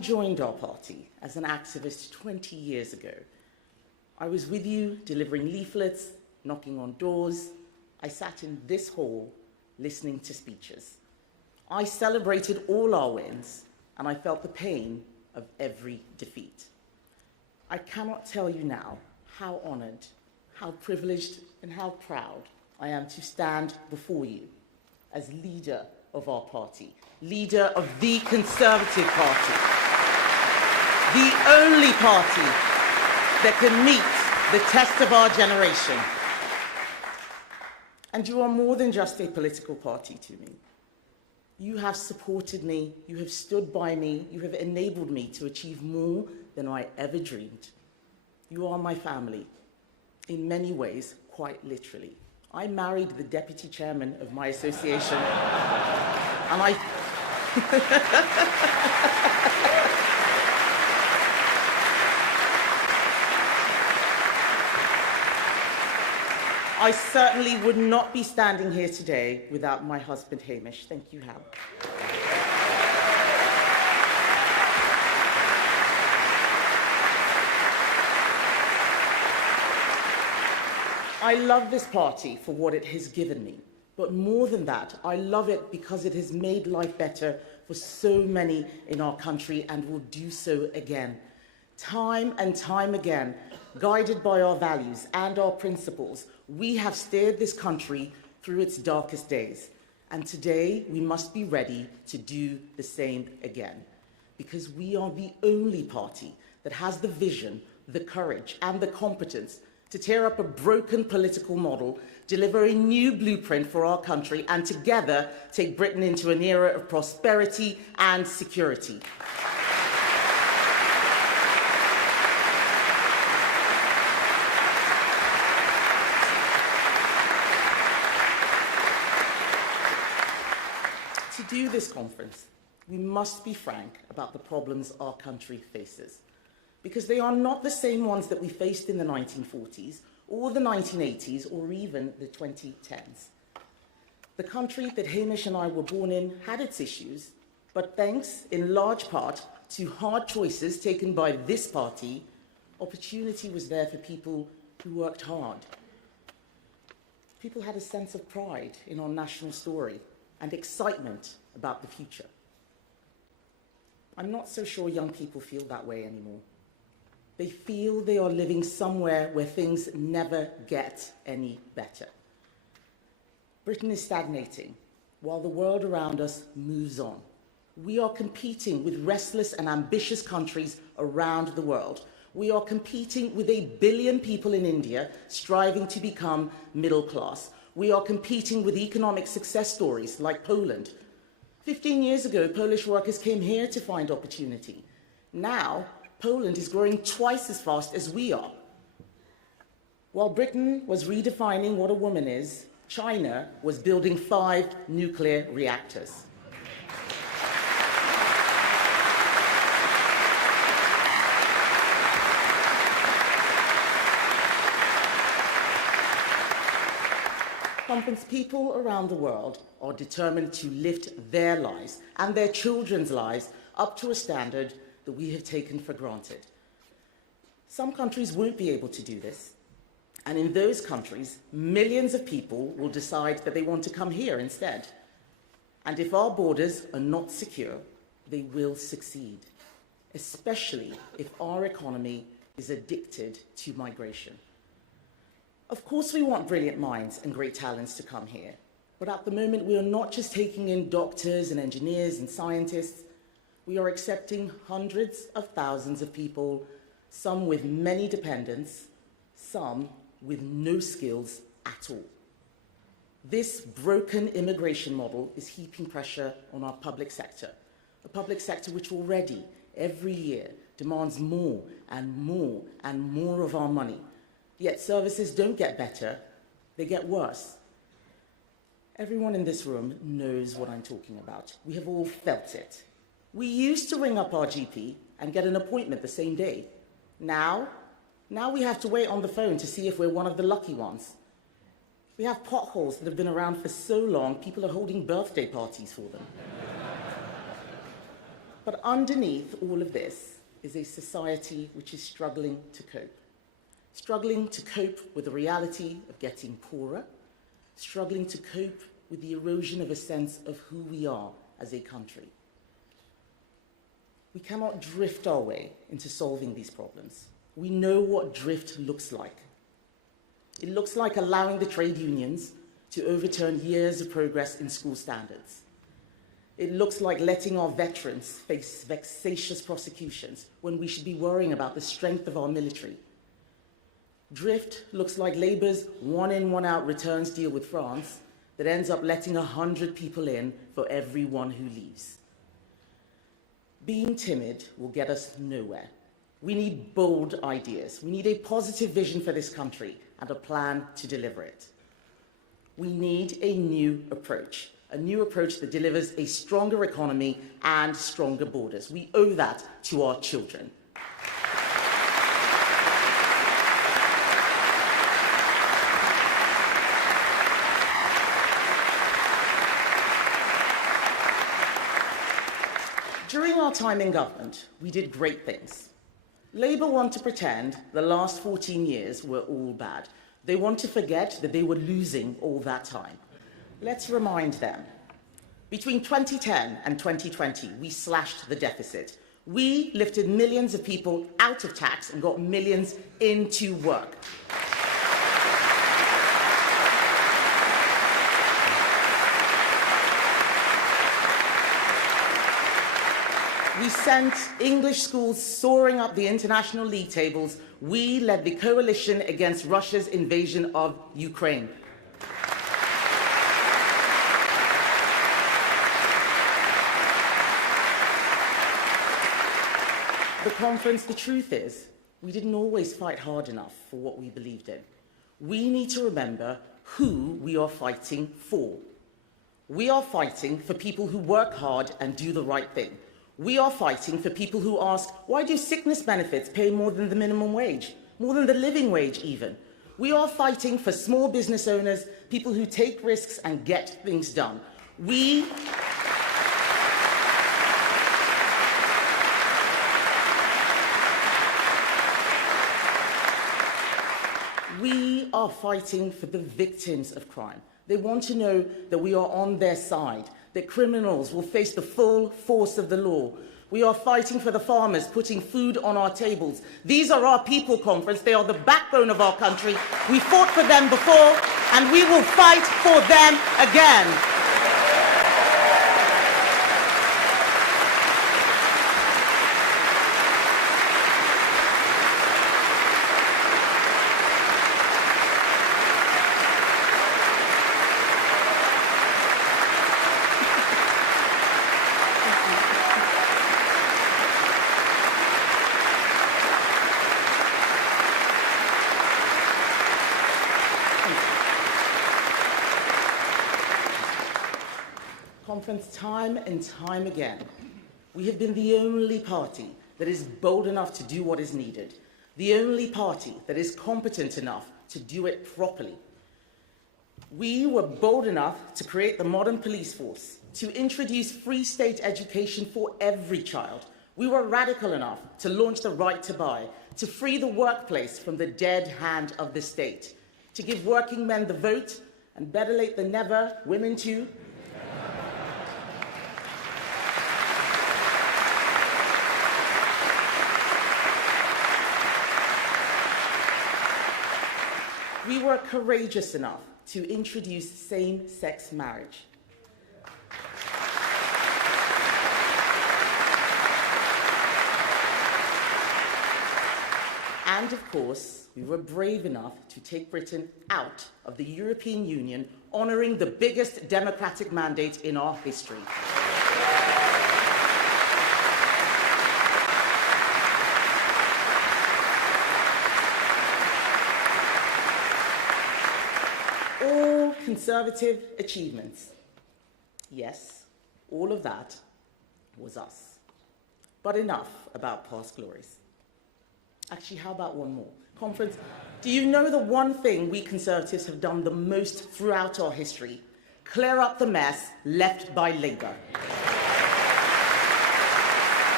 joined our party as an activist 20 years ago, I was with you delivering leaflets, knocking on doors. I sat in this hall listening to speeches. I celebrated all our wins, and I felt the pain of every defeat. I cannot tell you now how honored, how privileged, and how proud I am to stand before you as leader of our party, leader of the Conservative Party, the only party that can meet the test of our generation. And you are more than just a political party to me. You have supported me, you have stood by me, you have enabled me to achieve more than I ever dreamed. You are my family, in many ways, quite literally. I married the deputy chairman of my association, and I certainly would not be standing here today without my husband, Hamish. Thank you, Hal. I love this party for what it has given me, but more than that, I love it because it has made life better for so many in our country and will do so again. Time and time again, guided by our values and our principles, we have steered this country through its darkest days. And today, we must be ready to do the same again, because we are the only party that has the vision, the courage, and the competence to tear up a broken political model, deliver a new blueprint for our country, and together take Britain into an era of prosperity and security. To do this conference, we must be frank about the problems our country faces, because they are not the same ones that we faced in the 1940s or the 1980s or even the 2010s. The country that Hamish and I were born in had its issues, but thanks in large part to hard choices taken by this party, opportunity was there for people who worked hard. People had a sense of pride in our national story and excitement about the future. I'm not so sure young people feel that way anymore. They feel they are living somewhere where things never get any better. Britain is stagnating while the world around us moves on. We are competing with restless and ambitious countries around the world. We are competing with 1 billion people in India striving to become middle class. We are competing with economic success stories like Poland. 15 years ago, Polish workers came here to find opportunity. Now, Poland is growing twice as fast as we are. While Britain was redefining what a woman is, China was building 5 nuclear reactors. Conference people around the world are determined to lift their lives and their children's lives up to a standard that we have taken for granted. Some countries won't be able to do this, and in those countries, millions of people will decide that they want to come here instead. And if our borders are not secure, they will succeed, especially if our economy is addicted to migration. Of course, we want brilliant minds and great talents to come here, but at the moment, we are not just taking in doctors and engineers and scientists. We are accepting hundreds of thousands of people, some with many dependents, some with no skills at all. This broken immigration model is heaping pressure on our public sector, a public sector which already, every year, demands more and more and more of our money. Yet services don't get better, they get worse. Everyone in this room knows what I'm talking about. We have all felt it. We used to ring up our GP and get an appointment the same day. Now we have to wait on the phone to see if we're one of the lucky ones. We have potholes that have been around for so long, people are holding birthday parties for them. But underneath all of this is a society which is struggling to cope with the reality of getting poorer, struggling to cope with the erosion of a sense of who we are as a country. We cannot drift our way into solving these problems. We know what drift looks like. It looks like allowing the trade unions to overturn years of progress in school standards. It looks like letting our veterans face vexatious prosecutions when we should be worrying about the strength of our military. Drift looks like Labour's one-in, one-out returns deal with France that ends up letting 100 people in for every one who leaves. Being timid will get us nowhere. We need bold ideas. We need a positive vision for this country and a plan to deliver it. We need a new approach that delivers a stronger economy and stronger borders. We owe that to our children. During our time in government, we did great things. Labour want to pretend the last 14 years were all bad. They want to forget that they were losing all that time. Let's remind them. Between 2010 and 2020, we slashed the deficit. We lifted millions of people out of tax and got millions into work. We sent English schools soaring up the international league tables. We led the coalition against Russia's invasion of Ukraine. The conference, the truth is, we didn't always fight hard enough for what we believed in. We need to remember who we are fighting for. We are fighting for people who work hard and do the right thing. We are fighting for people who ask, why do sickness benefits pay more than the minimum wage, more than the living wage even? We are fighting for small business owners, people who take risks and get things done. We are fighting for the victims of crime. They want to know that we are on their side, that criminals will face the full force of the law. We are fighting for the farmers, putting food on our tables. These are our people, conference. They are the backbone of our country. We fought for them before, and we will fight for them again. Conference, time and time again, we have been the only party that is bold enough to do what is needed, the only party that is competent enough to do it properly. We were bold enough to create the modern police force, to introduce free state education for every child. We were radical enough to launch the right to buy, to free the workplace from the dead hand of the state, to give working men the vote, and better late than never, women too. We were courageous enough to introduce same-sex marriage. And of course, we were brave enough to take Britain out of the European Union, honouring the biggest democratic mandate in our history. Conservative achievements. Yes, all of that was us. But enough about past glories. Actually, how about one more? Conference, do you know the one thing we Conservatives have done the most throughout our history? Clear up the mess left by Labour.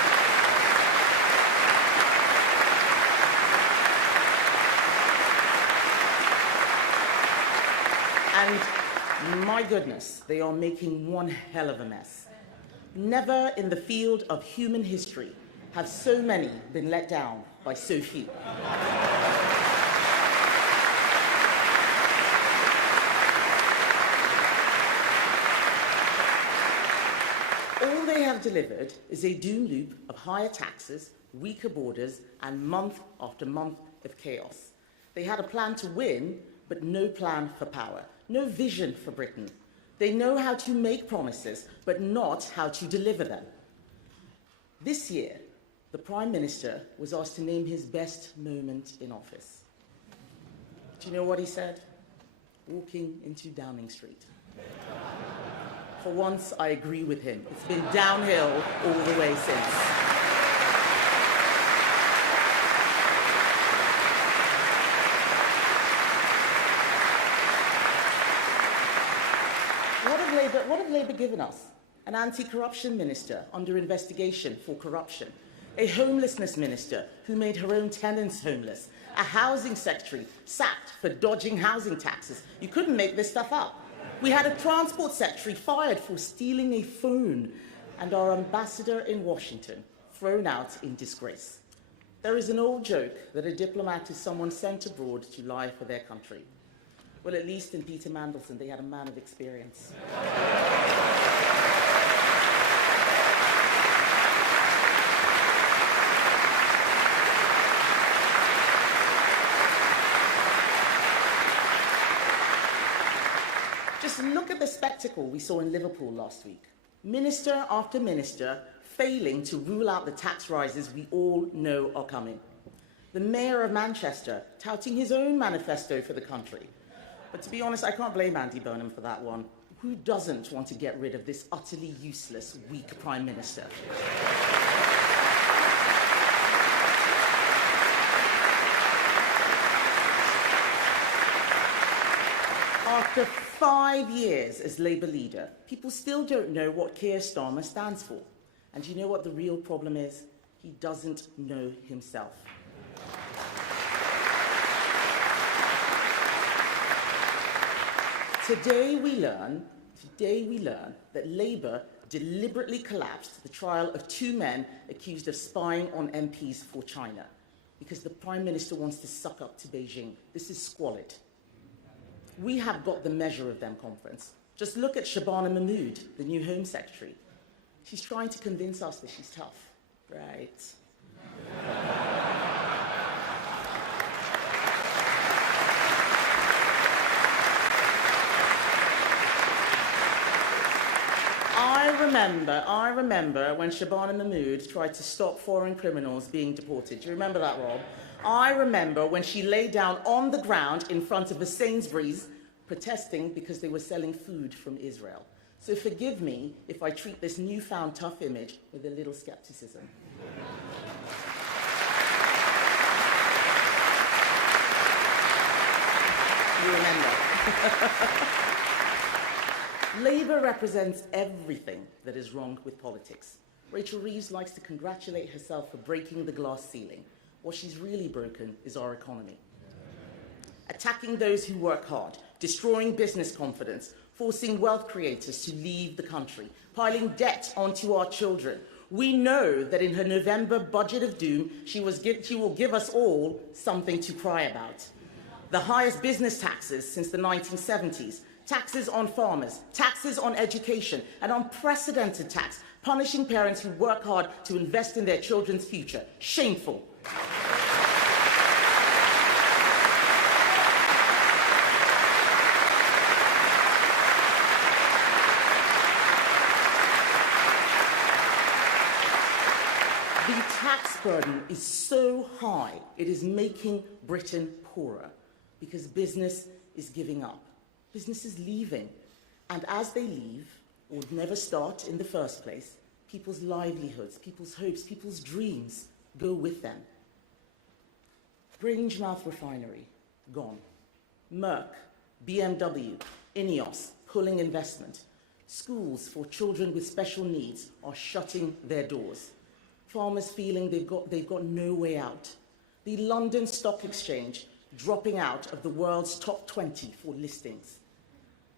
And my goodness, they are making one hell of a mess. Never in the field of human history have so many been let down by so few. All they have delivered is a doom loop of higher taxes, weaker borders, and month after month of chaos. They had a plan to win, but no plan for power, no vision for Britain. They know how to make promises, but not how to deliver them. This year, the Prime Minister was asked to name his best moment in office. Do you know what he said? Walking into Downing Street. For once, I agree with him. It's been downhill all the way since. What have Labour given us? An anti-corruption minister under investigation for corruption, a homelessness minister who made her own tenants homeless, a housing secretary sacked for dodging housing taxes. You couldn't make this stuff up. We had a transport secretary fired for stealing a phone, and our ambassador in Washington thrown out in disgrace. There is an old joke that a diplomat is someone sent abroad to lie for their country. Well, at least in Peter Mandelson, they had a man of experience. Just look at the spectacle we saw in Liverpool last week. Minister after minister failing to rule out the tax rises we all know are coming. The Mayor of Manchester touting his own manifesto for the country. But to be honest, I can't blame Andy Burnham for that one. Who doesn't want to get rid of this utterly useless, weak Prime Minister? After 5 years as Labour leader, people still don't know what Keir Starmer stands for. And you know what the real problem is? He doesn't know himself. Today we learn that Labour deliberately collapsed the trial of 2 men accused of spying on MPs for China because the Prime Minister wants to suck up to Beijing. This is squalid. We have got the measure of them conference. Just look at Shabana Mahmood, the new Home Secretary. She's trying to convince us that she's tough, right? I remember when Shabana Mahmood tried to stop foreign criminals being deported. Do you remember that, Rob? I remember when she lay down on the ground in front of a Sainsbury's protesting because they were selling food from Israel. So forgive me if I treat this newfound tough image with a little skepticism. You remember. Labour represents everything that is wrong with politics. Rachel Reeves likes to congratulate herself for breaking the glass ceiling. What she's really broken is our economy. Attacking those who work hard, destroying business confidence, forcing wealth creators to leave the country, piling debt onto our children. We know that in her November budget of doom, she will give us all something to cry about. The highest business taxes since the 1970s, taxes on farmers, taxes on education, an unprecedented tax, punishing parents who work hard to invest in their children's future. Shameful. The tax burden is so high, it is making Britain poorer because business is giving up. Business is leaving. And as they leave, or never start in the first place, people's livelihoods, people's hopes, people's dreams go with them. Grangemouth Refinery, gone. Merck, BMW, Ineos, pulling investment. Schools for children with special needs are shutting their doors. Farmers feeling they've got no way out. The London Stock Exchange dropping out of the world's top 20 for listings.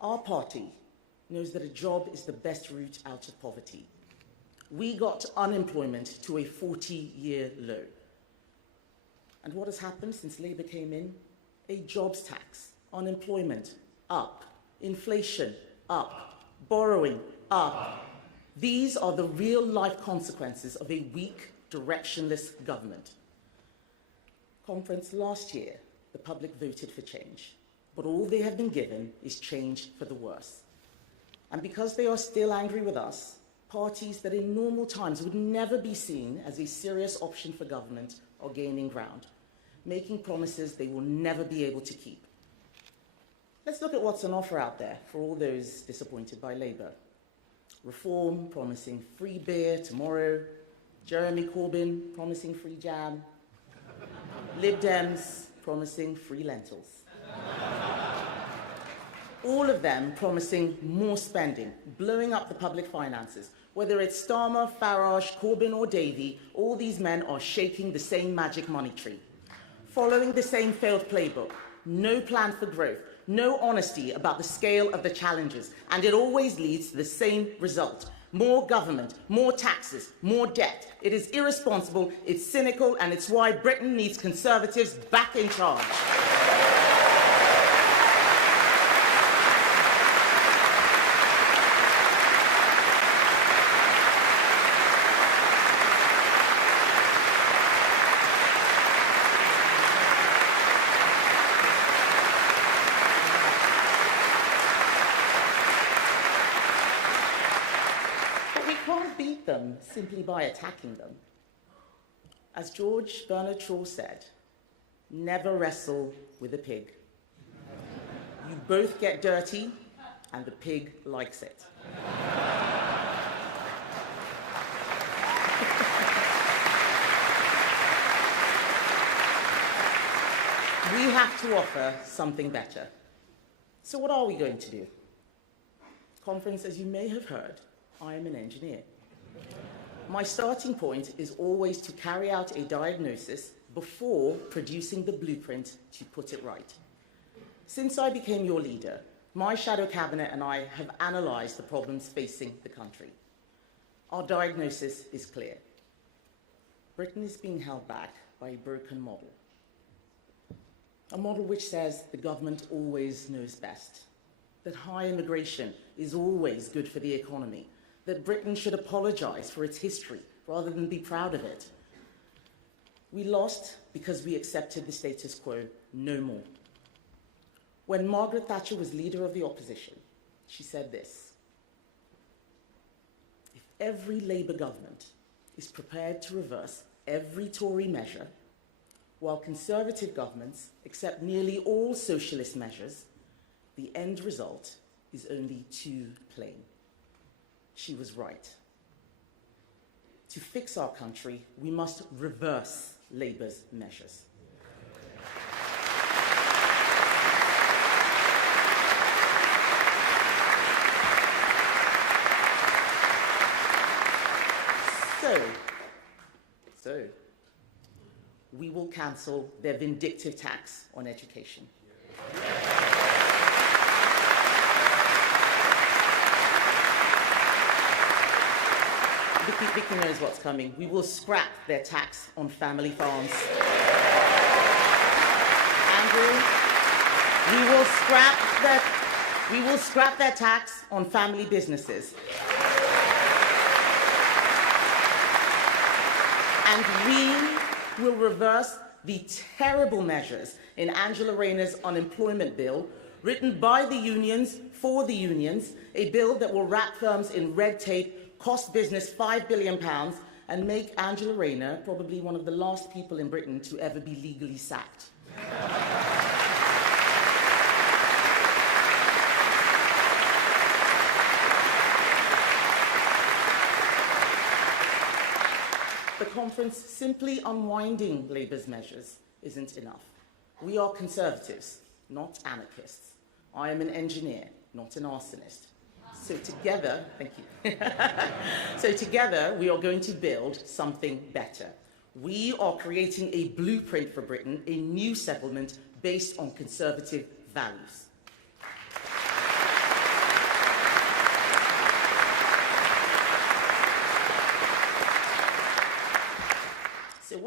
Our party knows that a job is the best route out of poverty. We got unemployment to a 40-year low. And what has happened since Labour came in? A jobs tax, unemployment up, inflation up, borrowing up. These are the real-life consequences of a weak, directionless government. Conference last year, the public voted for change, but all they have been given is change for the worse. And because they are still angry with us, parties that in normal times would never be seen as a serious option for government are gaining ground, making promises they will never be able to keep. Let's look at what's on offer out there for all those disappointed by Labour. Reform promising free beer tomorrow, Jeremy Corbyn promising free jam, Lib Dems promising free lentils. All of them promising more spending, blowing up the public finances. Whether it's Starmer, Farage, Corbyn or Davey, all these men are shaking the same magic money tree, following the same failed playbook. No plan for growth, no honesty about the scale of the challenges, and it always leads to the same result. More government, more taxes, more debt. It is irresponsible, it's cynical, and it's why Britain needs Conservatives back in charge. Them simply by attacking them. As George Bernard Shaw said, never wrestle with a pig. You both get dirty and the pig likes it. We have to offer something better. So what are we going to do? Conference, as you may have heard, I am an engineer. My starting point is always to carry out a diagnosis before producing the blueprint to put it right. Since I became your leader, my shadow cabinet and I have analysed the problems facing the country. Our diagnosis is clear. Britain is being held back by a broken model. A model which says the government always knows best, that high immigration is always good for the economy, that Britain should apologise for its history rather than be proud of it. We lost because we accepted the status quo no more. When Margaret Thatcher was leader of the opposition, she said this: if every Labour government is prepared to reverse every Tory measure, while Conservative governments accept nearly all socialist measures, the end result is only too plain. She was right. To fix our country, we must reverse Labour's measures. So, we will cancel their vindictive tax on education. Vicky knows what's coming. We will scrap their tax on family farms. Andrew, we will scrap their tax on family businesses. And we will reverse the terrible measures in Angela Rayner's unemployment bill, written by the unions for the unions, a bill that will wrap firms in red tape, cost business £5 billion, and make Angela Rayner probably one of the last people in Britain to ever be legally sacked. The conference simply unwinding Labour's measures isn't enough. We are Conservatives, not anarchists. I am an engineer, not an arsonist. So together, thank you. So together, we are going to build something better. We are creating a blueprint for Britain, a new settlement based on Conservative values.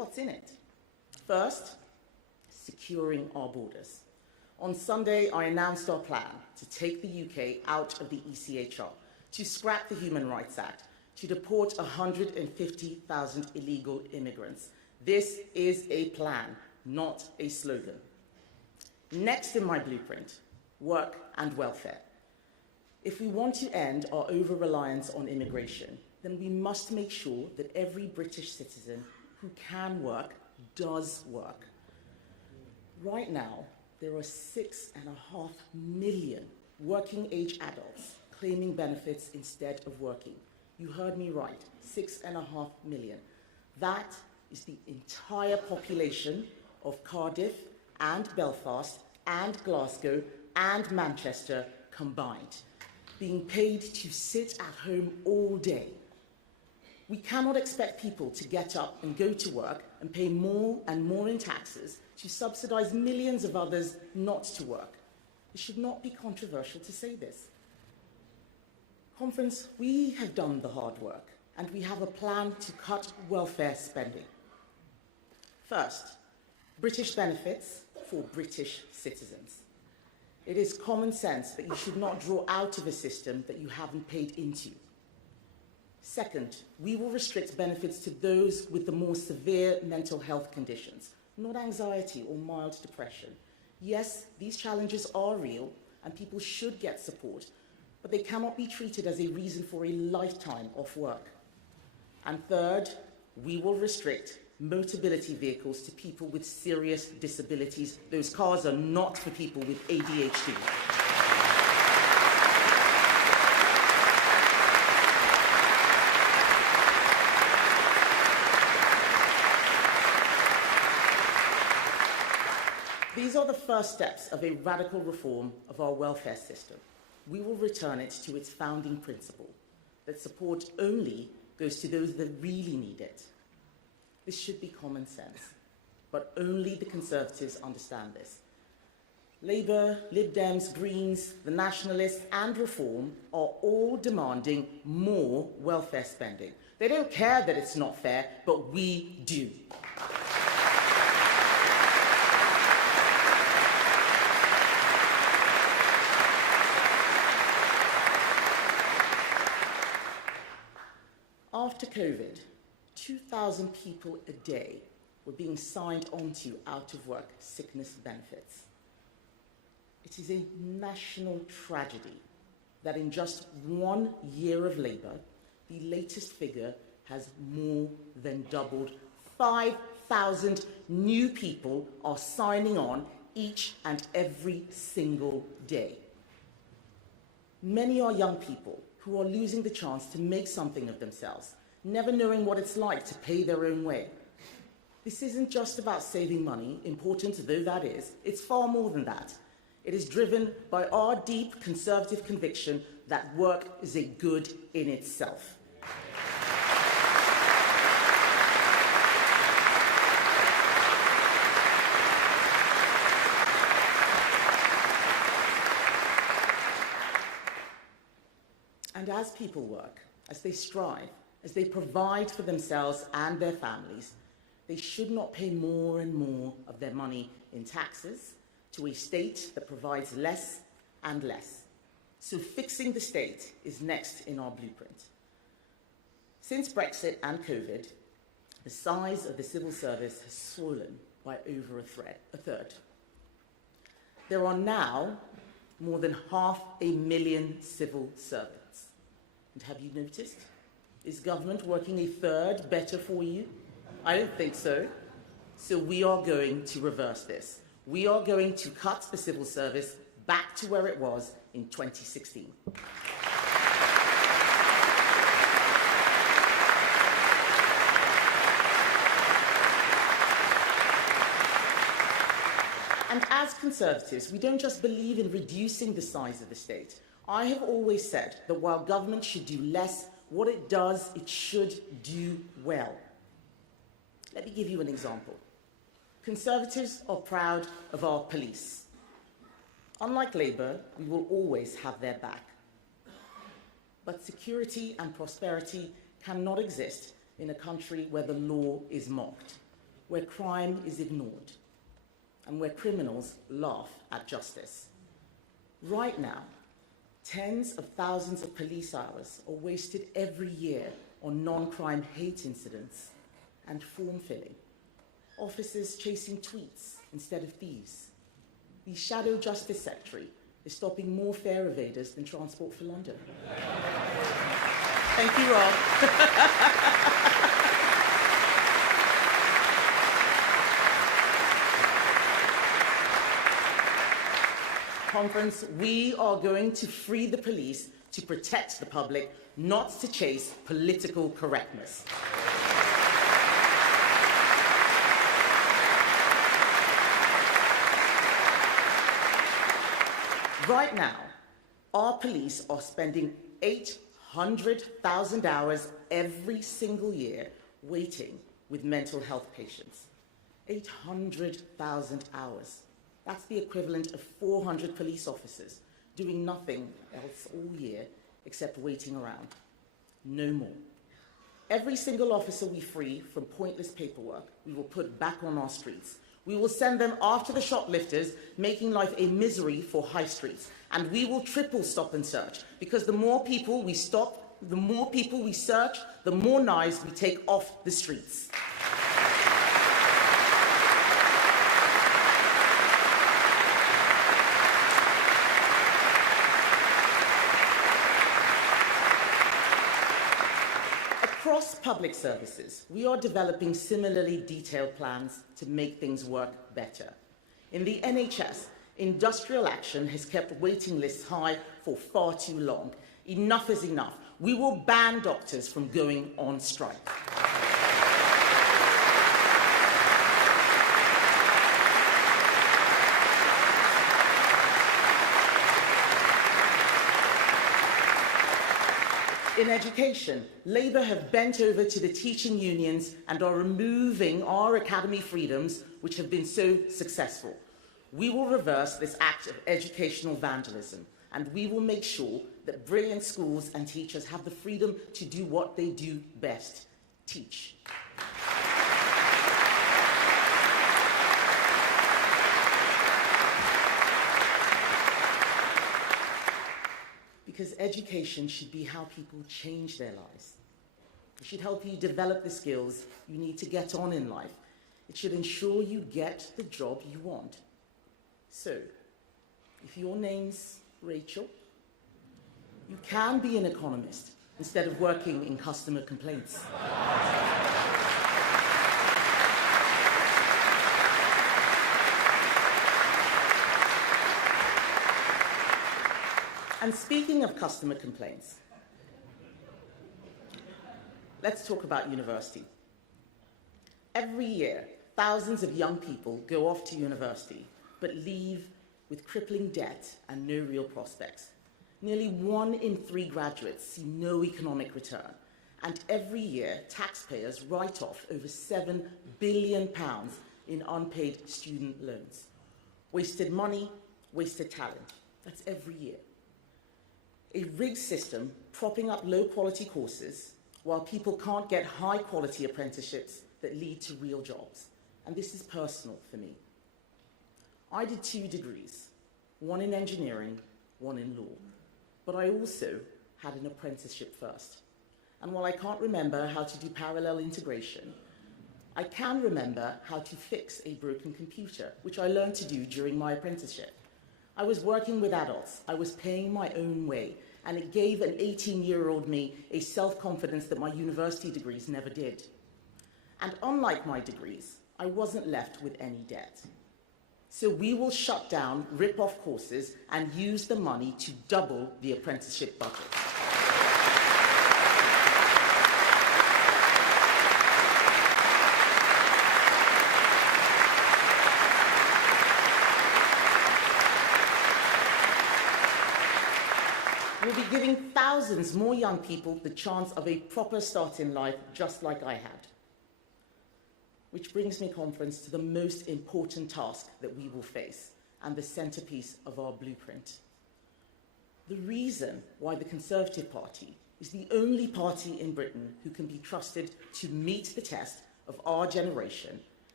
what's in it. First, securing our borders. On Sunday, I announced our plan to take the UK out of the ECHR, to scrap the Human Rights Act, to deport 150,000 illegal immigrants. This is a plan, not a slogan. Next in my blueprint, work and welfare. If we want to end our over-reliance on immigration, then we must make sure that every British citizen who can work does work. Right now, there are 6.5 million working-age adults claiming benefits instead of working. You heard me right, 6.5 million. That is the entire population of Cardiff and Belfast and Glasgow and Manchester combined, being paid to sit at home all day. We cannot expect people to get up and go to work and pay more and more in taxes to subsidise millions of others not to work. It should not be controversial to say this. Conference, we have done the hard work and we have a plan to cut welfare spending. First, British benefits for British citizens. It is common sense that you should not draw out of a system that you haven't paid into. Second, we will restrict benefits to those with the more severe mental health conditions, not anxiety or mild depression. Yes, these challenges are real and people should get support, but they cannot be treated as a reason for a lifetime off work. And third, we will restrict mobility vehicles to people with serious disabilities. Those cars are not for people with ADHD. These are the first steps of a radical reform of our welfare system. We will return it to its founding principle, that support only goes to those that really need it. This should be common sense, but only the Conservatives understand this. Labour, Lib Dems, Greens, the Nationalists and Reform are all demanding more welfare spending. They don't care that it's not fair, but we do. After COVID, 2,000 people a day were being signed onto out-of-work sickness benefits. It is a national tragedy that in just 1 year of Labour, the latest figure has more than doubled. 5,000 new people are signing on each and every single day. Many are young people who are losing the chance to make something of themselves, never knowing what it's like to pay their own way. This isn't just about saving money, important though that is. It's far more than that. It is driven by our deep Conservative conviction that work is a good in itself. And as people work, as they strive, as they provide for themselves and their families, they should not pay more and more of their money in taxes to a state that provides less and less. So fixing the state is next in our blueprint. Since Brexit and COVID, the size of the civil service has swollen by over a third. There are now more than 500,000 civil servants. And have you noticed? Is government working a third better for you? I don't think so. So we are going to reverse this. We are going to cut the civil service back to where it was in 2016. And as Conservatives, we don't just believe in reducing the size of the state. I have always said that while government should do less, what it does, it should do well. Let me give you an example. Conservatives are proud of our police. Unlike Labour, we will always have their back. But security and prosperity cannot exist in a country where the law is mocked. where crime is ignored, and where criminals laugh at justice. Right now, tens of thousands of police hours are wasted every year on non-crime hate incidents and form filling. Officers chasing tweets instead of thieves. The shadow justice secretary is stopping more fare evaders than Transport for London. Thank you, Rob. Conference, we are going to free the police to protect the public, not to chase political correctness. Right now, our police are spending 800,000 hours every single year waiting with mental health patients. 800,000 hours. That's the equivalent of 400 police officers doing nothing else all year except waiting around. No more. Every single officer we free from pointless paperwork, we will put back on our streets. We will send them after the shoplifters, making life a misery for high streets. And we will triple stop and search, because the more people we stop, the more people we search, the more knives we take off the streets. Across public services, we are developing similarly detailed plans to make things work better. In the NHS, industrial action has kept waiting lists high for far too long. Enough is enough. We will ban doctors from going on strike. In education, Labour have bent over to the teaching unions and are removing our academy freedoms, which have been so successful. We will reverse this act of educational vandalism, and we will make sure that brilliant schools and teachers have the freedom to do what they do best: teach. Because education should be how people change their lives. It should help you develop the skills you need to get on in life. It should ensure you get the job you want. So, if your name's Rachel, you can be an economist instead of working in customer complaints. And speaking of customer complaints, let's talk about university. Every year, thousands of young people go off to university, but leave with crippling debt and no real prospects. Nearly 1 in 3 graduates see no economic return. And every year, taxpayers write off over £7 billion in unpaid student loans. Wasted money, wasted talent. That's every year. A rigged system propping up low-quality courses while people can't get high-quality apprenticeships that lead to real jobs. And this is personal for me. I did 2 degrees, one in engineering, one in law. But I also had an apprenticeship first. And while I can't remember how to do parallel integration, I can remember how to fix a broken computer, which I learned to do during my apprenticeship. I was working with adults, I was paying my own way, and it gave an 18-year-old me a self-confidence that my university degrees never did. And unlike my degrees, I wasn't left with any debt. So we will shut down rip-off courses and use the money to double the apprenticeship budget. We'll be giving thousands more young people the chance of a proper start in life, just like I had. Which brings me, conference, to the most important task that we will face and the centrepiece of our blueprint. The reason why the Conservative Party is the only party in Britain who can be trusted to meet the test of our generation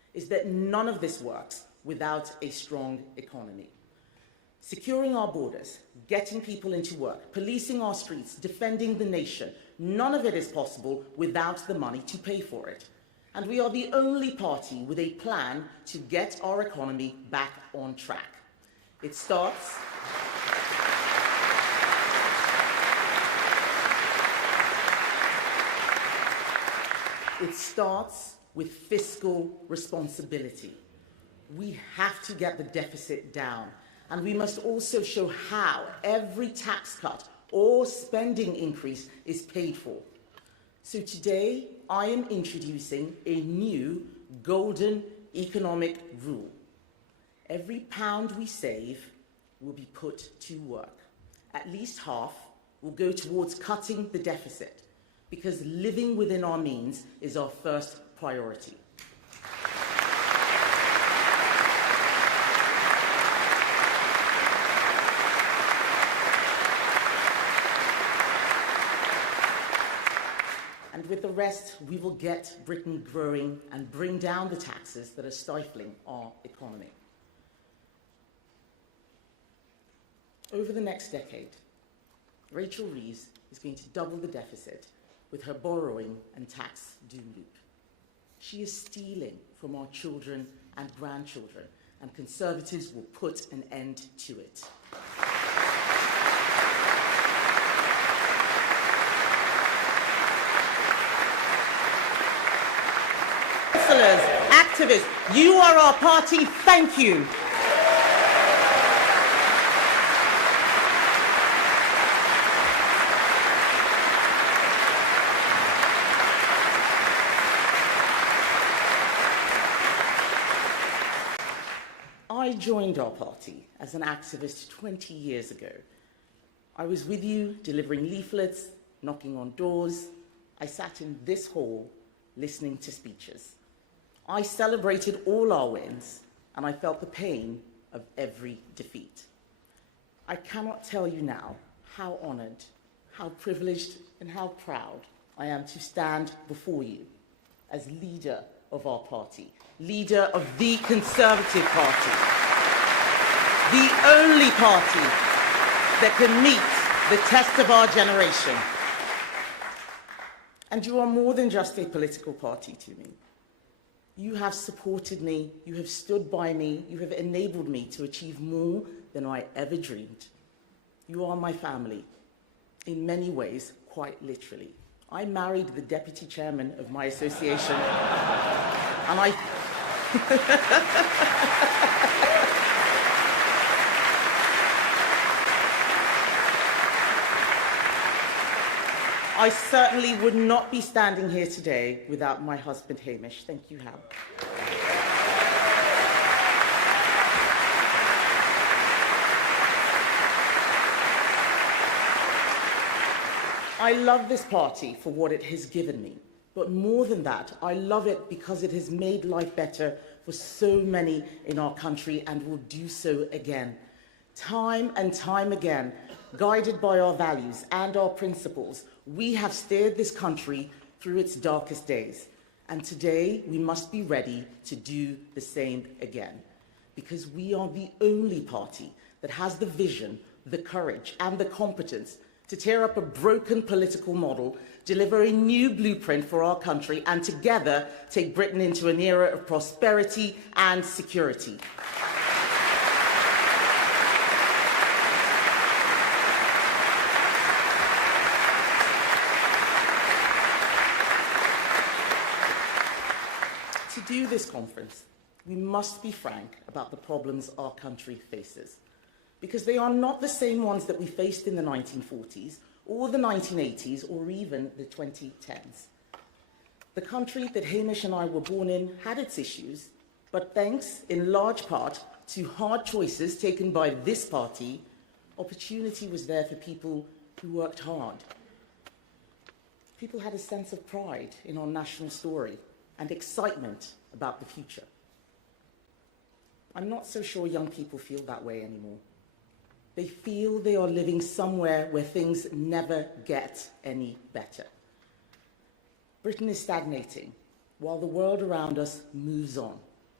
is that none of this works without a strong economy. Securing our borders, getting people into work, policing our streets, defending the nation, none of it is possible without the money to pay for it. And we are the only party with a plan to get our economy back on track. It starts with fiscal responsibility. We have to get the deficit down, and we must also show how every tax cut or spending increase is paid for. So today, I am introducing a new golden economic rule. Every pound we save will be put to work. At least half will go towards cutting the deficit, because living within our means is our first priority. And with the rest, we will get Britain growing and bring down the taxes that are stifling our economy. Over the next decade, Rachel Reeves is going to double the deficit with her borrowing and tax doom loop. She is stealing from our children and grandchildren, and Conservatives will put an end to it. Councillors, activists, you are our party, thank you. I joined our party as an activist 20 years ago. I was with you delivering leaflets, knocking on doors. I sat in this hall listening to speeches. I celebrated all our wins, and I felt the pain of every defeat. I cannot tell you now how honored, how privileged, and how proud I am to stand before you as leader of our party, leader of the Conservative Party, the only party that can meet the test of our generation. And you are more than just a political party to me. You have supported me, you have stood by me, you have enabled me to achieve more than I ever dreamed. You are my family, in many ways, quite literally. I married the deputy chairman of my association, and I certainly would not be standing here today without my husband, Hamish. Thank you, Hal. I love this party for what it has given me. But more than that, I love it because it has made life better for so many in our country and will do so again. Time and time again, guided by our values and our principles, we have steered this country through its darkest days. And today, we must be ready to do the same again. Because we are the only party that has the vision, the courage, and the competence to tear up a broken political model, deliver a new blueprint for our country, and together take Britain into an era of prosperity and security. To do this conference, we must be frank about the problems our country faces, because they are not the same ones that we faced in the 1940s or the 1980s or even the 2010s. The country that Hamish and I were born in had its issues, but thanks in large part to hard choices taken by this party, opportunity was there for people who worked hard. People had a sense of pride in our national story and excitement about the future. I'm not so sure young people feel that way anymore. They feel they are living somewhere where things never get any better. Britain is stagnating while the world around us moves on.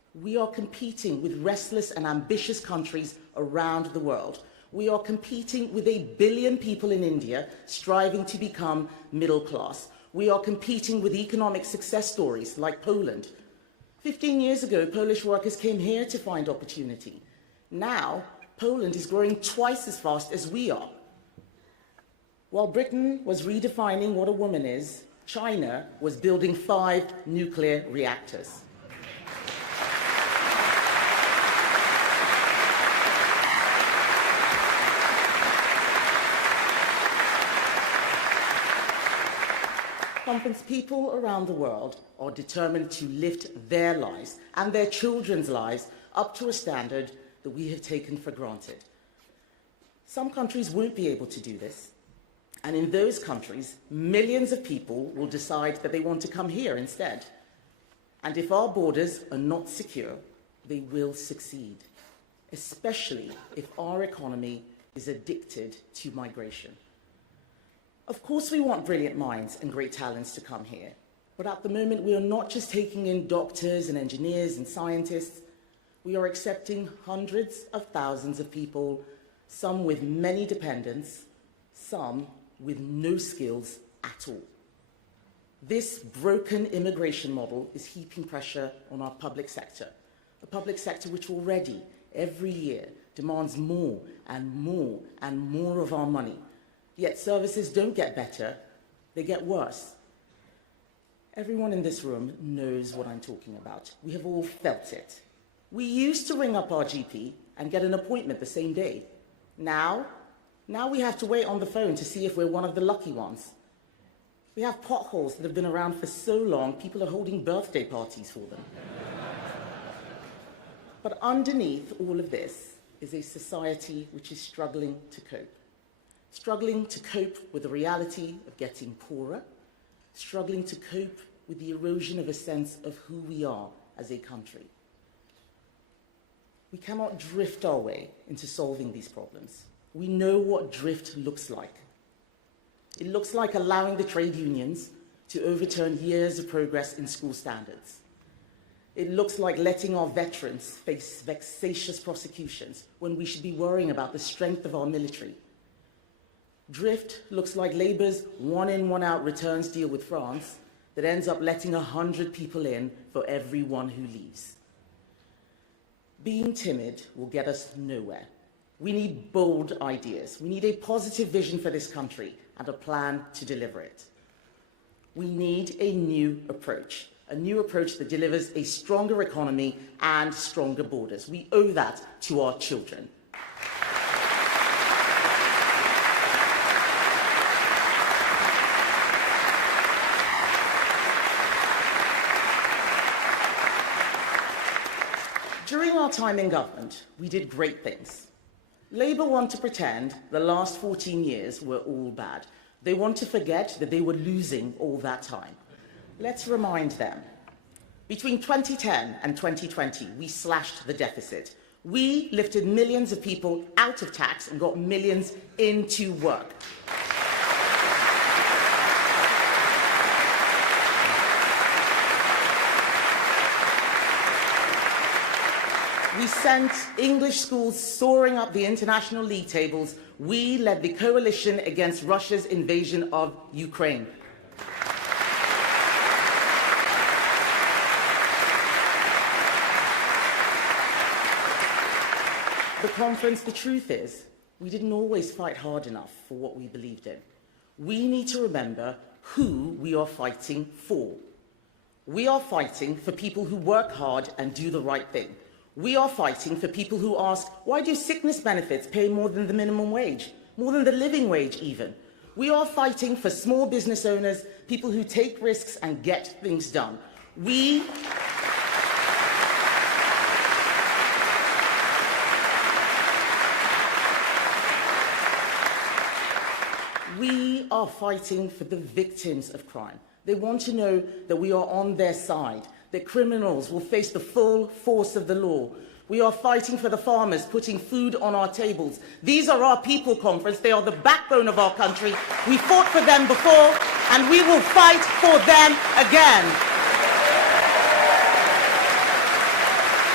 We are competing with restless and ambitious countries around the world. We are competing with 1 billion people in India striving to become middle class. We are competing with economic success stories like Poland. 15 years ago, Polish workers came here to find opportunity. Now, Poland is growing twice as fast as we are. While Britain was redefining what a woman is, China was building 5 nuclear reactors. People around the world are determined to lift their lives and their children's lives up to a standard that we have taken for granted. Some countries won't be able to do this, and in those countries, millions of people will decide that they want to come here instead. And if our borders are not secure, they will succeed, especially if our economy is addicted to migration. Of course, we want brilliant minds and great talents to come here, but at the moment, we are not just taking in doctors and engineers and scientists. We are accepting hundreds of thousands of people, some with many dependents, some with no skills at all. This broken immigration model is heaping pressure on our public sector, a public sector which already, every year, demands more and more and more of our money. Yet services don't get better, they get worse. Everyone in this room knows what I'm talking about. We have all felt it. We used to ring up our GP and get an appointment the same day. Now we have to wait on the phone to see if we're one of the lucky ones. We have potholes that have been around for so long, people are holding birthday parties for them. But underneath all of this is a society which is struggling to cope. Struggling to cope with the reality of getting poorer, struggling to cope with the erosion of a sense of who we are as a country. We cannot drift our way into solving these problems. We know what drift looks like. It looks like allowing the trade unions to overturn years of progress in school standards. It looks like letting our veterans face vexatious prosecutions when we should be worrying about the strength of our military. Drift looks like Labour's one-in, one-out returns deal with France that ends up letting 100 people in for every one who leaves. Being timid will get us nowhere. We need bold ideas. We need a positive vision for this country and a plan to deliver it. We need a new approach that delivers a stronger economy and stronger borders. We owe that to our children. During our time in government, we did great things. Labour want to pretend the last 14 years were all bad. They want to forget that they were losing all that time. Let's remind them. Between 2010 and 2020, we slashed the deficit. We lifted millions of people out of tax and got millions into work. We sent English schools soaring up the international league tables. We led the coalition against Russia's invasion of Ukraine. The conference, the truth is, we didn't always fight hard enough for what we believed in. We need to remember who we are fighting for. We are fighting for people who work hard and do the right thing. We are fighting for people who ask, why do sickness benefits pay more than the minimum wage, more than the living wage even? We are fighting for small business owners, people who take risks and get things done. We are fighting for the victims of crime. They want to know that we are on their side, that criminals will face the full force of the law. We are fighting for the farmers, putting food on our tables. These are our people, conference. They are the backbone of our country. We fought for them before, and we will fight for them again.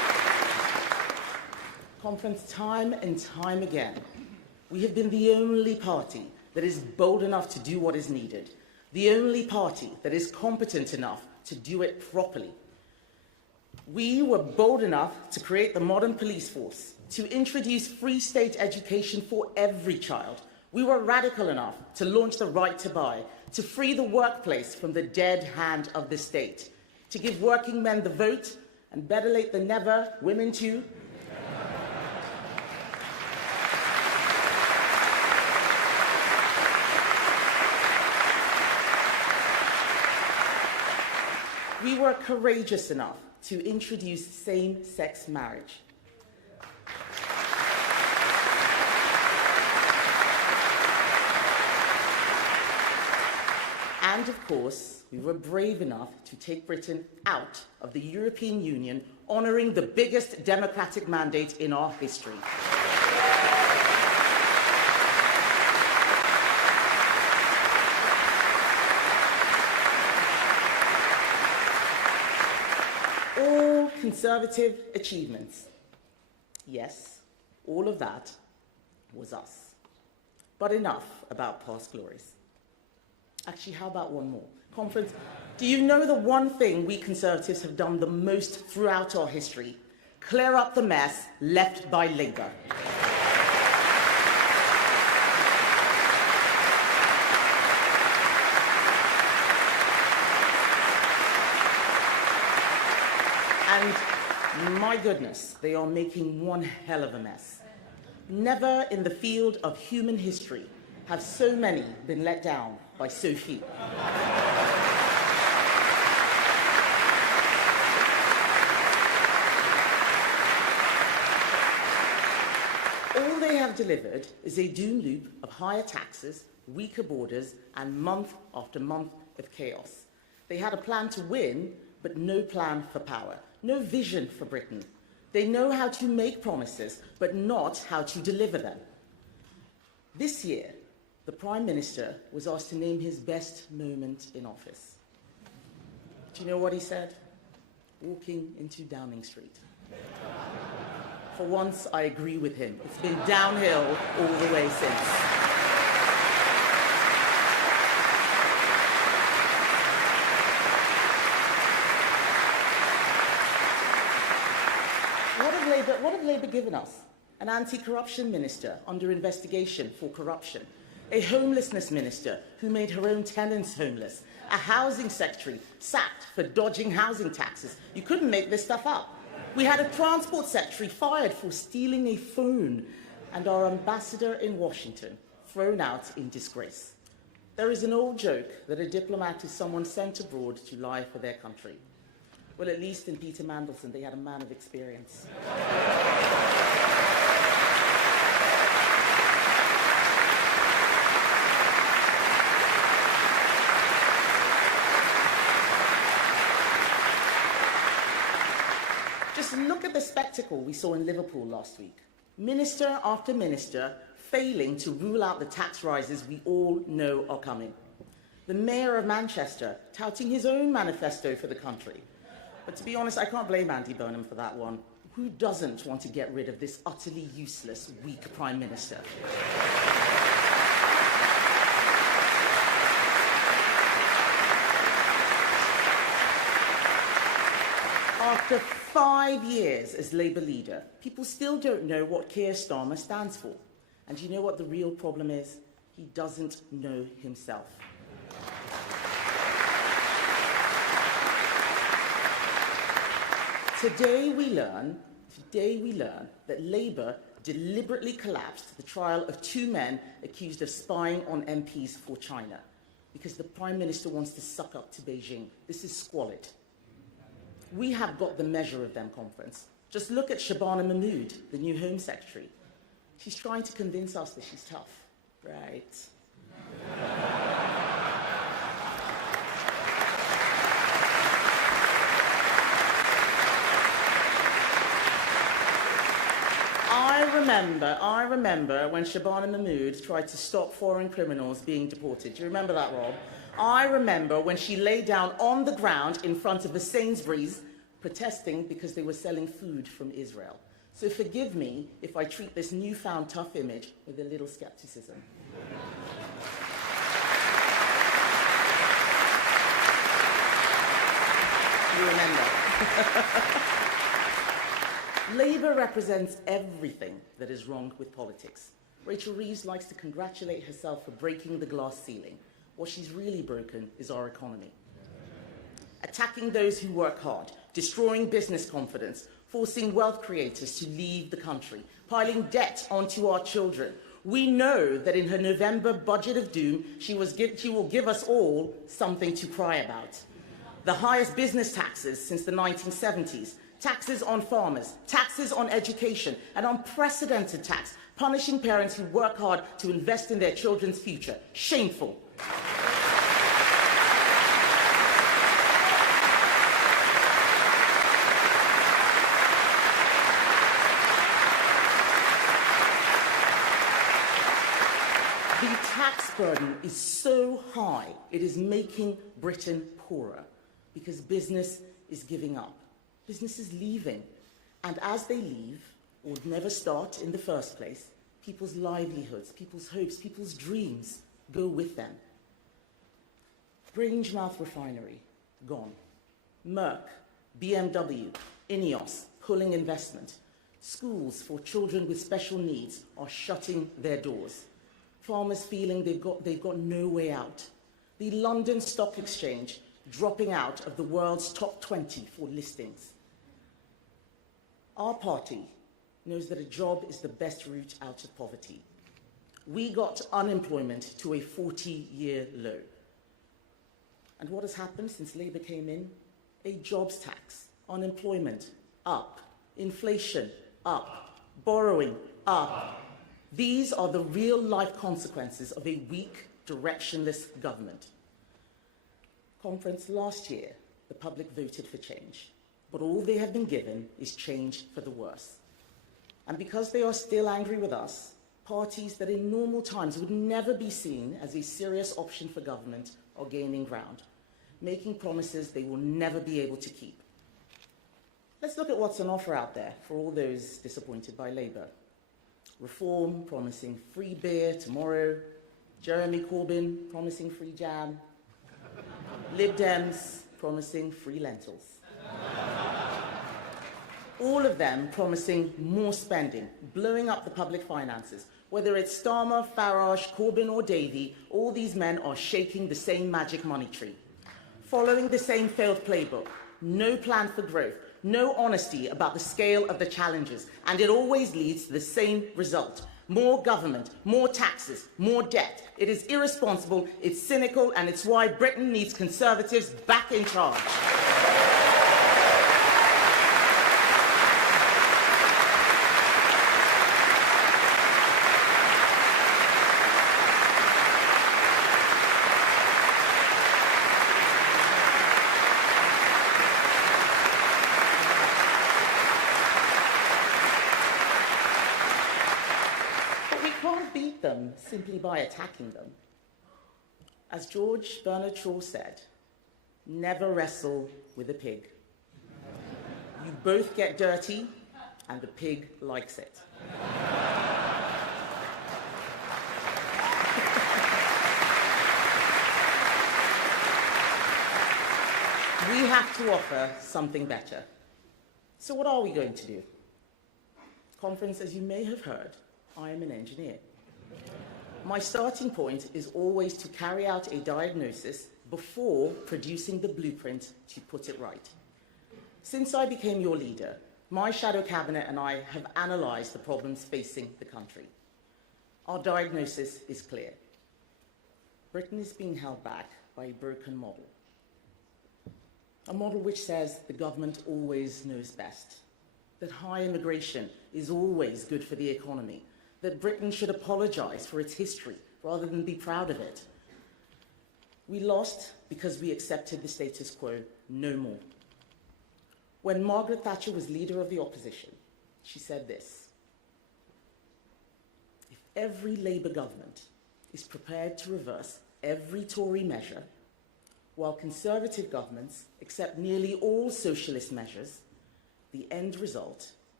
Conference, time and time again, we have been the only party that is bold enough to do what is needed, the only party that is competent enough to do it properly. We were bold enough to create the modern police force, to introduce free state education for every child. We were radical enough to launch the right to buy, to free the workplace from the dead hand of the state, to give working men the vote, and better late than never, women too. We were courageous enough to introduce same-sex marriage. And of course, we were brave enough to take Britain out of the European Union, honouring the biggest democratic mandate in our history. All Conservative achievements. Yes, all of that was us. But enough about past glories. Actually, how about one more? Conference, do you know the one thing we Conservatives have done the most throughout our history? Clear up the mess left by Labour. And my goodness, they are making one hell of a mess. Never in the field of human history have so many been let down by so few. All they have delivered is a doom loop of higher taxes, weaker borders, and month after month of chaos. They had a plan to win, but no plan for power, no vision for Britain. They know how to make promises, but not how to deliver them. This year, the Prime Minister was asked to name his best moment in office. Do you know what he said? Walking into Downing Street. For once, I agree with him. It's been downhill all the way since. What have Labour given us? An anti-corruption minister under investigation for corruption, a homelessness minister who made her own tenants homeless, a housing secretary sacked for dodging housing taxes. You couldn't make this stuff up. We had a transport secretary fired for stealing a phone, and our ambassador in Washington thrown out in disgrace. There is an old joke that a diplomat is someone sent abroad to lie for their country. Well, at least in Peter Mandelson, they had a man of experience. Just look at the spectacle we saw in Liverpool last week. Minister after minister failing to rule out the tax rises we all know are coming. The Mayor of Manchester touting his own manifesto for the country. But to be honest, I can't blame Andy Burnham for that one. Who doesn't want to get rid of this utterly useless, weak Prime Minister? After 5 years as Labour leader, people still don't know what Keir Starmer stands for. And you know what the real problem is? He doesn't know himself. Today we learn that Labour deliberately collapsed the trial of 2 men accused of spying on MPs for China because the Prime Minister wants to suck up to Beijing. This is squalid. We have got the measure of them, Conference. Just look at Shabana Mahmood, the new Home Secretary. She's trying to convince us that she's tough, right? I remember when Shabana Mahmood tried to stop foreign criminals being deported. Do you remember that, Rob? I remember when she lay down on the ground in front of a Sainsbury's protesting because they were selling food from Israel. So forgive me if I treat this newfound tough image with a little skepticism. You remember. Labour represents everything that is wrong with politics. Rachel Reeves likes to congratulate herself for breaking the glass ceiling. What she's really broken is our economy. Attacking those who work hard, destroying business confidence, forcing wealth creators to leave the country, piling debt onto our children. We know that in her November budget of doom, she will give us all something to cry about. The highest business taxes since the 1970s, taxes on farmers, taxes on education, an unprecedented tax, punishing parents who work hard to invest in their children's future. Shameful. The tax burden is so high, it is making Britain poorer because business is giving up. Business is leaving. And as they leave, or never start in the first place, people's livelihoods, people's hopes, people's dreams go with them. Grangemouth Refinery, gone. Merck, BMW, Ineos, pulling investment. Schools for children with special needs are shutting their doors. Farmers feeling they've got no way out. The London Stock Exchange dropping out of the world's top 20 for listings. Our party knows that a job is the best route out of poverty. We got unemployment to a 40-year low. And what has happened since Labour came in? A jobs tax, unemployment up, inflation up, borrowing up. These are the real-life consequences of a weak, directionless government. Conference last year, the public voted for change, but all they have been given is change for the worse. And because they are still angry with us, parties that in normal times would never be seen as a serious option for government are gaining ground, making promises they will never be able to keep. Let's look at what's on offer out there for all those disappointed by Labour. Reform promising free beer tomorrow, Jeremy Corbyn promising free jam, Lib Dems promising free lentils. All of them promising more spending, blowing up the public finances. Whether it's Starmer, Farage, Corbyn or Davey, all these men are shaking the same magic money tree. Following the same failed playbook, no plan for growth, no honesty about the scale of the challenges, and it always leads to the same result. More government, more taxes, more debt. It is irresponsible, it's cynical, and it's why Britain needs Conservatives back in charge. Them simply by attacking them. As George Bernard Shaw said, never wrestle with a pig. You both get dirty and the pig likes it. We have to offer something better. So what are we going to do? Conference, as you may have heard, I am an engineer. My starting point is always to carry out a diagnosis before producing the blueprint to put it right. Since I became your leader, my shadow cabinet and I have analysed the problems facing the country. Our diagnosis is clear. Britain is being held back by a broken model. A model which says the government always knows best, that high immigration is always good for the economy, that Britain should apologise for its history rather than be proud of it. We lost because we accepted the status quo no more. When Margaret Thatcher was leader of the opposition, she said this: if every Labour government is prepared to reverse every Tory measure, while Conservative governments accept nearly all socialist measures, the end result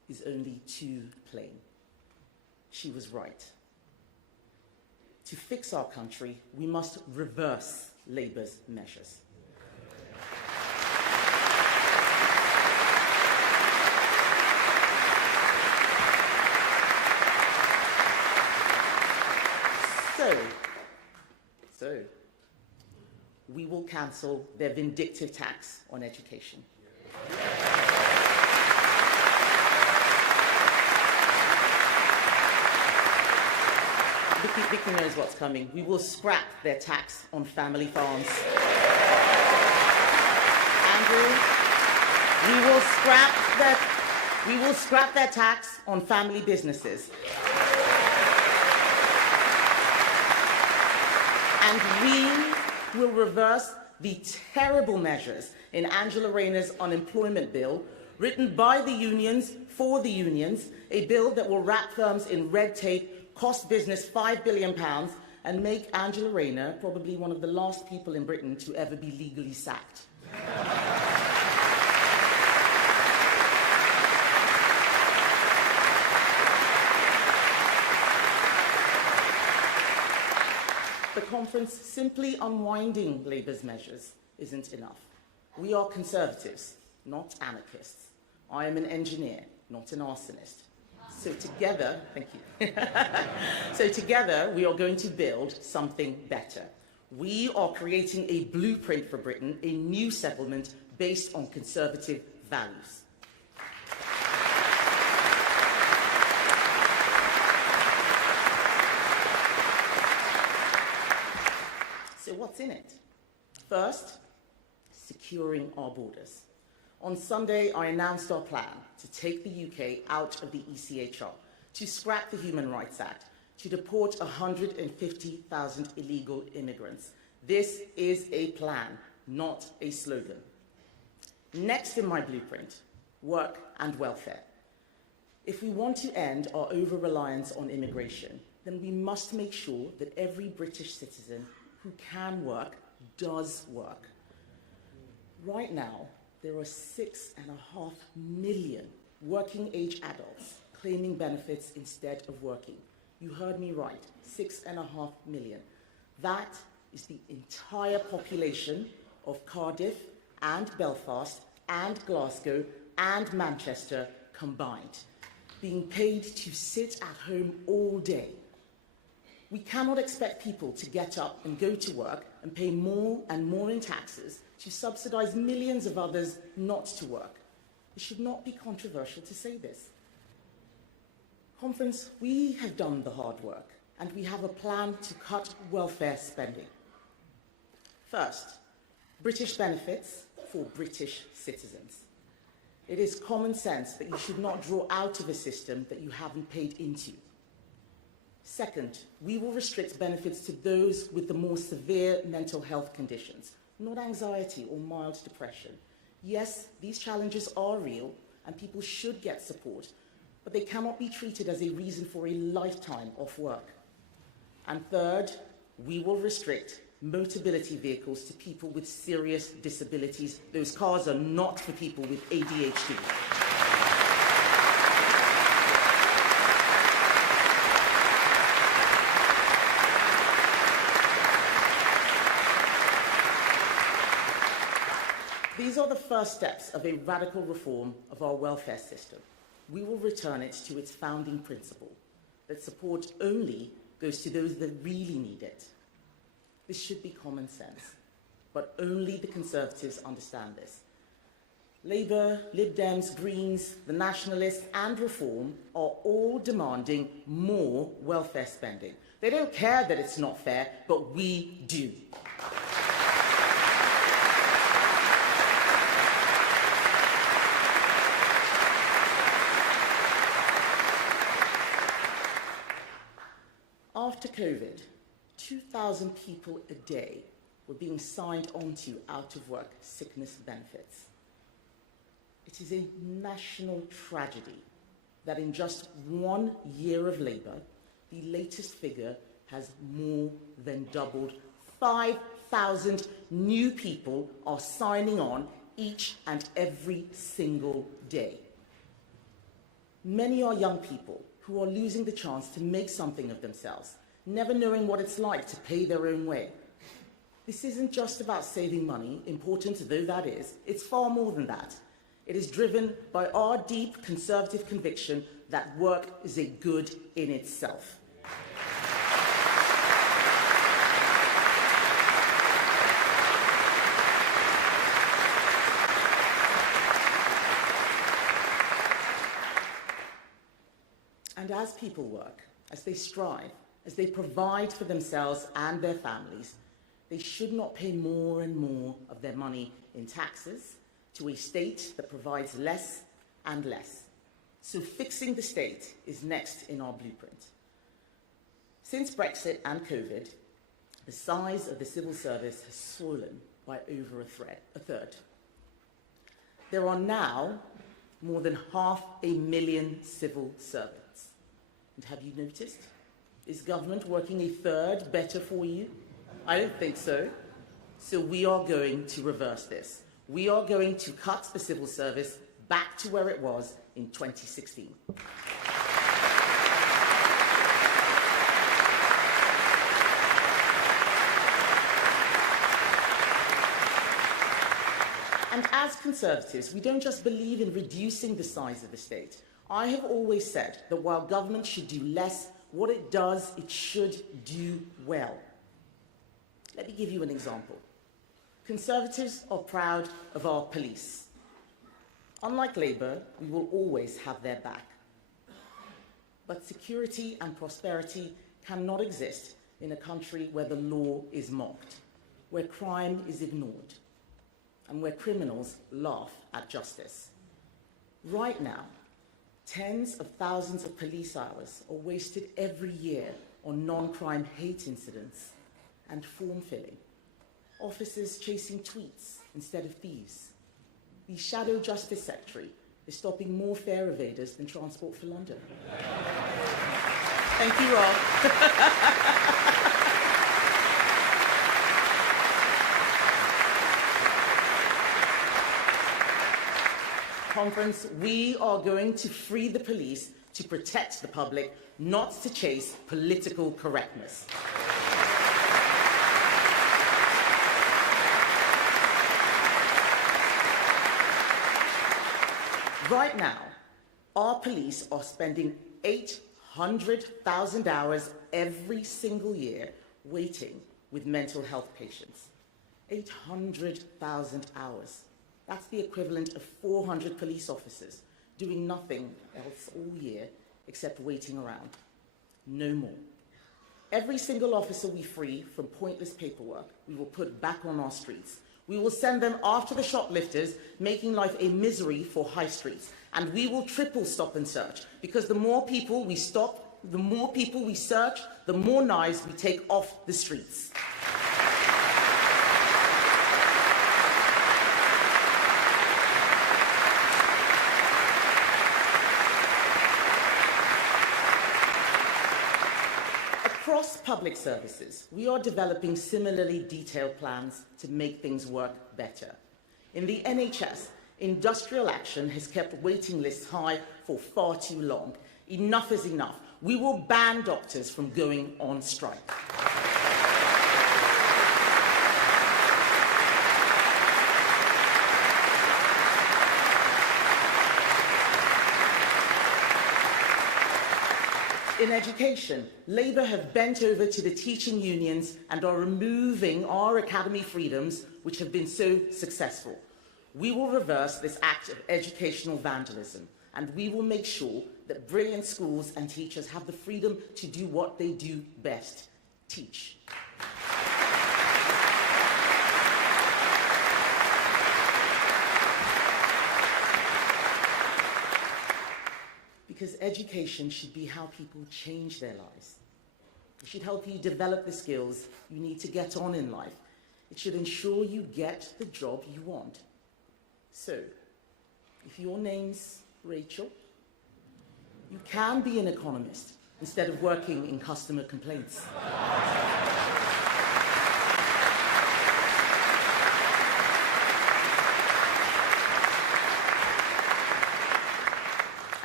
is only too plain. She was right. To fix our country, we must reverse Labour's measures. So, we will cancel their vindictive tax on education. Vicky knows what's coming. We will scrap their tax on family farms. Andrew, we will scrap their tax on family businesses. And we will reverse the terrible measures in Angela Rayner's unemployment bill, written by the unions for the unions, a bill that will wrap firms in red tape, cost business £5 billion, and make Angela Rayner probably one of the last people in Britain to ever be legally sacked. The conference simply unwinding Labour's measures isn't enough. We are Conservatives, not anarchists. I am an engineer, not an arsonist. So together, thank you. So together, we are going to build something better. We are creating a blueprint for Britain, a new settlement based on Conservative values. So what's in it? First, securing our borders. On Sunday, I announced our plan to take the UK out of the ECHR, to scrap the Human Rights Act, to deport 150,000 illegal immigrants. This is a plan, not a slogan. Next in my blueprint, work and welfare. If we want to end our over-reliance on immigration, then we must make sure that every British citizen who can work does work. Right now, there are 6.5 million working-age adults claiming benefits instead of working. You heard me right, 6.5 million. That is the entire population of Cardiff and Belfast and Glasgow and Manchester combined, being paid to sit at home all day. We cannot expect people to get up and go to work and pay more and more in taxes to subsidise millions of others not to work. It should not be controversial to say this. Conference, we have done the hard work and we have a plan to cut welfare spending. First, British benefits for British citizens. It is common sense that you should not draw out of a system that you haven't paid into. Second, we will restrict benefits to those with the more severe mental health conditions, not anxiety or mild depression. Yes, these challenges are real and people should get support, but they cannot be treated as a reason for a lifetime off work. And third, we will restrict mobility vehicles to people with serious disabilities. Those cars are not for people with ADHD. These are the first steps of a radical reform of our welfare system. We will return it to its founding principle, that support only goes to those that really need it. This should be common sense, but only the Conservatives understand this. Labour, Lib Dems, Greens, the Nationalists and Reform are all demanding more welfare spending. They don't care that it's not fair, but we do. After COVID, 2,000 people a day were being signed onto out-of-work sickness benefits. It is a national tragedy that in just 1 year of Labour, the latest figure has more than doubled. 5,000 new people are signing on each and every single day. Many are young people who are losing the chance to make something of themselves, never knowing what it's like to pay their own way. This isn't just about saving money, important though that is. It's far more than that. It is driven by our deep conservative conviction that work is a good in itself. And as people work, as they strive, as they provide for themselves and their families, they should not pay more and more of their money in taxes to a state that provides less and less. So fixing the state is next in our blueprint. Since Brexit and COVID, the size of the civil service has swollen by over a third. There are now more than 500,000 civil servants. And have you noticed? Is government working a third better for you? I don't think so. So we are going to reverse this. We are going to cut the civil service back to where it was in 2016. And as Conservatives, we don't just believe in reducing the size of the state. I have always said that while government should do less, what it does, it should do well. Let me give you an example. Conservatives are proud of our police. Unlike Labour, we will always have their back. But security and prosperity cannot exist in a country where the law is mocked, where crime is ignored, and where criminals laugh at justice. Right now, tens of thousands of police hours are wasted every year on non-crime hate incidents and form filling. Officers chasing tweets instead of thieves. The Shadow Justice Secretary is stopping more fare evaders than Transport for London. Thank you, Rob. Conference, we are going to free the police to protect the public, not to chase political correctness. Right now, our police are spending 800,000 hours every single year waiting with mental health patients. 800,000 hours. That's the equivalent of 400 police officers doing nothing else all year except waiting around. No more. Every single officer we free from pointless paperwork, we will put back on our streets. We will send them after the shoplifters, making life a misery for high streets. And we will triple stop and search, because the more people we stop, the more people we search, the more knives we take off the streets. Across public services, we are developing similarly detailed plans to make things work better. In the NHS, industrial action has kept waiting lists high for far too long. Enough is enough. We will ban doctors from going on strike. In education, Labour have bent over to the teaching unions and are removing our academy freedoms, which have been so successful. We will reverse this act of educational vandalism, and we will make sure that brilliant schools and teachers have the freedom to do what they do best: teach. Because education should be how people change their lives. It should help you develop the skills you need to get on in life. It should ensure you get the job you want. So, if your name's Rachel, you can be an economist instead of working in customer complaints.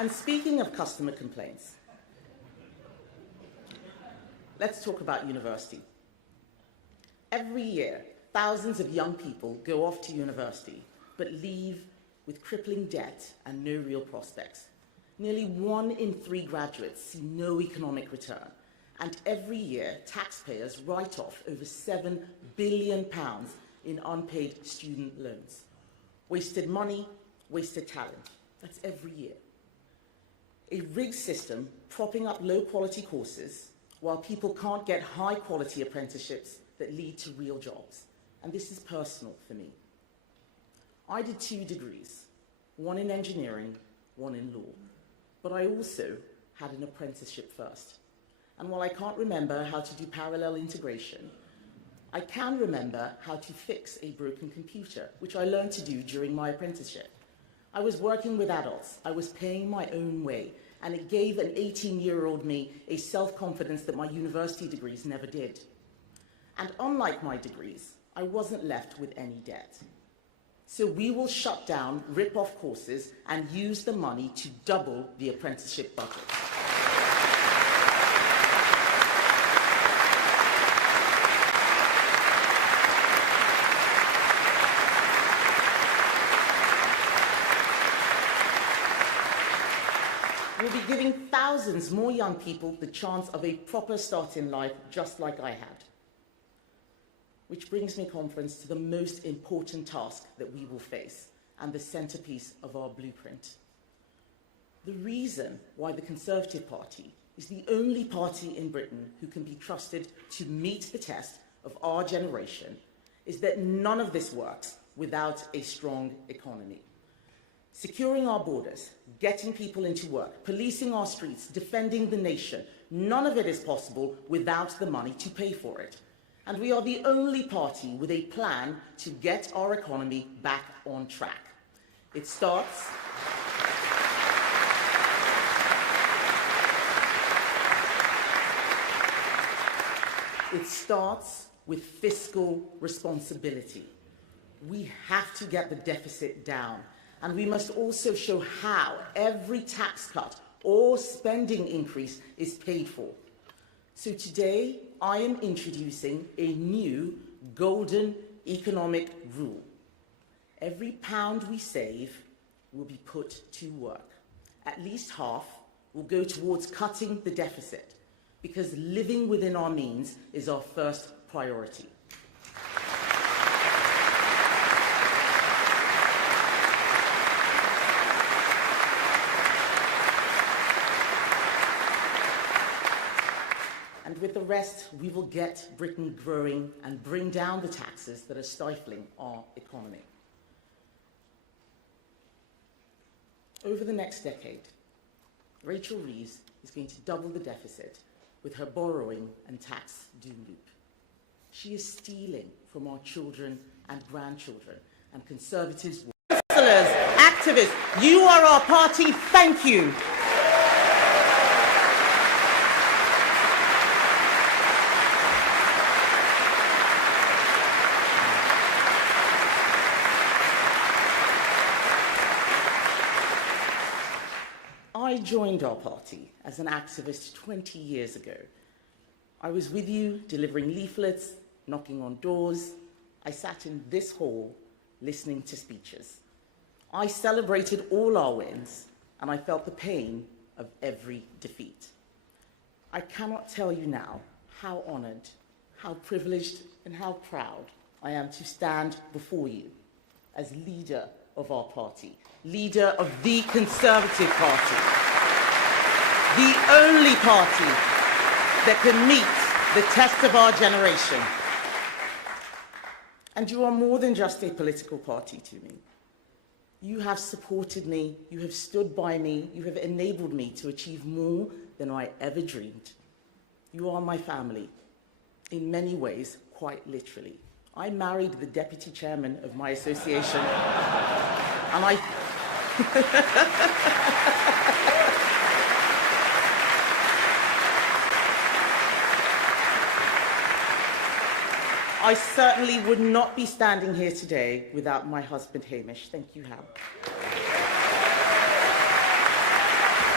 And speaking of customer complaints, let's talk about university. Every year, thousands of young people go off to university, but leave with crippling debt and no real prospects. Nearly 1 in 3 graduates see no economic return, and every year, taxpayers write off over £7 billion in unpaid student loans. Wasted money, wasted talent. That's every year. A rigged system propping up low-quality courses while people can't get high-quality apprenticeships that lead to real jobs. And this is personal for me. I did 2 degrees, one in engineering, one in law. But I also had an apprenticeship first. And while I can't remember how to do parallel integration, I can remember how to fix a broken computer, which I learned to do during my apprenticeship. I was working with adults, I was paying my own way, and it gave an 18-year-old me a self-confidence that my university degrees never did. And unlike my degrees, I wasn't left with any debt. So we will shut down rip-off courses and use the money to double the apprenticeship budget. We'll be giving thousands more young people the chance of a proper start in life, just like I had. Which brings me, conference, to the most important task that we will face and the centerpiece of our blueprint. The reason why the Conservative Party is the only party in Britain who can be trusted to meet the test of our generation is that none of this works without a strong economy. Securing our borders, getting people into work, policing our streets, defending the nation, none of it is possible without the money to pay for it. And we are the only party with a plan to get our economy back on track. It starts with fiscal responsibility. We have to get the deficit down. And we must also show how every tax cut or spending increase is paid for. So today, I am introducing a new golden economic rule. Every pound we save will be put to work. At least half will go towards cutting the deficit, because living within our means is our first priority. And with the rest, we will get Britain growing and bring down the taxes that are stifling our economy. Over the next decade, Rachel Reeves is going to double the deficit with her borrowing and tax doom loop. She is stealing from our children and grandchildren, and Conservatives, councillors, activists, you are our party, thank you. I joined our party as an activist 20 years ago. I was with you delivering leaflets, knocking on doors. I sat in this hall listening to speeches. I celebrated all our wins, and I felt the pain of every defeat. I cannot tell you now how honored, how privileged, and how proud I am to stand before you as leader of our party, leader of the Conservative Party, the only party that can meet the test of our generation. And you are more than just a political party to me. You have supported me, you have stood by me, you have enabled me to achieve more than I ever dreamed. You are my family, in many ways, quite literally. I married the deputy chairman of my association, and I certainly would not be standing here today without my husband, Hamish. Thank you, Hal.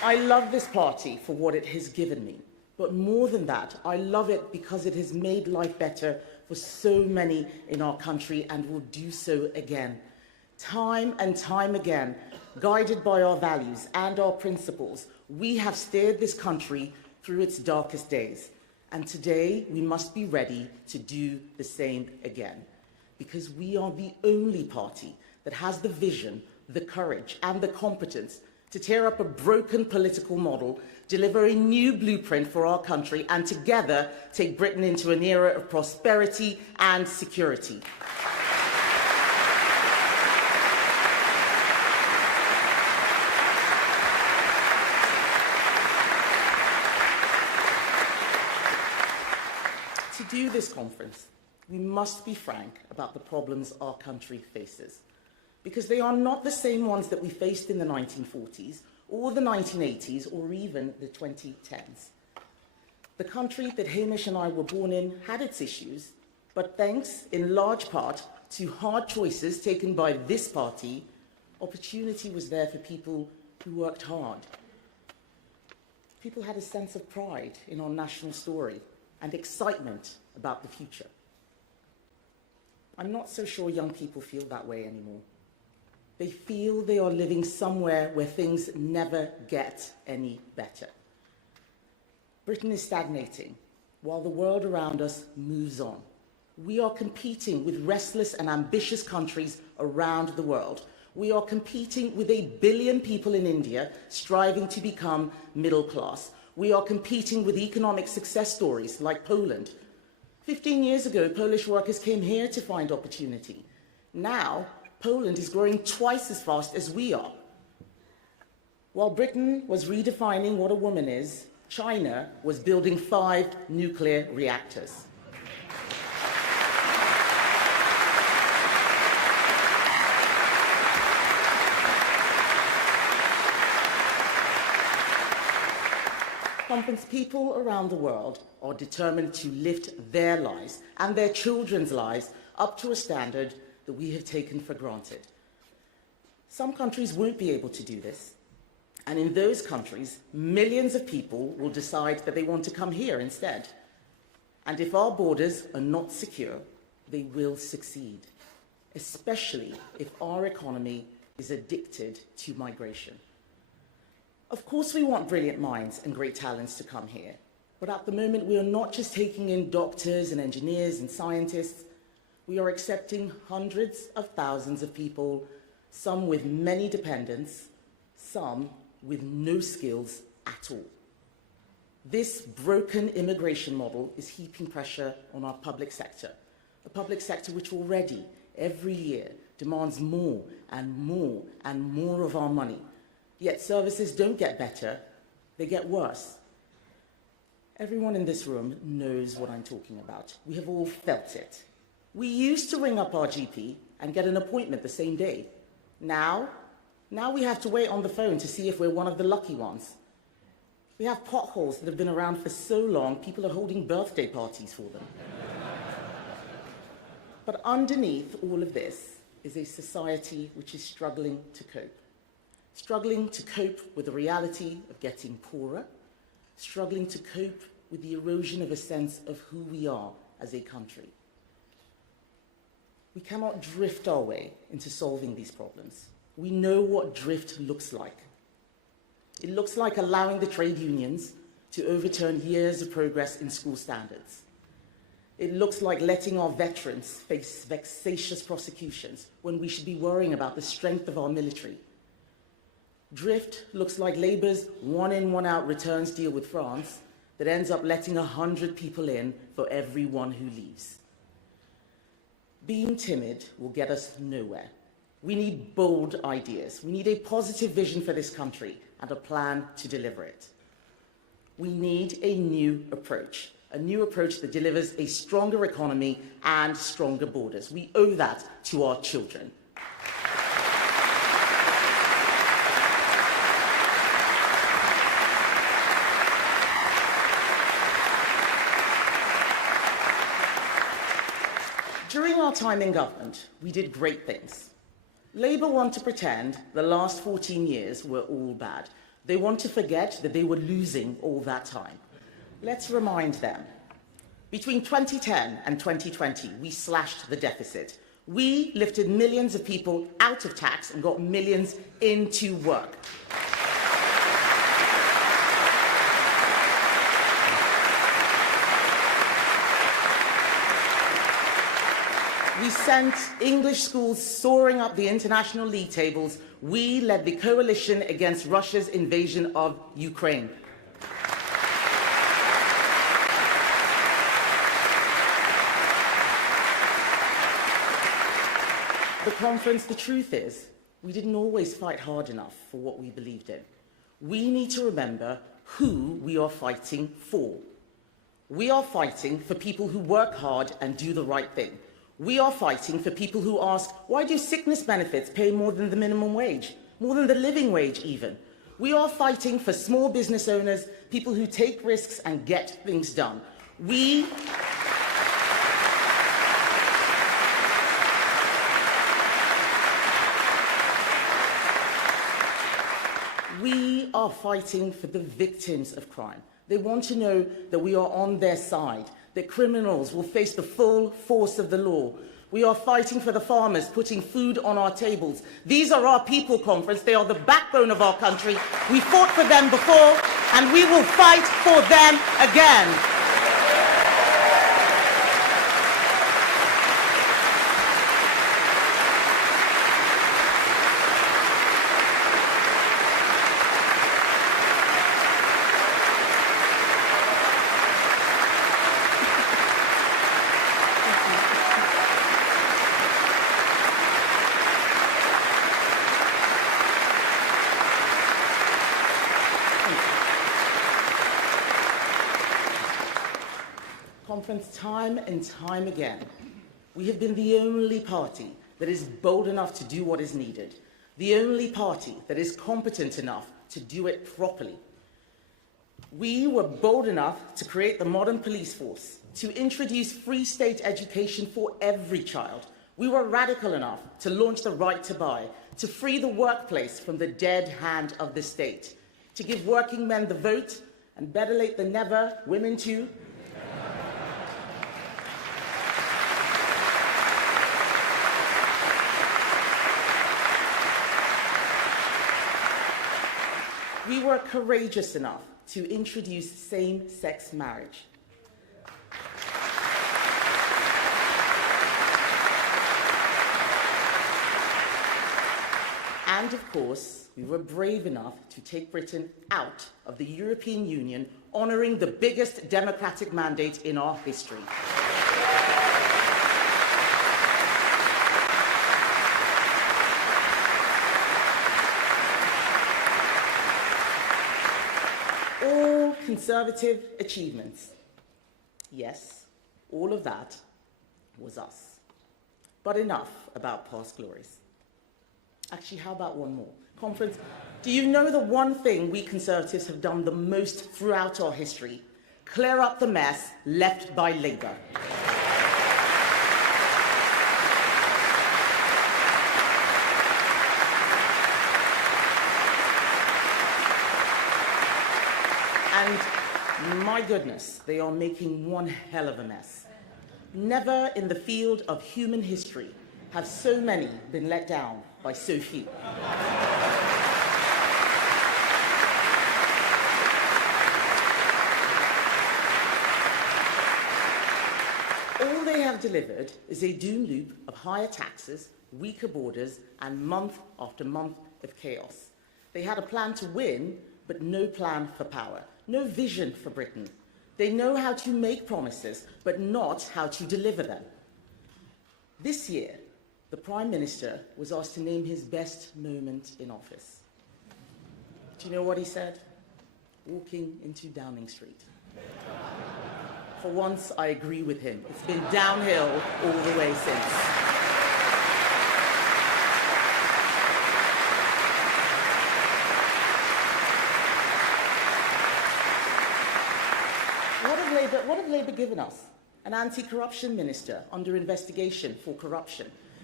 I love this party for what it has given me. But more than that, I love it because it has made life better for so many in our country and will do so again. Time and time again, guided by our values and our principles, we have steered this country through its darkest days. And today, we must be ready to do the same again. Because we are the only party that has the vision, the courage, and the competence to tear up a broken political model, deliver a new blueprint for our country, and together take Britain into an era of prosperity and security. To do this conference, we must be frank about the problems our country faces, because they are not the same ones that we faced in the 1940s or the 1980s or even the 2010s. The country that Hamish and I were born in had its issues, but thanks in large part to hard choices taken by this party, opportunity was there for people who worked hard. People had a sense of pride in our national story and excitement about the future. I'm not so sure young people feel that way anymore. They feel they are living somewhere where things never get any better. Britain is stagnating while the world around us moves on. We are competing with restless and ambitious countries around the world. We are competing with 1 billion people in India striving to become middle class. We are competing with economic success stories like Poland. 15 years ago, Polish workers came here to find opportunity. Now, Poland is growing twice as fast as we are. While Britain was redefining what a woman is, China was building 5 nuclear reactors. People around the world are determined to lift their lives and their children's lives up to a standard that we have taken for granted. Some countries won't be able to do this, and in those countries, millions of people will decide that they want to come here instead. And if our borders are not secure, they will succeed, especially if our economy is addicted to migration. Of course, we want brilliant minds and great talents to come here, but at the moment, we are not just taking in doctors and engineers and scientists. We are accepting hundreds of thousands of people, some with many dependents, some with no skills at all. This broken immigration model is heaping pressure on our public sector, a public sector which already, every year, demands more and more and more of our money. Yet services don't get better, they get worse. Everyone in this room knows what I'm talking about. We have all felt it. We used to ring up our GP and get an appointment the same day. Now we have to wait on the phone to see if we're one of the lucky ones. We have potholes that have been around for so long, people are holding birthday parties for them. But underneath all of this is a society which is struggling to cope. Struggling to cope with the reality of getting poorer, struggling to cope with the erosion of a sense of who we are as a country. We cannot drift our way into solving these problems. We know what drift looks like. It looks like allowing the trade unions to overturn years of progress in school standards. It looks like letting our veterans face vexatious prosecutions when we should be worrying about the strength of our military. Drift looks like Labour's one-in, one-out returns deal with France that ends up letting 100 people in for every one who leaves. Being timid will get us nowhere. We need bold ideas. We need a positive vision for this country and a plan to deliver it. We need a new approach that delivers a stronger economy and stronger borders. We owe that to our children. During our time in government, we did great things. Labour want to pretend the last 14 years were all bad. They want to forget that they were losing all that time. Let's remind them. Between 2010 and 2020, we slashed the deficit. We lifted millions of people out of tax and got millions into work. We sent English schools soaring up the international league tables. We led the coalition against Russia's invasion of Ukraine. The conference, the truth is, we didn't always fight hard enough for what we believed in. We need to remember who we are fighting for. We are fighting for people who work hard and do the right thing. We are fighting for people who ask, why do sickness benefits pay more than the minimum wage, more than the living wage even? We are fighting for small business owners, people who take risks and get things done. We are fighting for the victims of crime. They want to know that we are on their side, that criminals will face the full force of the law. We are fighting for the farmers, putting food on our tables. These are our people, conference. They are the backbone of our country. We fought for them before, and we will fight for them again. Conference, time and time again, we have been the only party that is bold enough to do what is needed, the only party that is competent enough to do it properly. We were bold enough to create the modern police force, to introduce free state education for every child. We were radical enough to launch the right to buy, to free the workplace from the dead hand of the state, to give working men the vote, and better late than never, women too. We were courageous enough to introduce same-sex marriage. And of course, we were brave enough to take Britain out of the European Union, honouring the biggest democratic mandate in our history. All conservative achievements. Yes, all of that was us. But enough about past glories. Actually, how about one more? Conference, do you know the one thing we Conservatives have done the most throughout our history? Clear up the mess left by Labour. And my goodness, they are making one hell of a mess. Never in the field of human history have so many been let down by so few. All they have delivered is a doom loop of higher taxes, weaker borders, and month after month of chaos. They had a plan to win, but no plan for power, no vision for Britain. They know how to make promises, but not how to deliver them. This year, the Prime Minister was asked to name his best moment in office. Do you know what he said? Walking into Downing Street. For once, I agree with him. It's been downhill all the way since. What have Labour given us? An anti-corruption minister under investigation for corruption.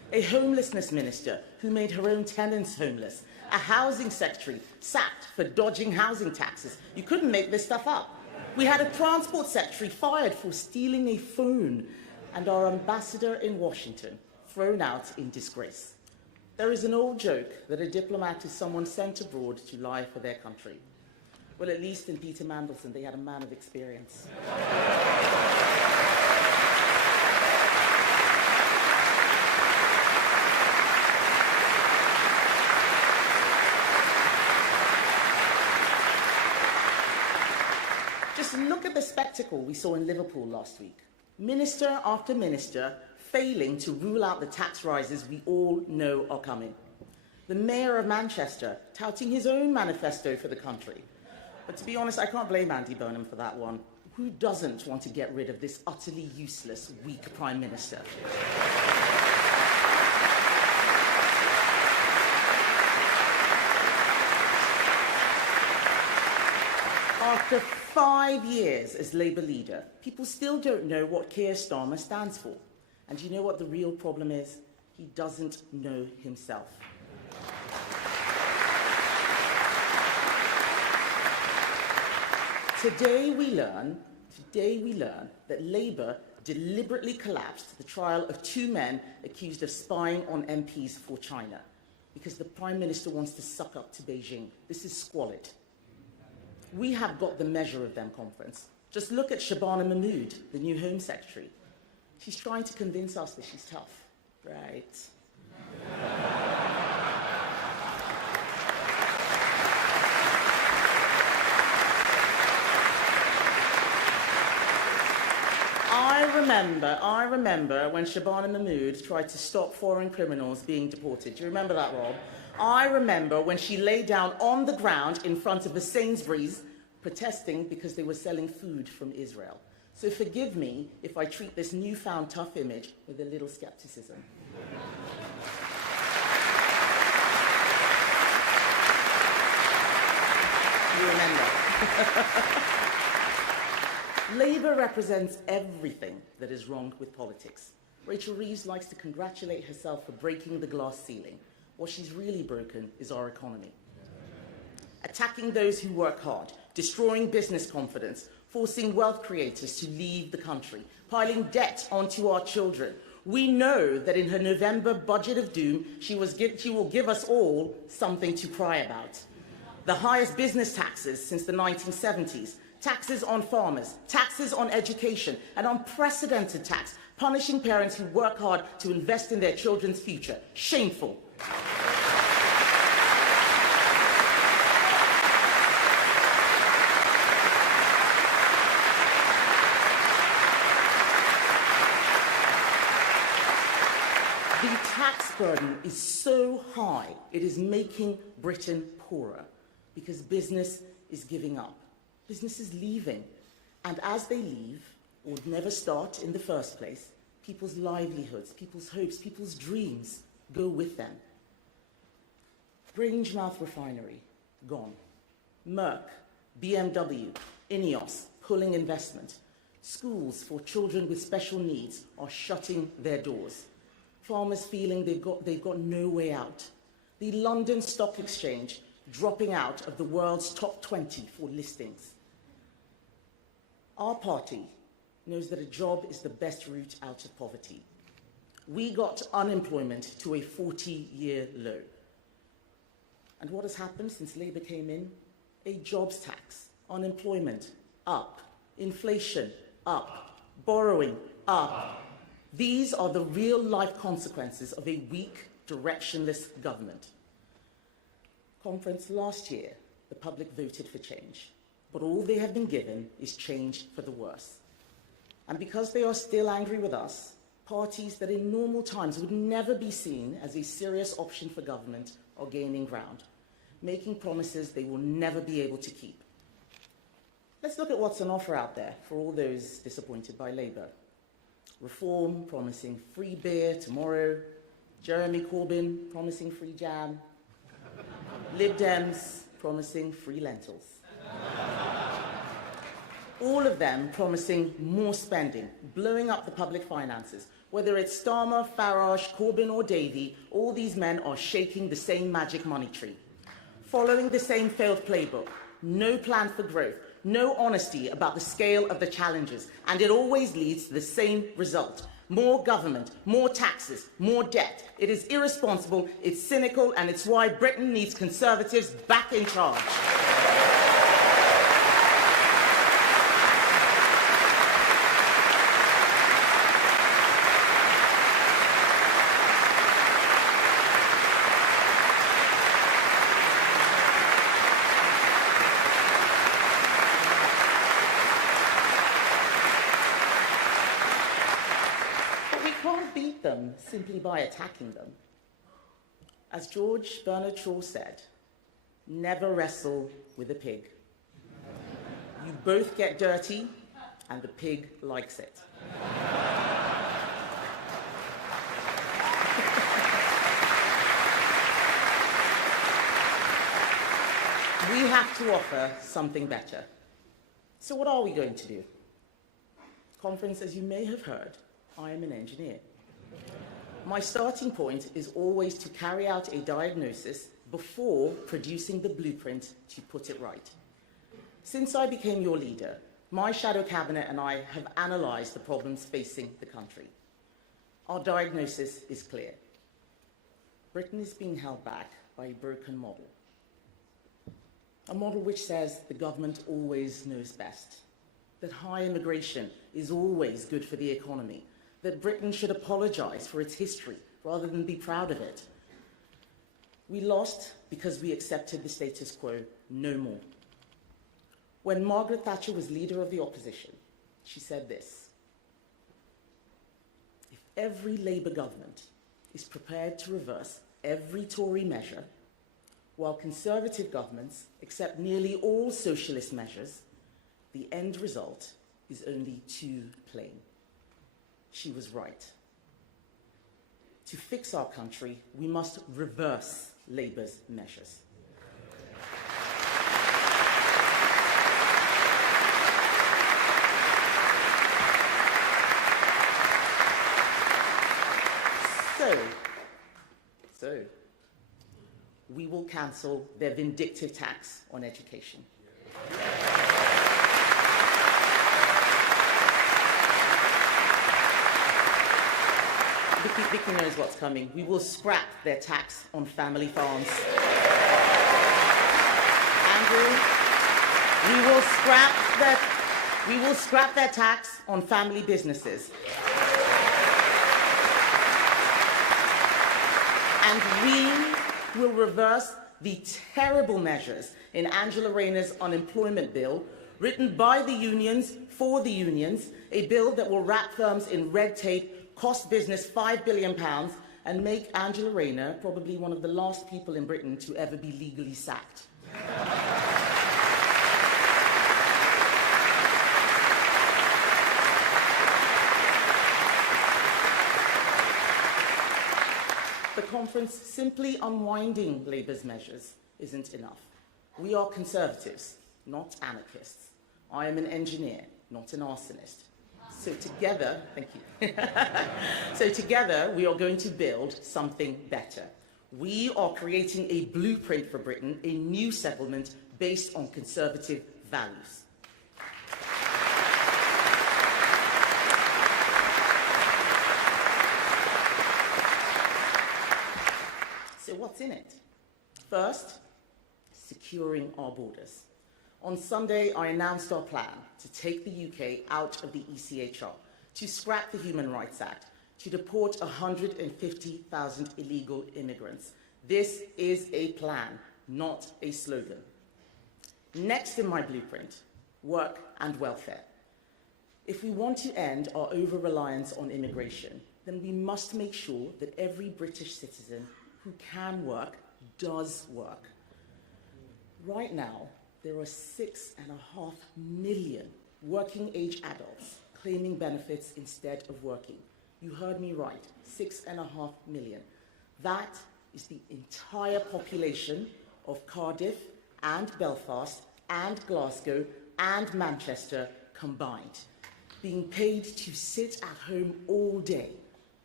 a homelessness minister who made her own tenants homeless, a housing secretary sacked for dodging housing taxes. You couldn't make this stuff up. We had a transport secretary fired for stealing a phone, and our ambassador in Washington thrown out in disgrace. There is an old joke that a diplomat is someone sent abroad to lie for their country. Well, at least in Peter Mandelson, they had a man of experience. Just look at the spectacle we saw in Liverpool last week. Minister after minister failing to rule out the tax rises we all know are coming. The Mayor of Manchester touting his own manifesto for the country. But to be honest, I can't blame Andy Burnham for that one. Who doesn't want to get rid of this utterly useless, weak Prime Minister? After 5 years as Labour leader, people still don't know what Keir Starmer stands for. And you know what the real problem is? He doesn't know himself. Today we learn that Labour deliberately collapsed the trial of 2 men accused of spying on MPs for China because the Prime Minister wants to suck up to Beijing. This is squalid. We have got the measure of them, conference. Just look at Shabana Mahmood, the new Home Secretary. She's trying to convince us that she's tough, right? I remember when Shabana Mahmood tried to stop foreign criminals being deported. Do you remember that, Rob? I remember when she lay down on the ground in front of a Sainsbury's protesting because they were selling food from Israel. So forgive me if I treat this newfound tough image with a little skepticism. You remember? Labour represents everything that is wrong with politics. Rachel Reeves likes to congratulate herself for breaking the glass ceiling. What she's really broken is our economy. Attacking those who work hard, destroying business confidence, forcing wealth creators to leave the country, piling debt onto our children. We know that in her November budget of doom, she will give us all something to cry about. The highest business taxes since the 1970s, taxes on farmers, taxes on education, an unprecedented tax, punishing parents who work hard to invest in their children's future. Shameful. The tax burden is so high, it is making Britain poorer because business is giving up. Business is leaving. And as they leave, or never start in the first place, people's livelihoods, people's hopes, people's dreams go with them. Grangemouth Refinery, gone. Merck, BMW, Ineos, pulling investment. Schools for children with special needs are shutting their doors. Farmers feeling they've got no way out. The London Stock Exchange dropping out of the world's top 20 for listings. Our party knows that a job is the best route out of poverty. We got unemployment to a 40-year low. And what has happened since Labour came in? A jobs tax, unemployment up, inflation up, borrowing up. These are the real-life consequences of a weak, directionless government. Conference last year, the public voted for change, but all they have been given is change for the worse. And because they are still angry with us, parties that in normal times would never be seen as a serious option for government are gaining ground, making promises they will never be able to keep. Let's look at what's on offer out there for all those disappointed by Labour. Reform promising free beer tomorrow, Jeremy Corbyn promising free jam, Lib Dems promising free lentils. All of them promising more spending, blowing up the public finances, Whether it's Starmer, Farage, Corbyn or Davey, all these men are shaking the same magic money tree, following the same failed playbook. No plan for growth, no honesty about the scale of the challenges, and it always leads to the same result. More government, more taxes, more debt. It is irresponsible, it's cynical, and it's why Britain needs Conservatives back in charge. Them simply by attacking them. As George Bernard Shaw said, never wrestle with a pig. You both get dirty and the pig likes it. We have to offer something better. So what are we going to do? Conference, as you may have heard, I am an engineer. My starting point is always to carry out a diagnosis before producing the blueprint to put it right. Since I became your leader, my shadow cabinet and I have analysed the problems facing the country. Our diagnosis is clear. Britain is being held back by a broken model. A model which says the government always knows best, that high immigration is always good for the economy, that Britain should apologise for its history rather than be proud of it. We lost because we accepted the status quo no more. When Margaret Thatcher was leader of the opposition, she said this: if every Labour government is prepared to reverse every Tory measure, while Conservative governments accept nearly all socialist measures, the end result is only too plain. She was right. To fix our country, we must reverse Labour's measures. So, we will cancel their vindictive tax on education. Vicky knows what's coming. We will scrap their tax on family farms. Andrew, we will scrap their tax on family businesses. And we will reverse the terrible measures in Angela Rayner's unemployment bill, written by the unions for the unions, a bill that will wrap firms in red tape, cost business £5 billion, and make Angela Rayner probably one of the last people in Britain to ever be legally sacked. The conference simply unwinding Labour's measures isn't enough. We are Conservatives, not anarchists. I am an engineer, not an arsonist. So together, thank you. So together, we are going to build something better. We are creating a blueprint for Britain, a new settlement based on Conservative values. So what's in it? First, securing our borders. On Sunday, I announced our plan to take the UK out of the ECHR, to scrap the Human Rights Act, to deport 150,000 illegal immigrants. This is a plan, not a slogan. Next in my blueprint, work and welfare. If we want to end our over-reliance on immigration, then we must make sure that every British citizen who can work does work. Right now, there are 6.5 million working-age adults claiming benefits instead of working. You heard me right, 6.5 million. That is the entire population of Cardiff and Belfast and Glasgow and Manchester combined, being paid to sit at home all day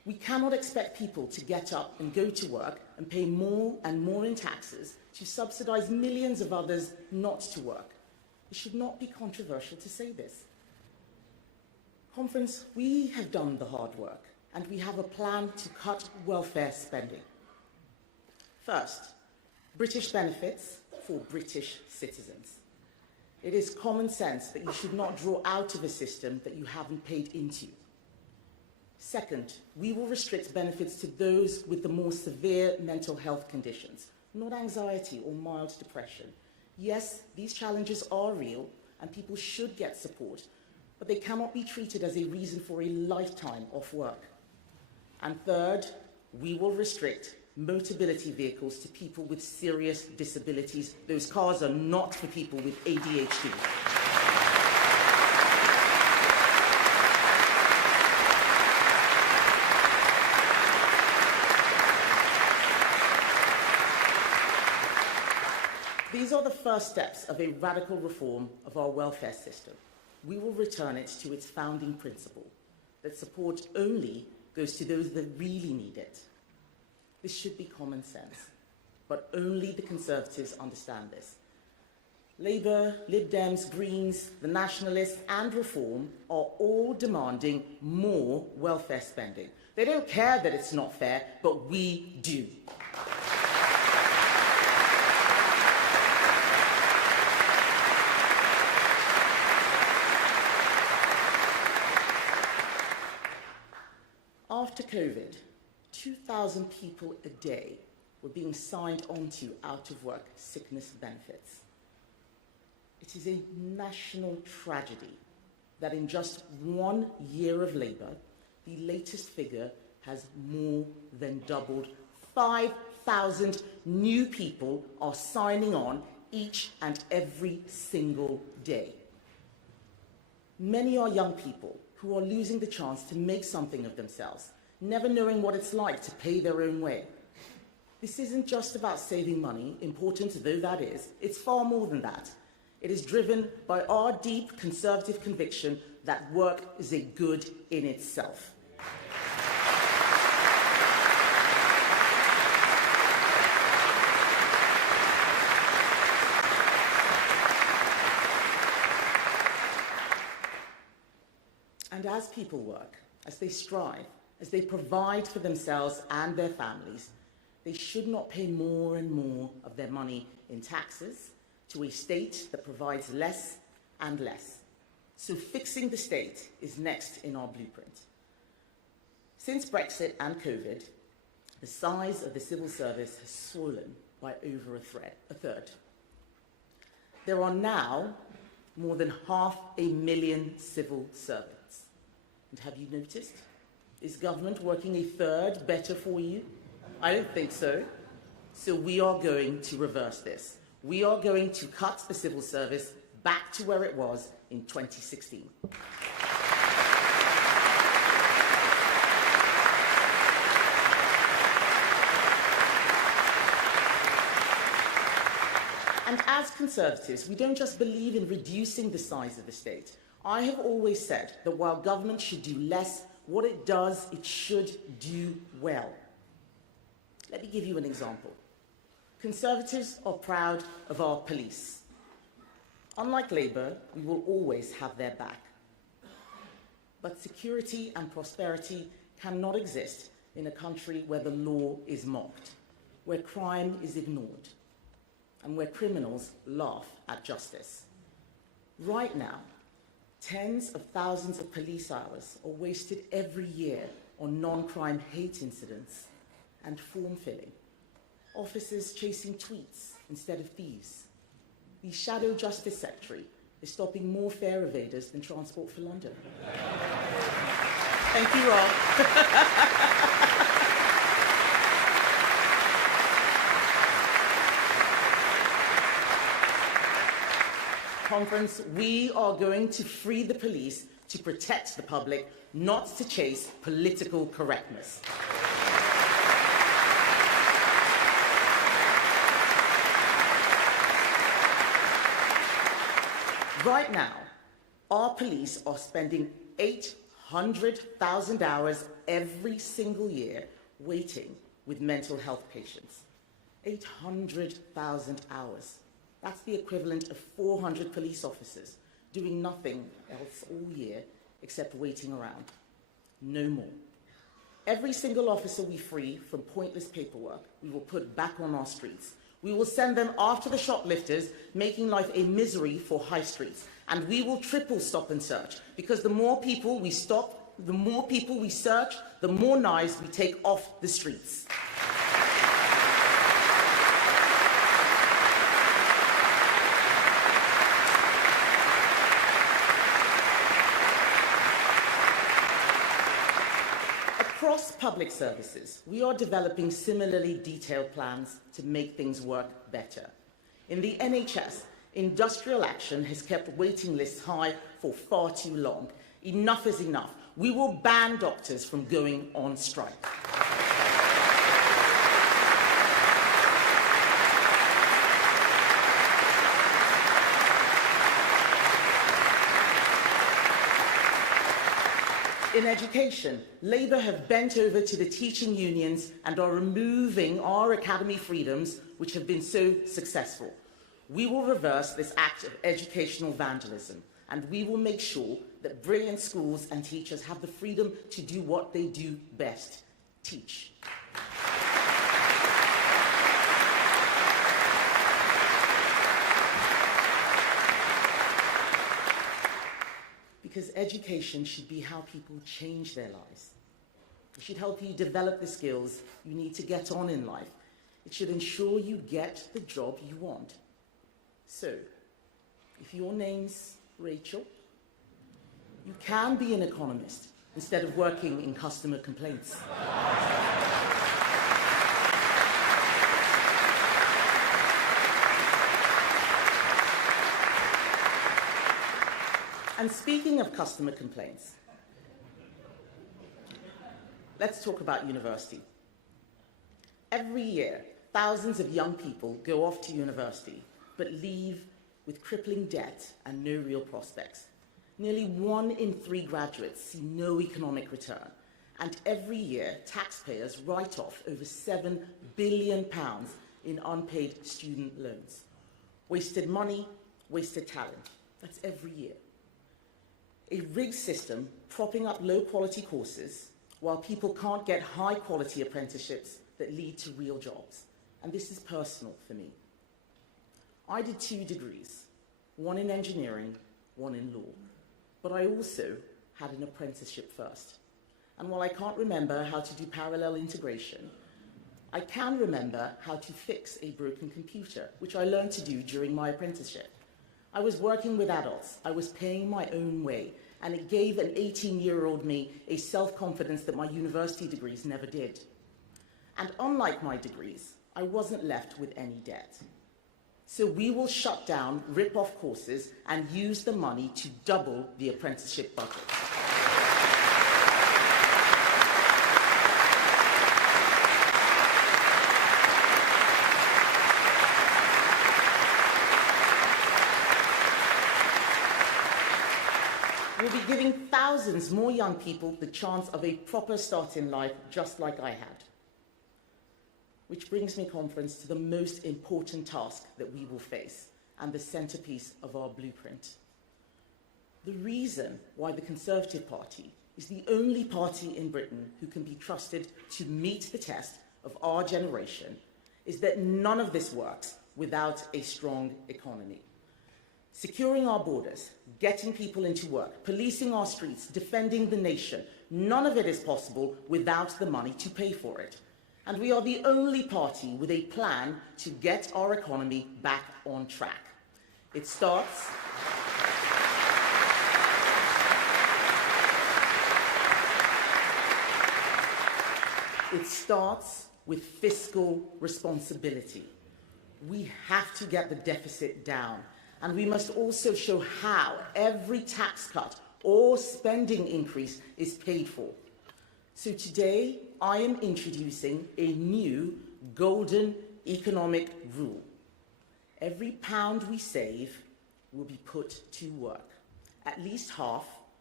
We cannot expect people to get up and go to work and pay more and more in taxes to subsidise millions of others not to work. It should not be controversial to say this. Conference, we have done the hard work and we have a plan to cut welfare spending. First, British benefits for British citizens. It is common sense that you should not draw out of a system that you haven't paid into. Second, we will restrict benefits to those with the more severe mental health conditions, not anxiety or mild depression. Yes, these challenges are real and people should get support, but they cannot be treated as a reason for a lifetime off work. And third, we will restrict mobility vehicles to people with serious disabilities. Those cars are not for people with ADHD. These are the first steps of a radical reform of our welfare system. We will return it to its founding principle, that support only goes to those that really need it. This should be common sense, but only the Conservatives understand this. Labour, Lib Dems, Greens, the Nationalists and Reform are all demanding more welfare spending. They don't care that it's not fair, but we do. After COVID, 2,000 people a day were being signed onto out-of-work sickness benefits. It is a national tragedy that in just 1 year of Labour, the latest figure has more than doubled. 5,000 new people are signing on each and every single day. Many are young people who are losing the chance to make something of themselves, never knowing what it's like to pay their own way. This isn't just about saving money, important though that is. It's far more than that. It is driven by our deep Conservative conviction that work is a good in itself. And as people work, as they strive, as they provide for themselves and their families, they should not pay more and more of their money in taxes to a state that provides less and less. So fixing the state is next in our blueprint. Since Brexit and COVID, the size of the civil service has swollen by over a third. There are now more than 500,000 civil servants. And have you noticed? Is government working a third better for you? I don't think so. So we are going to reverse this. We are going to cut the civil service back to where it was in 2016. And as Conservatives, we don't just believe in reducing the size of the state. I have always said that while government should do less, what it does, it should do well. Let me give you an example. Conservatives are proud of our police. Unlike Labour, we will always have their back. But security and prosperity cannot exist in a country where the law is mocked, where crime is ignored, and where criminals laugh at justice. Right now, tens of thousands of police hours are wasted every year on non-crime hate incidents and form filling. Officers chasing tweets instead of thieves. The shadow justice secretary is stopping more fare evaders than Transport for London. Thank you all. Conference, we are going to free the police to protect the public, not to chase political correctness. Right now, our police are spending 100,000 hours every single year waiting with mental health patients. 800,000 hours. That's the equivalent of 400 police officers doing nothing else all year except waiting around. No more. Every single officer we free from pointless paperwork, we will put back on our streets. We will send them after the shoplifters, making life a misery for high streets. And we will triple stop and search, because the more people we stop, the more people we search, the more knives we take off the streets. Across public services, we are developing similarly detailed plans to make things work better. In the NHS, industrial action has kept waiting lists high for far too long. Enough is enough. We will ban doctors from going on strike. In education, Labour have bent over to the teaching unions and are removing our academy freedoms, which have been so successful. We will reverse this act of educational vandalism, and we will make sure that brilliant schools and teachers have the freedom to do what they do best: teach. Because education should be how people change their lives. It should help you develop the skills you need to get on in life. It should ensure you get the job you want. So, if your name's Rachel, you can be an economist instead of working in customer complaints. And speaking of customer complaints, let's talk about university. Every year, thousands of young people go off to university, but leave with crippling debt and no real prospects. Nearly 1 in 3 graduates see no economic return. And every year, taxpayers write off over £7 billion in unpaid student loans. Wasted money, wasted talent. That's every year. A rigged system propping up low-quality courses while people can't get high-quality apprenticeships that lead to real jobs. And this is personal for me. I did 2 degrees, one in engineering, one in law. But I also had an apprenticeship first. And while I can't remember how to do parallel integration, I can remember how to fix a broken computer, which I learned to do during my apprenticeship. I was working with adults, I was paying my own way, and it gave an 18-year-old me a self-confidence that my university degrees never did. And unlike my degrees, I wasn't left with any debt. So we will shut down rip-off courses and use the money to double the apprenticeship budget. We'll be giving thousands more young people the chance of a proper start in life, just like I had. Which brings me, conference, to the most important task that we will face, and the centrepiece of our blueprint. The reason why the Conservative Party is the only party in Britain who can be trusted to meet the test of our generation is that none of this works without a strong economy. Securing our borders, getting people into work, policing our streets, defending the nation, none of it is possible without the money to pay for it. And we are the only party with a plan to get our economy back on track. It starts with fiscal responsibility. We have to get the deficit down. And we must also show how every tax cut or spending increase is paid for. So today, I am introducing a new golden economic rule. Every pound we save will be put to work. At least half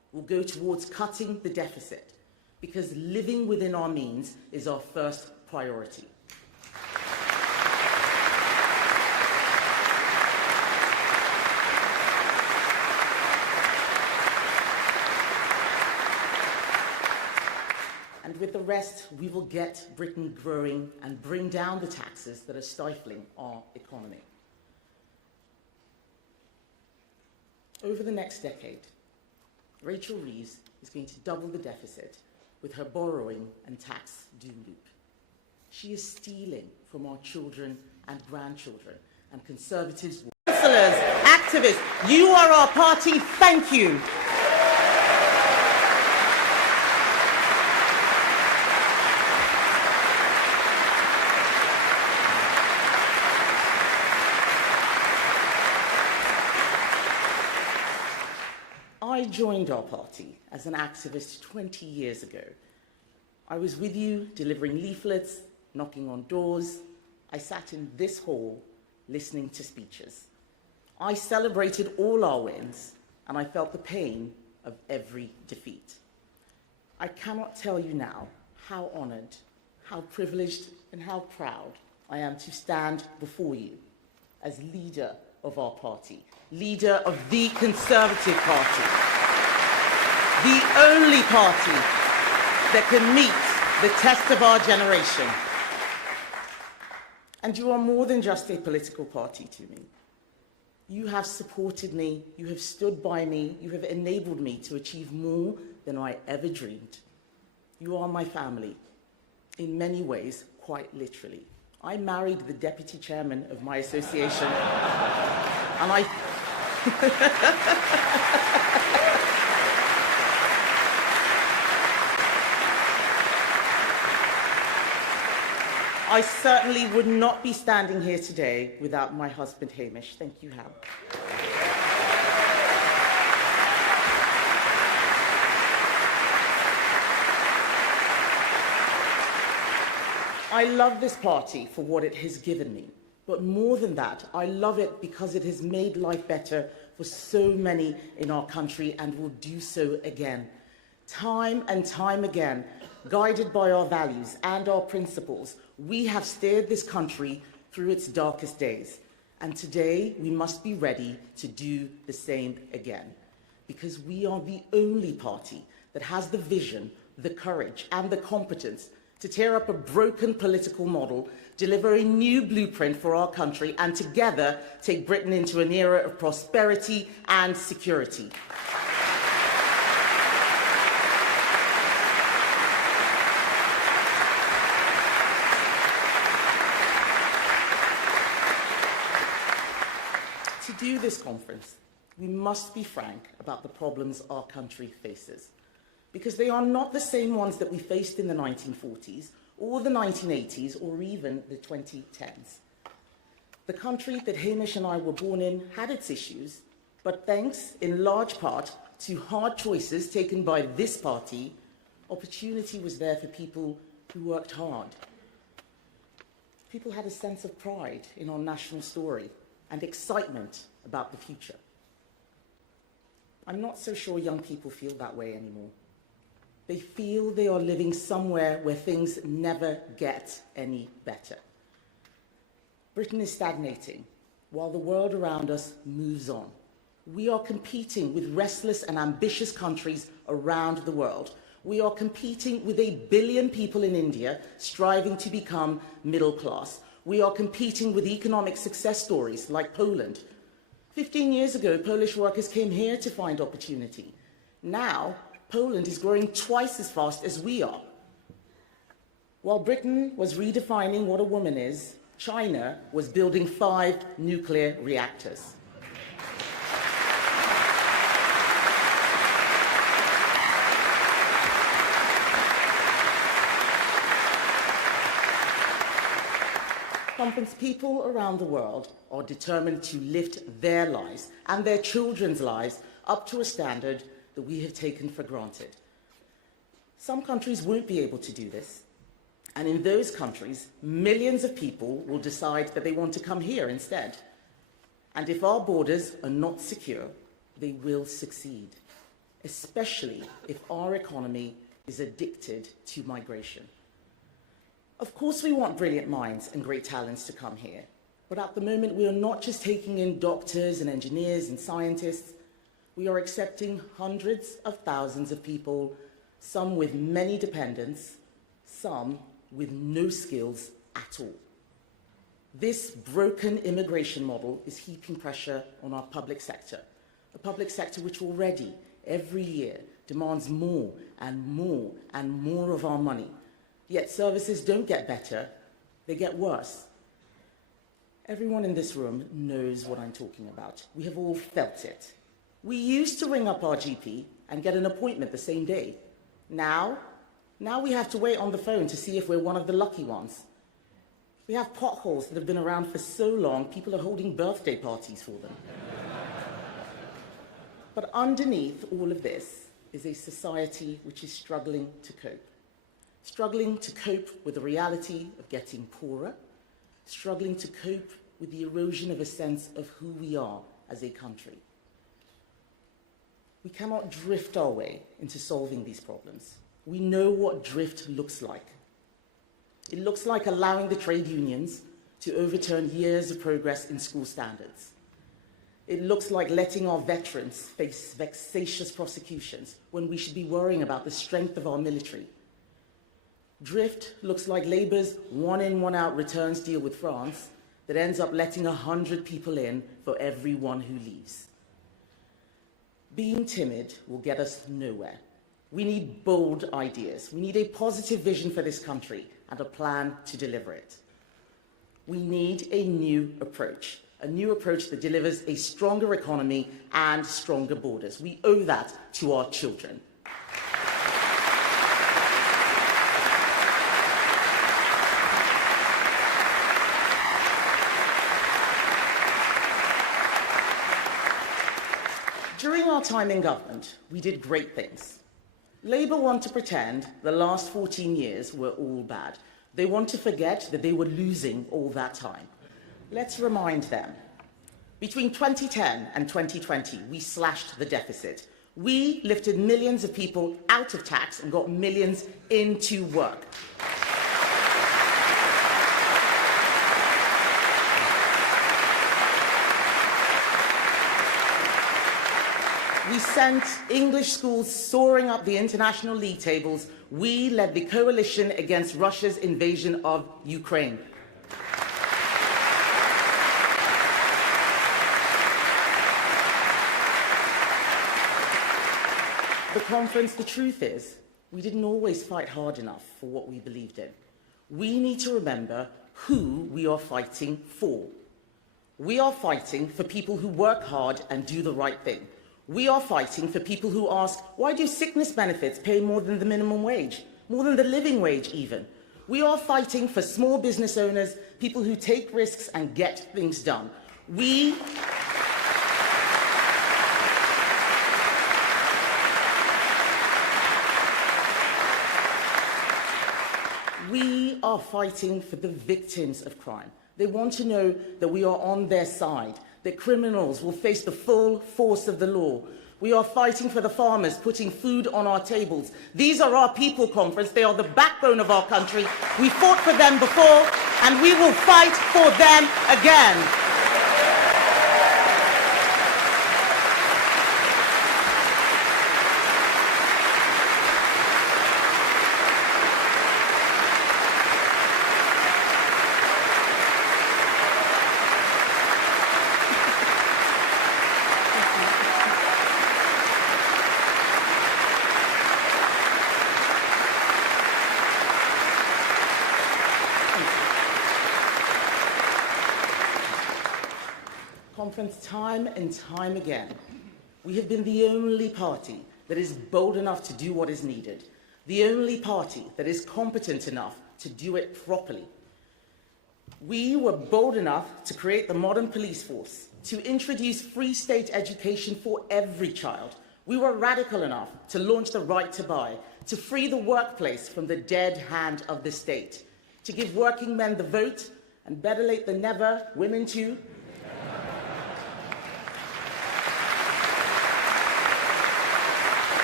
will go towards cutting the deficit, because living within our means is our first priority. And with the rest, we will get Britain growing and bring down the taxes that are stifling our economy. Over the next decade, Rachel Reeves is going to double the deficit with her borrowing and tax doom loop. She is stealing from our children and grandchildren, and Conservatives, councillors, activists, you are our party, thank you. I joined our party as an activist 20 years ago. I was with you delivering leaflets, knocking on doors. I sat in this hall listening to speeches. I celebrated all our wins, and I felt the pain of every defeat. I cannot tell you now how honoured, how privileged, and how proud I am to stand before you as leader of our party, leader of the Conservative Party, the only party that can meet the test of our generation. And you are more than just a political party to me. You have supported me, you have stood by me, you have enabled me to achieve more than I ever dreamed. You are my family, in many ways, quite literally. I married the deputy chairman of my association, and I certainly would not be standing here today without my husband, Hamish. Thank you, Hal. I love this party for what it has given me, but more than that, I love it because it has made life better for so many in our country and will do so again. Time and time again, guided by our values and our principles, we have steered this country through its darkest days. And today, we must be ready to do the same again, because we are the only party that has the vision, the courage, and the competence to tear up a broken political model, deliver a new blueprint for our country, and together take Britain into an era of prosperity and security. To do this conference, we must be frank about the problems our country faces, because they are not the same ones that we faced in the 1940s or the 1980s or even the 2010s. The country that Hamish and I were born in had its issues, but thanks in large part to hard choices taken by this party, opportunity was there for people who worked hard. People had a sense of pride in our national story and excitement about the future. I'm not so sure young people feel that way anymore. They feel they are living somewhere where things never get any better. Britain is stagnating while the world around us moves on. We are competing with restless and ambitious countries around the world. We are competing with 1 billion people in India striving to become middle class. We are competing with economic success stories like Poland. 15 years ago, Polish workers came here to find opportunity. Now, Poland is growing twice as fast as we are. While Britain was redefining what a woman is, China was building 5 nuclear reactors. People around the world are determined to lift their lives and their children's lives up to a standard that we have taken for granted. Some countries won't be able to do this, and in those countries, millions of people will decide that they want to come here instead. And if our borders are not secure, they will succeed. especially if our economy is addicted to migration. Of course, we want brilliant minds and great talents to come here, but at the moment, we are not just taking in doctors and engineers and scientists. We are accepting hundreds of thousands of people, some with many dependents, some with no skills at all. This broken immigration model is heaping pressure on our public sector, a public sector which already, every year, demands more and more and more of our money. Yet services don't get better, they get worse. Everyone in this room knows what I'm talking about. We have all felt it. We used to ring up our GP and get an appointment the same day. Now we have to wait on the phone to see if we're one of the lucky ones. We have potholes that have been around for so long, people are holding birthday parties for them. But underneath all of this is a society which is struggling to cope. Struggling to cope with the reality of getting poorer, struggling to cope with the erosion of a sense of who we are as a country. We cannot drift our way into solving these problems. We know what drift looks like. It looks like allowing the trade unions to overturn years of progress in school standards. It looks like letting our veterans face vexatious prosecutions when we should be worrying about the strength of our military. Drift looks like Labour's one-in, one-out returns deal with France that ends up letting 100 people in for every one who leaves. Being timid will get us nowhere. We need bold ideas. We need a positive vision for this country and a plan to deliver it. We need a new approach that delivers a stronger economy and stronger borders. We owe that to our children. During our time in government, we did great things. Labour want to pretend the last 14 years were all bad. They want to forget that they were losing all that time. Let's remind them. Between 2010 and 2020, we slashed the deficit. We lifted millions of people out of tax and got millions into work. We sent English schools soaring up the international league tables. We led the coalition against Russia's invasion of Ukraine. The conference, the truth is, we didn't always fight hard enough for what we believed in. We need to remember who we are fighting for. We are fighting for people who work hard and do the right thing. We are fighting for people who ask, why do sickness benefits pay more than the minimum wage, more than the living wage even? We are fighting for small business owners, people who take risks and get things done. We are fighting for the victims of crime. They want to know that we are on their side, that criminals will face the full force of the law. We are fighting for the farmers, putting food on our tables. These are our people, conference. They are the backbone of our country. We fought for them before, and we will fight for them again. Conference, time and time again, we have been the only party that is bold enough to do what is needed, the only party that is competent enough to do it properly. We were bold enough to create the modern police force, to introduce free state education for every child. We were radical enough to launch the right to buy, to free the workplace from the dead hand of the state, to give working men the vote, and better late than never, women too.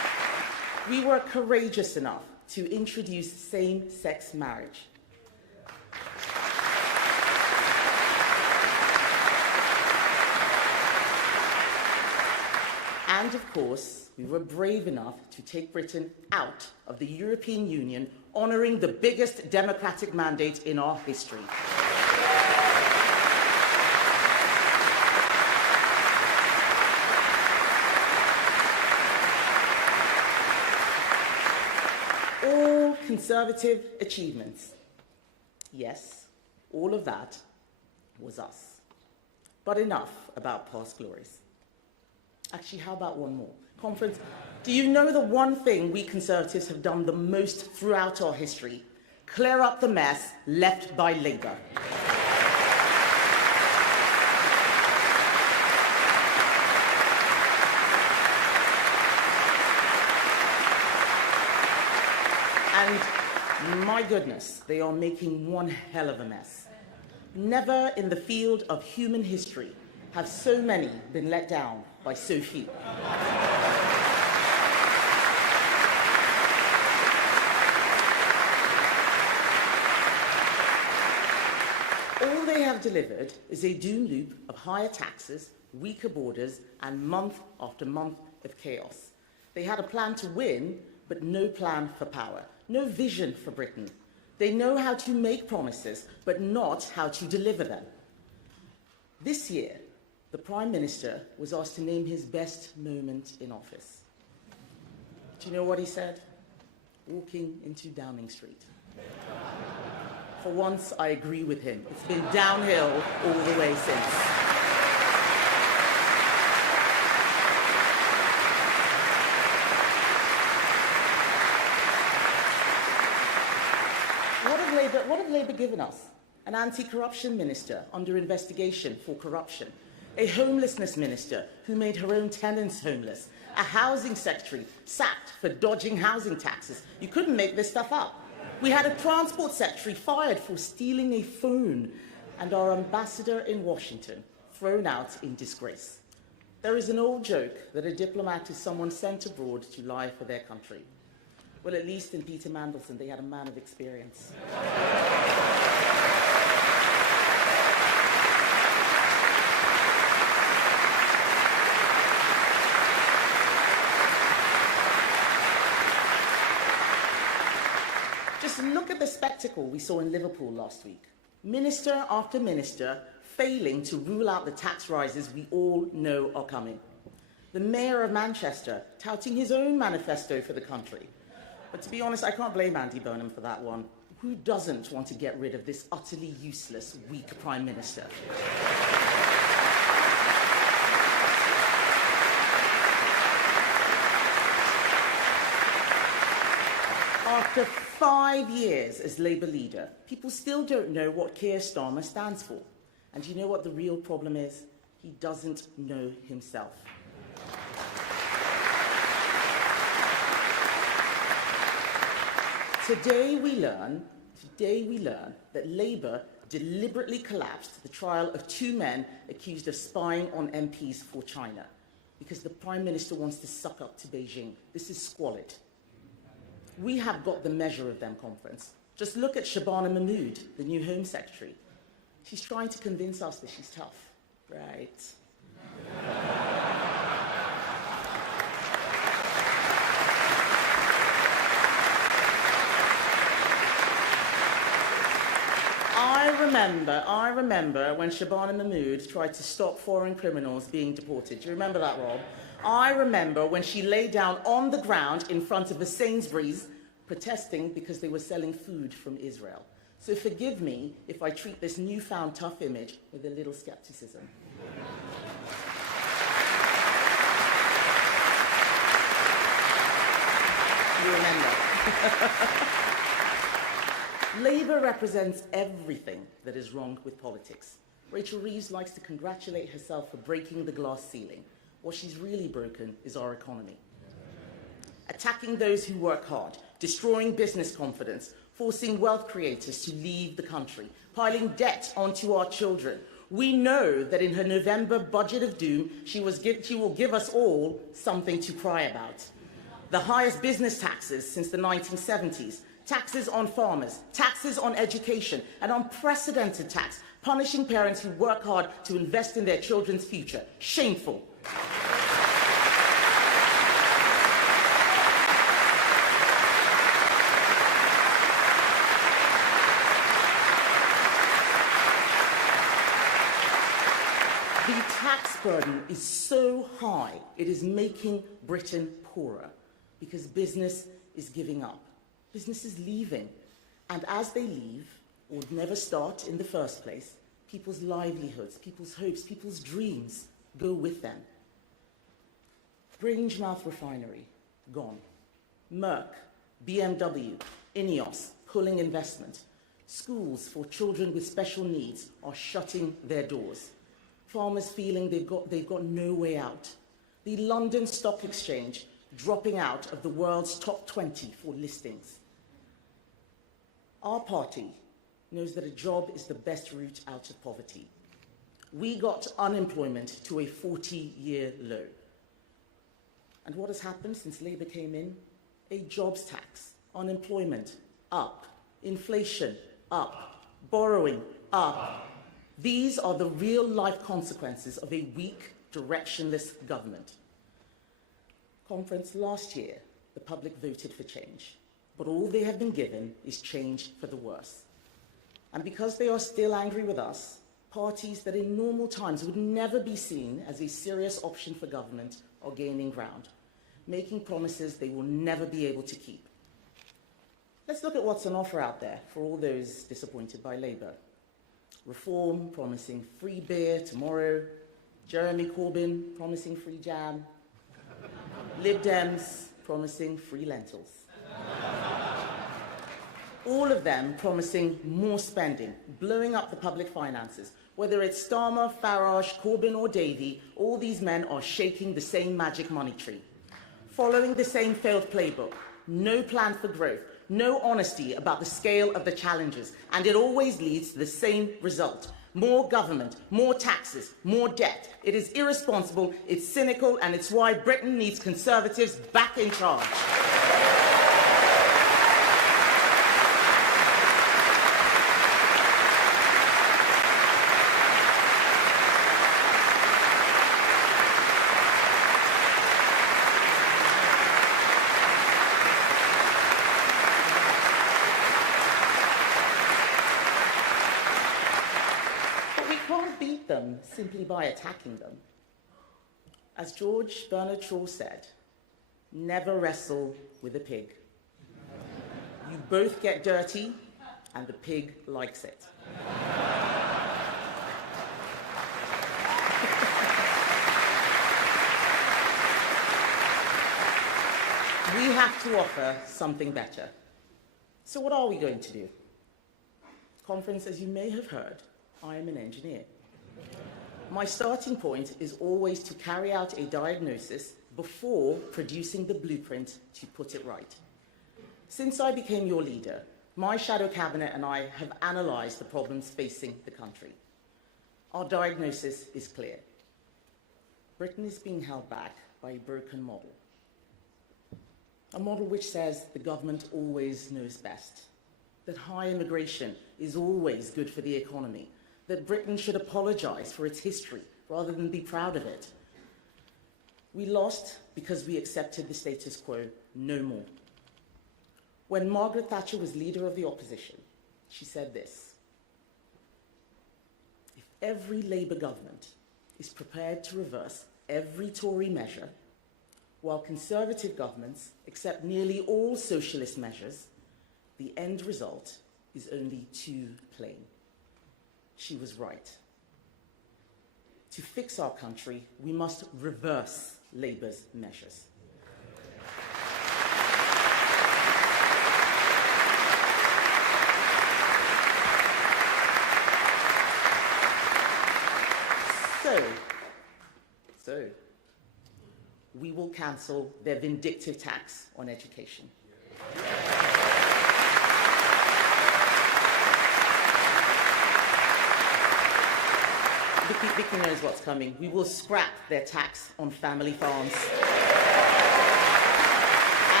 we were courageous enough to introduce same-sex marriage. And of course, we were brave enough to take Britain out of the European Union, honouring the biggest democratic mandate in our history. All Conservative achievements. Yes, all of that was us. But enough about past glories. Actually, how about one more? Conference, do you know the one thing we Conservatives have done the most throughout our history? Clear up the mess left by Labour. And my goodness, they are making one hell of a mess. Never in the field of human history have so many been let down by so few. All they have delivered is a doom loop of higher taxes, weaker borders, and month after month of chaos. They had a plan to win, but no plan for power, no vision for Britain. They know how to make promises, but not how to deliver them. This year, the Prime Minister was asked to name his best moment in office. Do you know what he said? Walking into Downing Street. For once, I agree with him. It's been downhill all the way since. What have Labour given us? An anti-corruption minister under investigation for corruption, a homelessness minister who made her own tenants homeless, a housing secretary sacked for dodging housing taxes. You couldn't make this stuff up. We had a transport secretary fired for stealing a phone, and our ambassador in Washington thrown out in disgrace. There is an old joke that a diplomat is someone sent abroad to lie for their country. Well, at least in Peter Mandelson, they had a man of experience. Just look at the spectacle we saw in Liverpool last week. Minister after minister failing to rule out the tax rises we all know are coming. The Mayor of Manchester touting his own manifesto for the country. But to be honest, I can't blame Andy Burnham for that one. Who doesn't want to get rid of this utterly useless, weak Prime Minister? After 5 years as Labour leader, people still don't know what Keir Starmer stands for. And you know what the real problem is? He doesn't know himself. Today we learn that Labour deliberately collapsed the trial of 2 men accused of spying on MPs for China because the Prime Minister wants to suck up to Beijing. This is squalid. We have got the measure of them, Conference. Just look at Shabana Mahmood, the new Home Secretary. She's trying to convince us that she's tough, right? I remember when Shabana Mahmood tried to stop foreign criminals being deported. Do you remember that, Rob? I remember when she lay down on the ground in front of a Sainsbury's protesting because they were selling food from Israel. So forgive me if I treat this newfound tough image with a little skepticism. You remember? Labour represents everything that is wrong with politics. Rachel Reeves likes to congratulate herself for breaking the glass ceiling. What she's really broken is our economy. Attacking those who work hard, destroying business confidence, forcing wealth creators to leave the country, piling debt onto our children. We know that in her November budget of doom, she will give us all something to cry about. the highest business taxes since the 1970s, taxes on farmers, taxes on education, an unprecedented tax punishing parents who work hard to invest in their children's future. Shameful. The tax burden is so high, it is making Britain poorer because business is giving up. Business is leaving. And as they leave, or never start in the first place, people's livelihoods, people's hopes, people's dreams go with them. Grangemouth Refinery, gone. Merck, BMW, Ineos, pulling investment. Schools for children with special needs are shutting their doors. Farmers feeling they've got no way out. The London Stock Exchange dropping out of the world's top 20 for listings. Our party knows that a job is the best route out of poverty. We got unemployment to a 40-year low. And what has happened since Labour came in? A jobs tax, unemployment up, inflation up, borrowing up. These are the real-life consequences of a weak, directionless government. Conference last year, the public voted for change, but all they have been given is change for the worse. And because they are still angry with us, parties that in normal times would never be seen as a serious option for government are gaining ground, making promises they will never be able to keep. Let's look at what's on offer out there for all those disappointed by Labour. Reform promising free beer tomorrow, Jeremy Corbyn promising free jam, Lib Dems promising free lentils. All of them promising more spending, blowing up the public finances. Whether it's Starmer, Farage, Corbyn or Davey, all these men are shaking the same magic money tree. Following the same failed playbook, no plan for growth, no honesty about the scale of the challenges, and it always leads to the same result. More government, more taxes, more debt. It is irresponsible, it's cynical, and it's why Britain needs Conservatives back in charge. Simply by attacking them. As George Bernard Shaw said, never wrestle with a pig. You both get dirty, and the pig likes it. We have to offer something better. So what are we going to do? Conference, as you may have heard, I am an engineer. My starting point is always to carry out a diagnosis before producing the blueprint to put it right. Since I became your leader, my shadow cabinet and I have analysed the problems facing the country. Our diagnosis is clear. Britain is being held back by a broken model. A model which says the government always knows best, that high immigration is always good for the economy, that Britain should apologise for its history rather than be proud of it. We lost because we accepted the status quo no more. When Margaret Thatcher was leader of the opposition, she said this: if every Labour government is prepared to reverse every Tory measure, while Conservative governments accept nearly all socialist measures, the end result is only too plain. She was right. To fix our country, we must reverse Labour's measures. So, we will cancel their vindictive tax on education. Vicky knows what's coming. We will scrap their tax on family farms.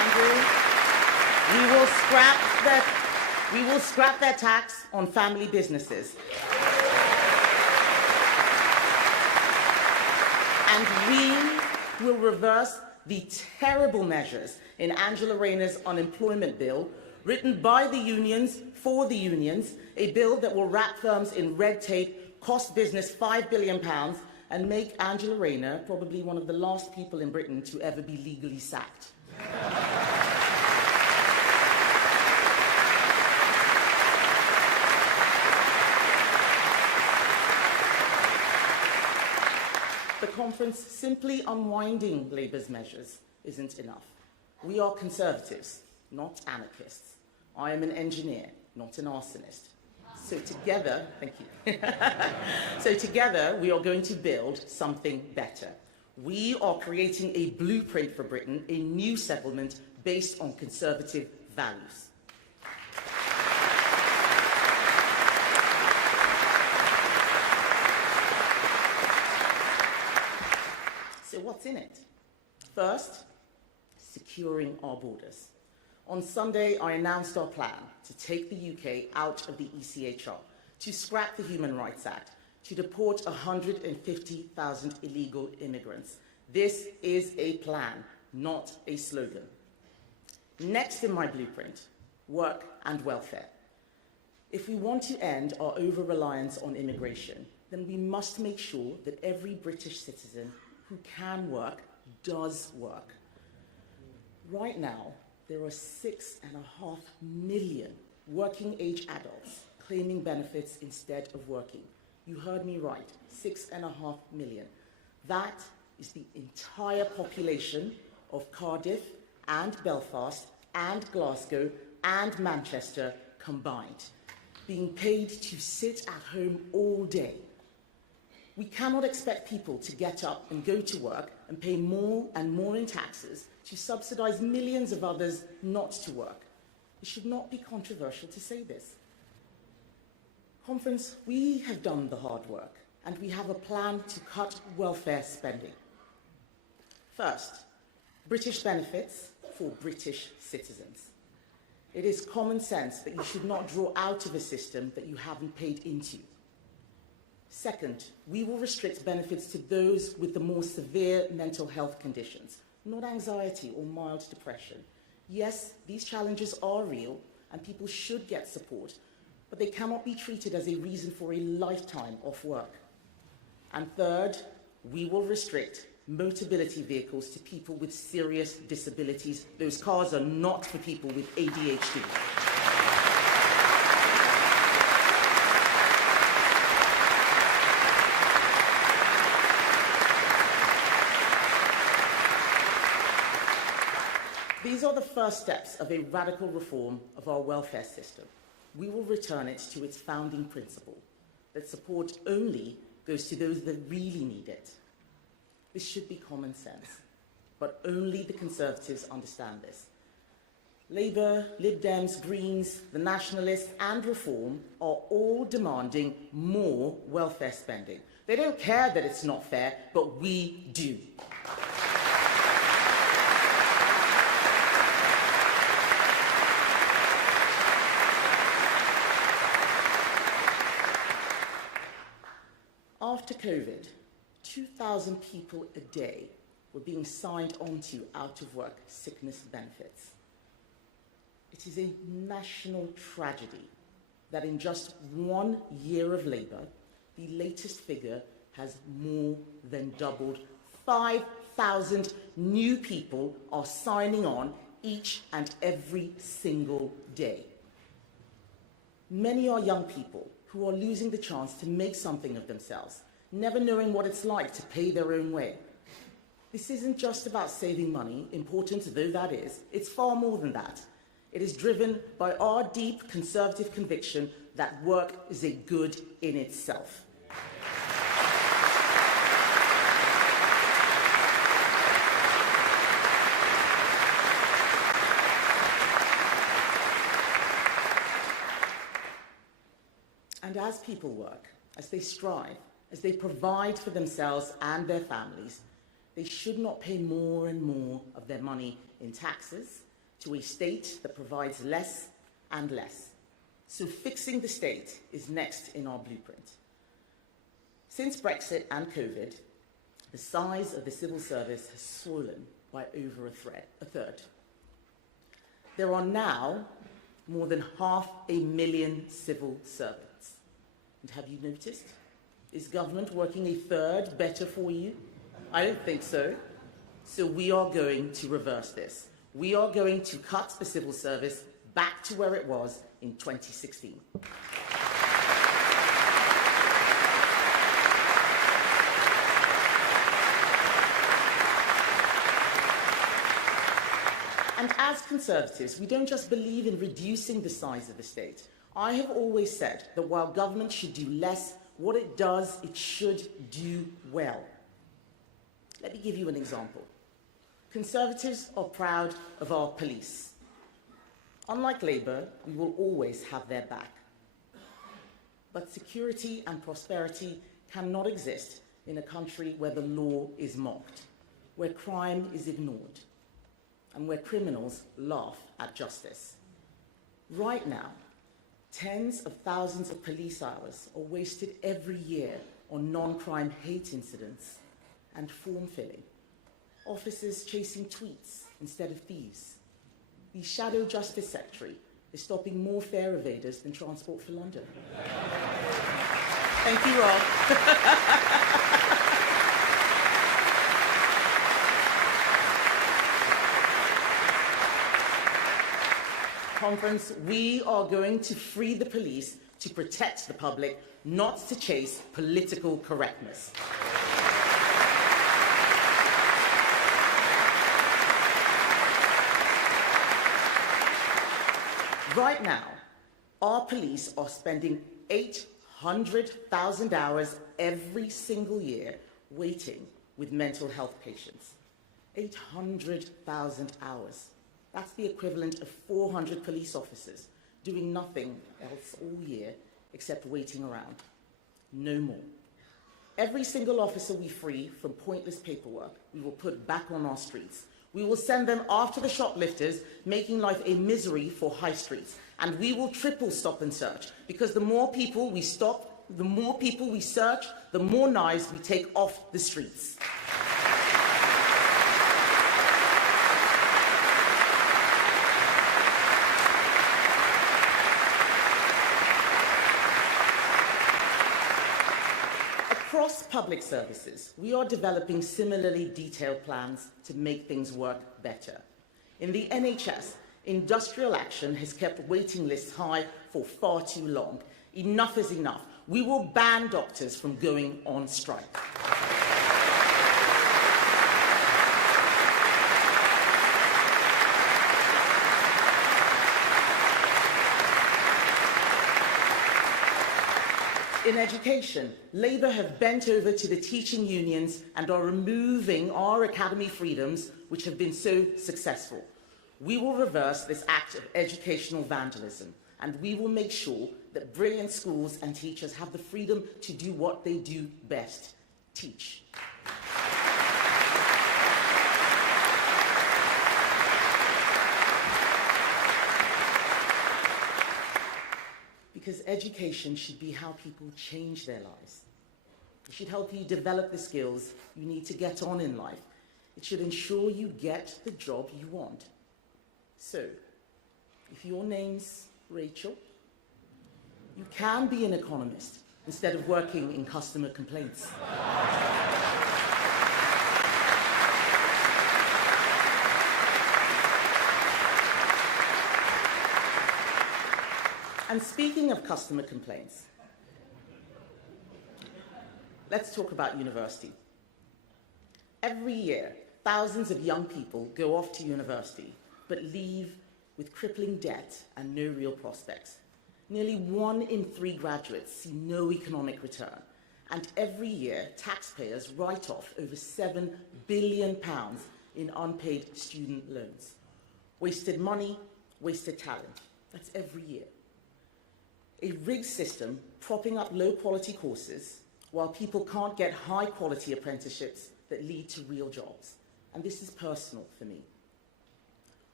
We will scrap their tax on family businesses. And we will reverse the terrible measures in Angela Rayner's unemployment bill, written by the unions for the unions, a bill that will wrap firms in red tape, cost business £5 billion, and make Angela Rayner probably one of the last people in Britain to ever be legally sacked. The conference simply unwinding Labour's measures isn't enough. We are Conservatives, not anarchists. I am an engineer, not an arsonist. So together, thank you. So together, we are going to build something better. We are creating a blueprint for Britain, a new settlement based on Conservative values. So what's in it? First, securing our borders. On Sunday, I announced our plan to take the UK out of the ECHR, to scrap the Human Rights Act, to deport 150,000 illegal immigrants. This is a plan, not a slogan. Next in my blueprint, work and welfare. If we want to end our over-reliance on immigration, then we must make sure that every British citizen who can work does work. Right now, there are 6.5 million working-age adults claiming benefits instead of working. You heard me right, 6.5 million. That is the entire population of Cardiff and Belfast and Glasgow and Manchester combined, being paid to sit at home all day. We cannot expect people to get up and go to work and pay more and more in taxes to subsidise millions of others not to work. It should not be controversial to say this. Conference, we have done the hard work and we have a plan to cut welfare spending. First, British benefits for British citizens. It is common sense that you should not draw out of a system that you haven't paid into. Second, we will restrict benefits to those with the more severe mental health conditions, not anxiety or mild depression. Yes, these challenges are real and people should get support, but they cannot be treated as a reason for a lifetime off work. And third, we will restrict mobility vehicles to people with serious disabilities. Those cars are not for people with ADHD. These are the first steps of a radical reform of our welfare system. We will return it to its founding principle, that support only goes to those that really need it. This should be common sense, but only the Conservatives understand this. Labour, Lib Dems, Greens, the Nationalists and Reform are all demanding more welfare spending. They don't care that it's not fair, but we do. After COVID, 2,000 people a day were being signed onto out-of-work sickness benefits. It is a national tragedy that in just 1 year of Labour, the latest figure has more than doubled. 5,000 new people are signing on each and every single day. Many are young people who are losing the chance to make something of themselves, never knowing what it's like to pay their own way. This isn't just about saving money, important though that is. It's far more than that. It is driven by our deep Conservative conviction that work is a good in itself. And as people work, as they strive, as they provide for themselves and their families, they should not pay more and more of their money in taxes, to a state that provides less and less. So fixing the state is next in our blueprint. Since Brexit and COVID, the size of the civil service has swollen by over a third. There are now more than 500,000 civil servants. And have you noticed? Is government working a third better for you? I don't think so. So we are going to reverse this. We are going to cut the civil service back to where it was in 2016. And as Conservatives, we don't just believe in reducing the size of the state. I have always said that while government should do less, what it does, it should do well. Let me give you an example. Conservatives are proud of our police. Unlike Labour, we will always have their back. But security and prosperity cannot exist in a country where the law is mocked, where crime is ignored, and where criminals laugh at justice. Right now, tens of thousands of police hours are wasted every year on non-crime hate incidents and form filling. Officers chasing tweets instead of thieves. The shadow justice secretary is stopping more fare evaders than Transport for London. Thank you all. Conference, we are going to free the police to protect the public, not to chase political correctness. Right now, our police are spending 800,000 hours every single year waiting with mental health patients. 800,000 hours. That's the equivalent of 400 police officers doing nothing else all year except waiting around. No more. Every single officer we free from pointless paperwork, we will put back on our streets. We will send them after the shoplifters, making life a misery for high streets. And we will triple stop and search, because the more people we stop, the more people we search, the more knives we take off the streets. Across public services, we are developing similarly detailed plans to make things work better. In the NHS, industrial action has kept waiting lists high for far too long. Enough is enough. We will ban doctors from going on strike. In education, Labour have bent over to the teaching unions and are removing our academy freedoms, which have been so successful. We will reverse this act of educational vandalism, and we will make sure that brilliant schools and teachers have the freedom to do what they do best: teach. Because education should be how people change their lives. It should help you develop the skills you need to get on in life. It should ensure you get the job you want. So, if your name's Rachel, you can be an economist instead of working in customer complaints. And speaking of customer complaints, let's talk about university. Every year, thousands of young people go off to university, but leave with crippling debt and no real prospects. Nearly 1 in 3 graduates see no economic return. And every year, taxpayers write off over £7 billion in unpaid student loans. Wasted money, wasted talent. That's every year. A rigged system propping up low-quality courses while people can't get high-quality apprenticeships that lead to real jobs. And this is personal for me.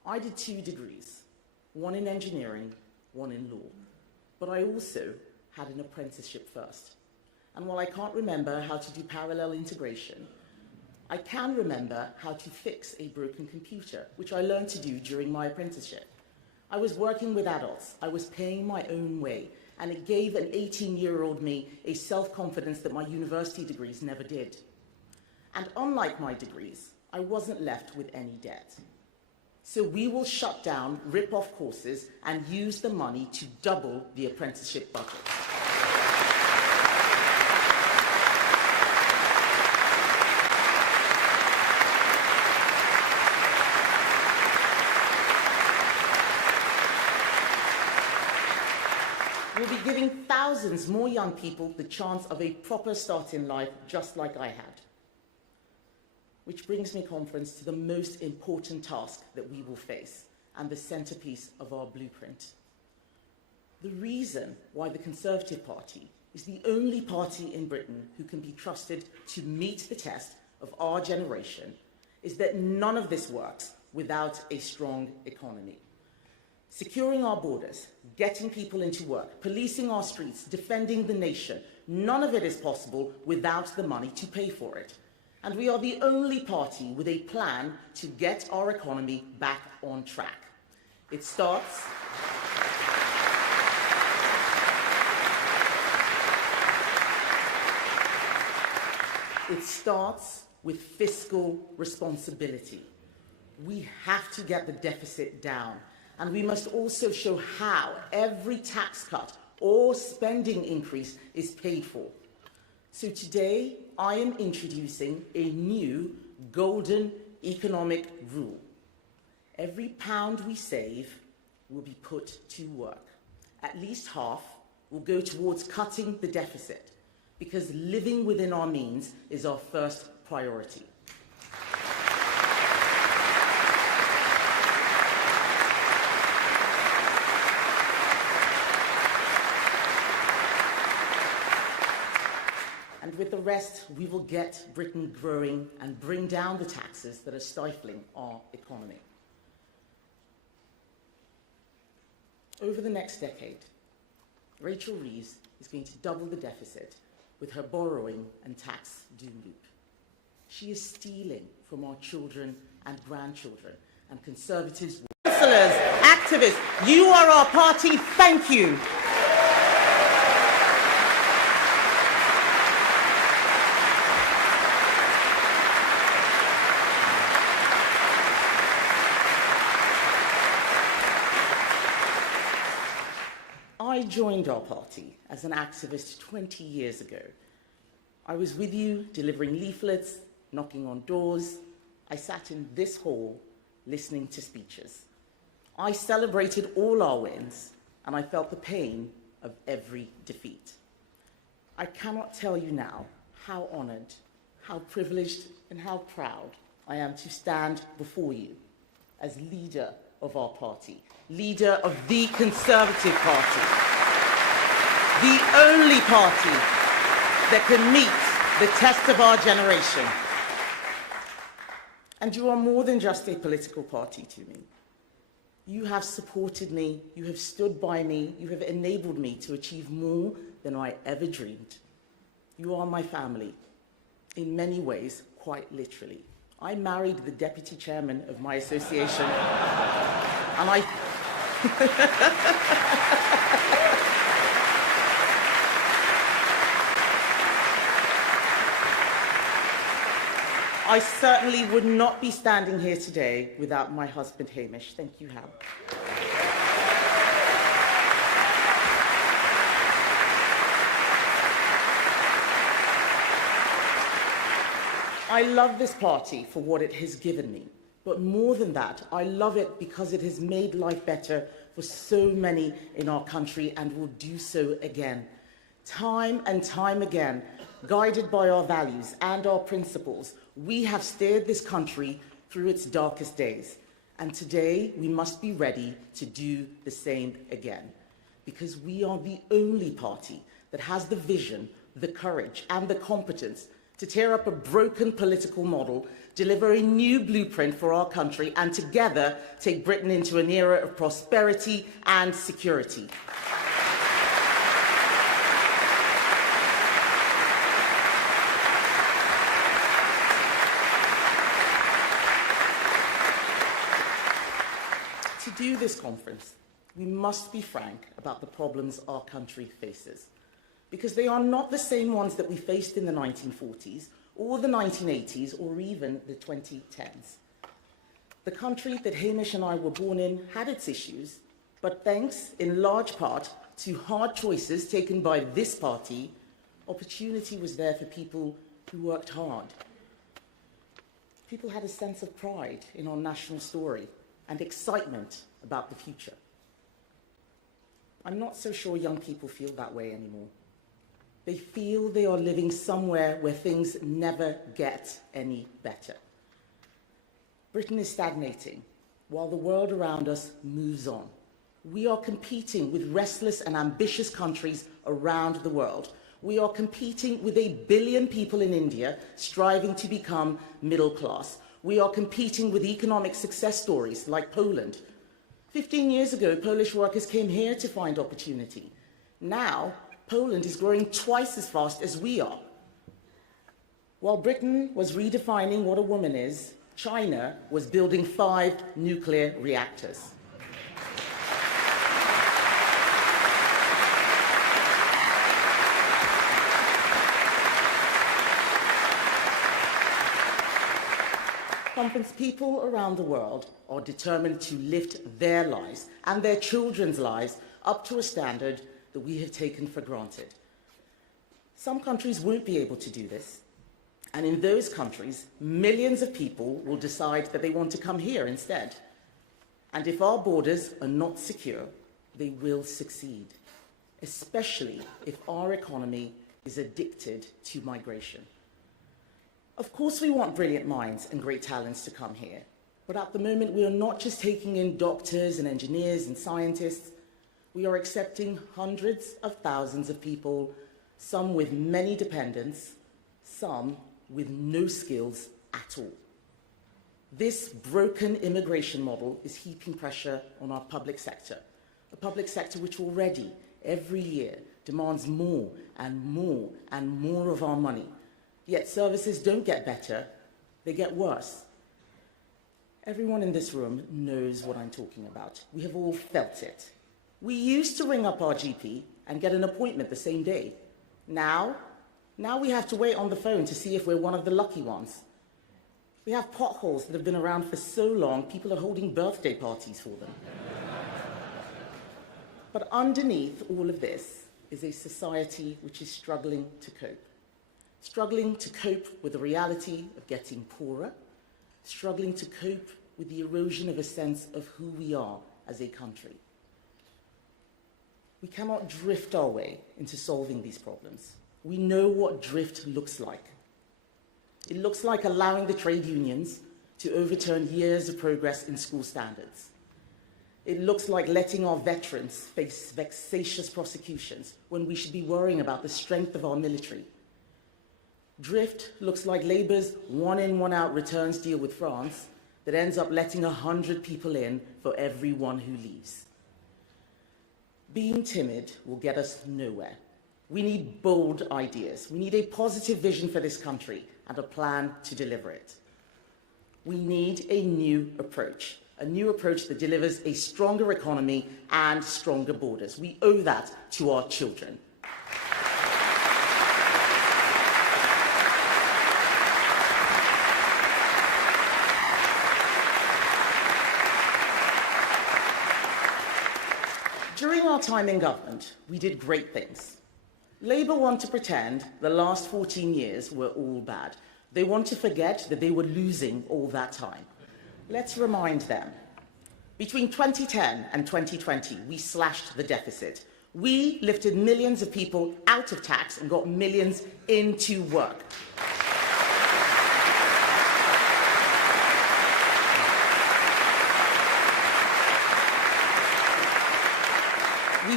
I did 2 degrees, one in engineering, one in law, but I also had an apprenticeship first. And while I can't remember how to do parallel integration, I can remember how to fix a broken computer, which I learned to do during my apprenticeship. I was working with adults, I was paying my own way, and it gave an 18-year-old me a self-confidence that my university degrees never did. And unlike my degrees, I wasn't left with any debt. So we will shut down rip-off courses and use the money to double the apprenticeship budget. We'll be giving thousands more young people the chance of a proper start in life, just like I had. Which brings me, conference, to the most important task that we will face and the centerpiece of our blueprint. The reason why the Conservative Party is the only party in Britain who can be trusted to meet the test of our generation is that none of this works without a strong economy. Securing our borders, getting people into work, policing our streets, defending the nation, none of it is possible without the money to pay for it. And we are the only party with a plan to get our economy back on track. It starts with fiscal responsibility. We have to get the deficit down. And we must also show how every tax cut or spending increase is paid for. So today, I am introducing a new golden economic rule. Every pound we save will be put to work. At least half will go towards cutting the deficit, because living within our means is our first priority. And with the rest, we will get Britain growing and bring down the taxes that are stifling our economy. Over the next decade, Rachel Reeves is going to double the deficit with her borrowing and tax doom loop. She is stealing from our children and grandchildren, and Conservatives, councillors, activists, you are our party, thank you. I joined our party as an activist 20 years ago. I was with you delivering leaflets, knocking on doors. I sat in this hall listening to speeches. I celebrated all our wins, and I felt the pain of every defeat. I cannot tell you now how honored, how privileged, and how proud I am to stand before you as leader of our party, leader of the Conservative Party, the only party that can meet the test of our generation. And you are more than just a political party to me. You have supported me, you have stood by me, you have enabled me to achieve more than I ever dreamed. You are my family, in many ways, quite literally. I married the deputy chairman of my association, and I certainly would not be standing here today without my husband, Hamish. Thank you, Hal. I love this party for what it has given me, but more than that, I love it because it has made life better for so many in our country and will do so again. Time and time again, guided by our values and our principles, we have steered this country through its darkest days. And today, we must be ready to do the same again, because we are the only party that has the vision, the courage, and the competence to tear up a broken political model, deliver a new blueprint for our country, and together take Britain into an era of prosperity and security. To do this conference, we must be frank about the problems our country faces, because they are not the same ones that we faced in the 1940s or the 1980s or even the 2010s. The country that Hamish and I were born in had its issues, but thanks in large part to hard choices taken by this party, opportunity was there for people who worked hard. People had a sense of pride in our national story and excitement about the future. I'm not so sure young people feel that way anymore. They feel they are living somewhere where things never get any better. Britain is stagnating while the world around us moves on. We are competing with restless and ambitious countries around the world. We are competing with 1 billion people in India striving to become middle class. We are competing with economic success stories like Poland. 15 years ago, Polish workers came here to find opportunity. Now, Poland is growing twice as fast as we are. While Britain was redefining what a woman is, China was building 5 nuclear reactors. Conference people around the world are determined to lift their lives and their children's lives up to a standard that we have taken for granted. Some countries won't be able to do this, and in those countries, millions of people will decide that they want to come here instead. And if our borders are not secure, they will succeed, especially if our economy is addicted to migration. Of course, we want brilliant minds and great talents to come here, but at the moment, we are not just taking in doctors and engineers and scientists. We are accepting hundreds of thousands of people, some with many dependents, some with no skills at all. This broken immigration model is heaping pressure on our public sector, a public sector which already, every year, demands more and more and more of our money. Yet services don't get better, they get worse. Everyone in this room knows what I'm talking about. We have all felt it. We used to ring up our GP and get an appointment the same day. Now we have to wait on the phone to see if we're one of the lucky ones. We have potholes that have been around for so long, people are holding birthday parties for them. But underneath all of this is a society which is struggling to cope. Struggling to cope with the reality of getting poorer, struggling to cope with the erosion of a sense of who we are as a country. We cannot drift our way into solving these problems. We know what drift looks like. It looks like allowing the trade unions to overturn years of progress in school standards. It looks like letting our veterans face vexatious prosecutions when we should be worrying about the strength of our military. Drift looks like Labour's one-in, one-out returns deal with France that ends up letting 100 people in for every one who leaves. Being timid will get us nowhere. We need bold ideas. We need a positive vision for this country and a plan to deliver it. We need a new approach that delivers a stronger economy and stronger borders. We owe that to our children. During our time in government, we did great things. Labour want to pretend the last 14 years were all bad. They want to forget that they were losing all that time. Let's remind them. Between 2010 and 2020, we slashed the deficit. We lifted millions of people out of tax and got millions into work. We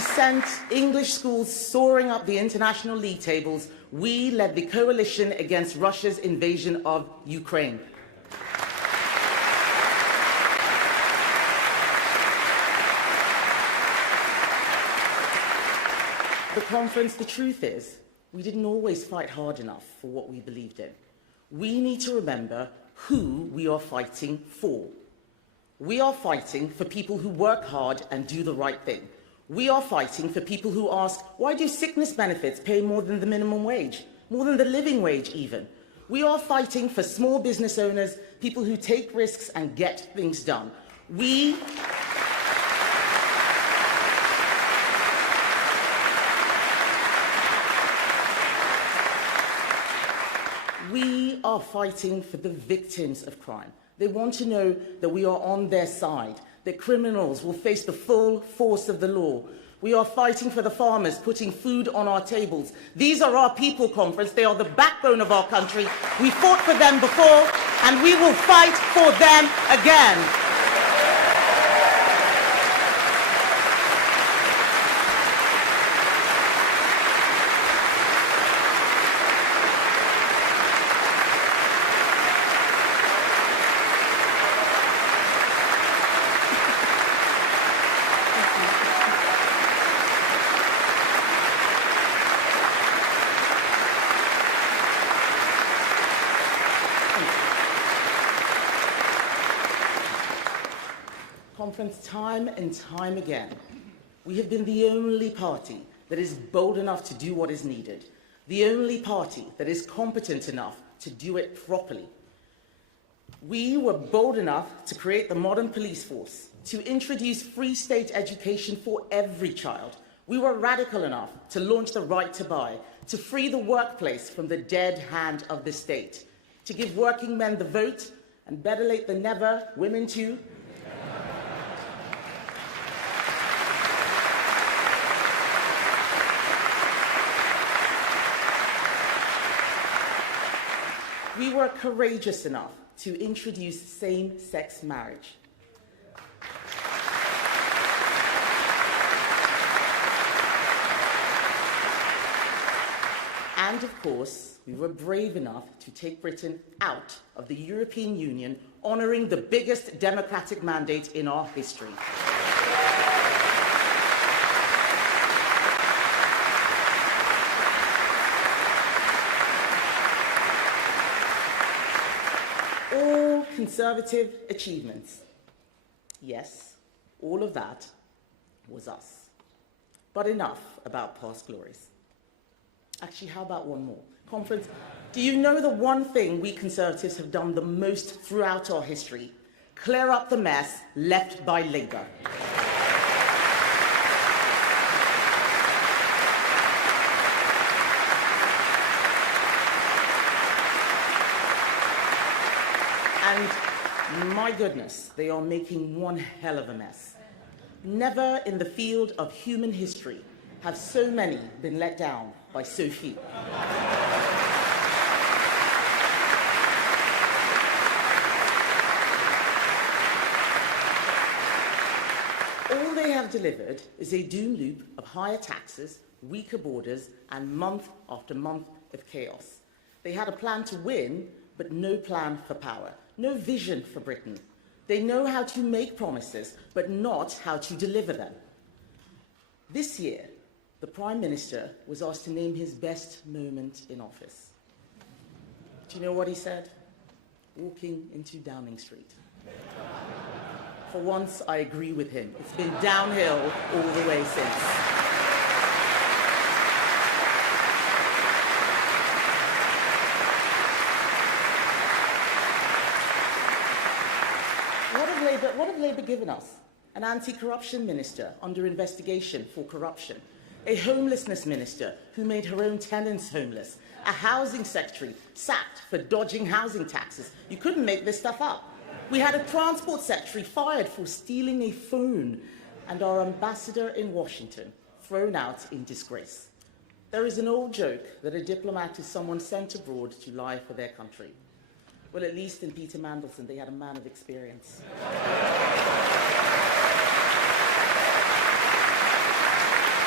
sent English schools soaring up the international league tables. We led the coalition against Russia's invasion of Ukraine. The conference, the truth is, we didn't always fight hard enough for what we believed in. We need to remember who we are fighting for. We are fighting for people who work hard and do the right thing. We are fighting for people who ask, why do sickness benefits pay more than the minimum wage, more than the living wage even? We are fighting for small business owners, people who take risks and get things done. We are fighting for the victims of crime. They want to know that we are on their side, that criminals will face the full force of the law. We are fighting for the farmers, putting food on our tables. These are our people, conference. They are the backbone of our country. We fought for them before, and we will fight for them again. Conference, time and time again, we have been the only party that is bold enough to do what is needed, the only party that is competent enough to do it properly. We were bold enough to create the modern police force, to introduce free state education for every child. We were radical enough to launch the right to buy, to free the workplace from the dead hand of the state, to give working men the vote, and better late than never, women too. We were courageous enough to introduce same-sex marriage. And of course, we were brave enough to take Britain out of the European Union, honouring the biggest democratic mandate in our history. All Conservative achievements. Yes, all of that was us. But enough about past glories. Actually, how about one more? Conference, do you know the one thing we Conservatives have done the most throughout our history? Clear up the mess left by Labour. And my goodness, they are making one hell of a mess. Never in the field of human history have so many been let down by so few. All they have delivered is a doom loop of higher taxes, weaker borders, and month after month of chaos. They had a plan to win, but no plan for power, no vision for Britain. They know how to make promises, but not how to deliver them. This year, the Prime Minister was asked to name his best moment in office. Do you know what he said? Walking into Downing Street. For once, I agree with him. It's been downhill all the way since. What have Labour given us? An anti-corruption minister under investigation for corruption, a homelessness minister who made her own tenants homeless, a housing secretary sacked for dodging housing taxes. You couldn't make this stuff up. We had a transport secretary fired for stealing a phone, and our ambassador in Washington thrown out in disgrace. There is an old joke that a diplomat is someone sent abroad to lie for their country. Well, at least in Peter Mandelson, they had a man of experience.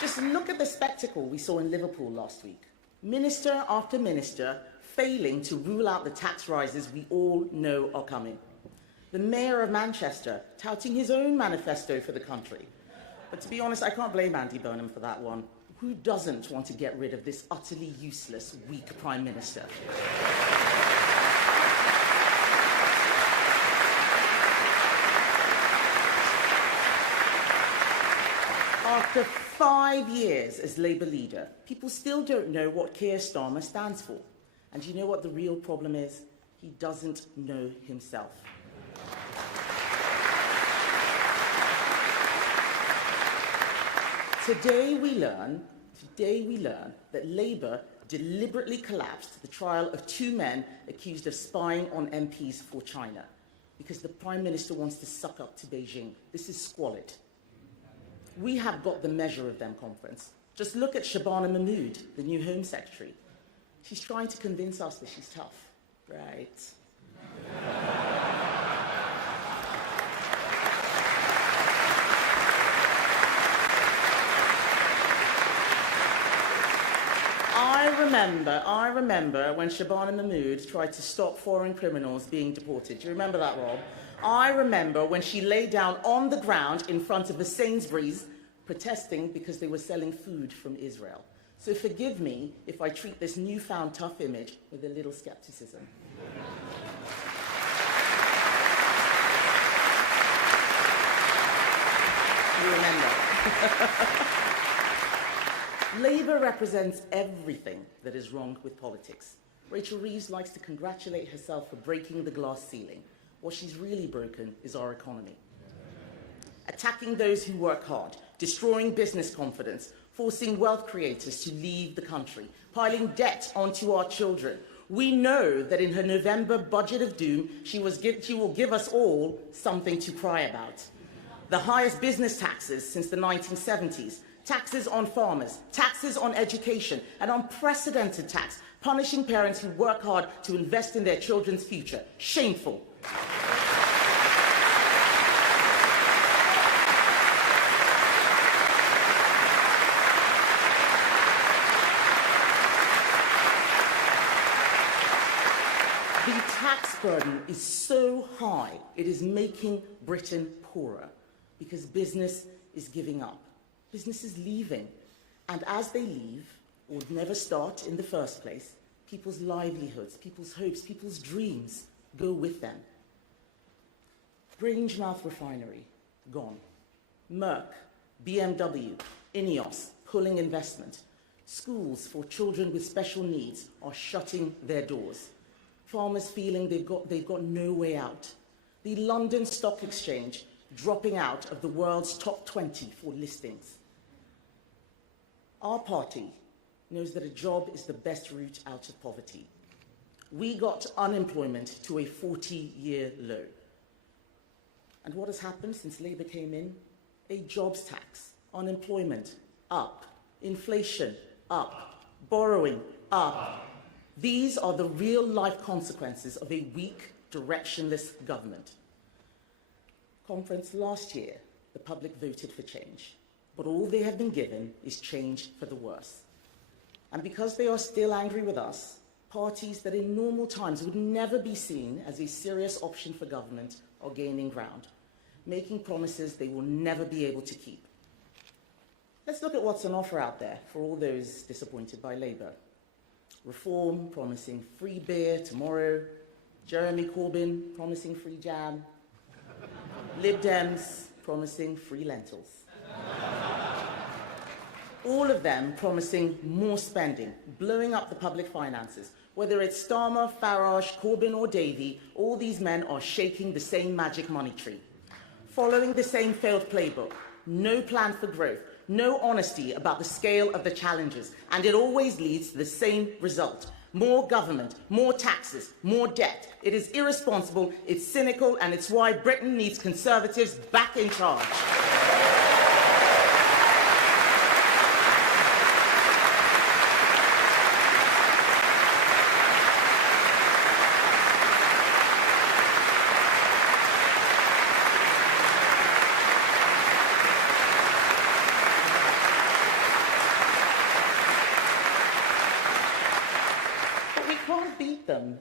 Just look at the spectacle we saw in Liverpool last week. Minister after minister failing to rule out the tax rises we all know are coming. The Mayor of Manchester touting his own manifesto for the country. But to be honest, I can't blame Andy Burnham for that one. Who doesn't want to get rid of this utterly useless, weak Prime Minister? After 5 years as Labour leader, people still don't know what Keir Starmer stands for. And you know what the real problem is? He doesn't know himself. Today we learn that Labour deliberately collapsed the trial of 2 men accused of spying on MPs for China because the Prime Minister wants to suck up to Beijing. This is squalid. We have got the measure of them, conference. Just look at Shabana Mahmood, the new Home Secretary. She's trying to convince us that she's tough, right? I remember when Shabana Mahmood tried to stop foreign criminals being deported. Do you remember that, Rob? I remember when she lay down on the ground in front of the Sainsbury's protesting because they were selling food from Israel. So forgive me if I treat this newfound tough image with a little skepticism. You remember. Labour represents everything that is wrong with politics. Rachel Reeves likes to congratulate herself for breaking the glass ceiling. What she's really broken is our economy. Attacking those who work hard, destroying business confidence, forcing wealth creators to leave the country, piling debt onto our children. We know that in her November budget of doom, she will give us all something to cry about. The highest business taxes since the 1970s, taxes on farmers, taxes on education, an unprecedented tax, punishing parents who work hard to invest in their children's future. Shameful. The tax burden is so high, it is making Britain poorer because business is giving up. Business is leaving. And as they leave, or never start in the first place, people's livelihoods, people's hopes, people's dreams go with them. Grangemouth Refinery, gone. Merck, BMW, Ineos, pulling investment. Schools for children with special needs are shutting their doors. Farmers feeling they've got no way out. The London Stock Exchange dropping out of the world's top 20 for listings. Our party knows that a job is the best route out of poverty. We got unemployment to a 40-year low. And what has happened since Labour came in? A jobs tax, unemployment up, inflation up, borrowing up. These are the real-life consequences of a weak, directionless government. Conference last year, the public voted for change, but all they have been given is change for the worse. And because they are still angry with us, parties that in normal times would never be seen as a serious option for government are gaining ground, making promises they will never be able to keep. Let's look at what's on offer out there for all those disappointed by Labour. Reform promising free beer tomorrow, Jeremy Corbyn promising free jam, Lib Dems promising free lentils. All of them promising more spending, blowing up the public finances. Whether it's Starmer, Farage, Corbyn or Davey, all these men are shaking the same magic money tree. Following the same failed playbook, no plan for growth, no honesty about the scale of the challenges, and it always leads to the same result. More government, more taxes, more debt. It is irresponsible, it's cynical, and it's why Britain needs Conservatives back in charge.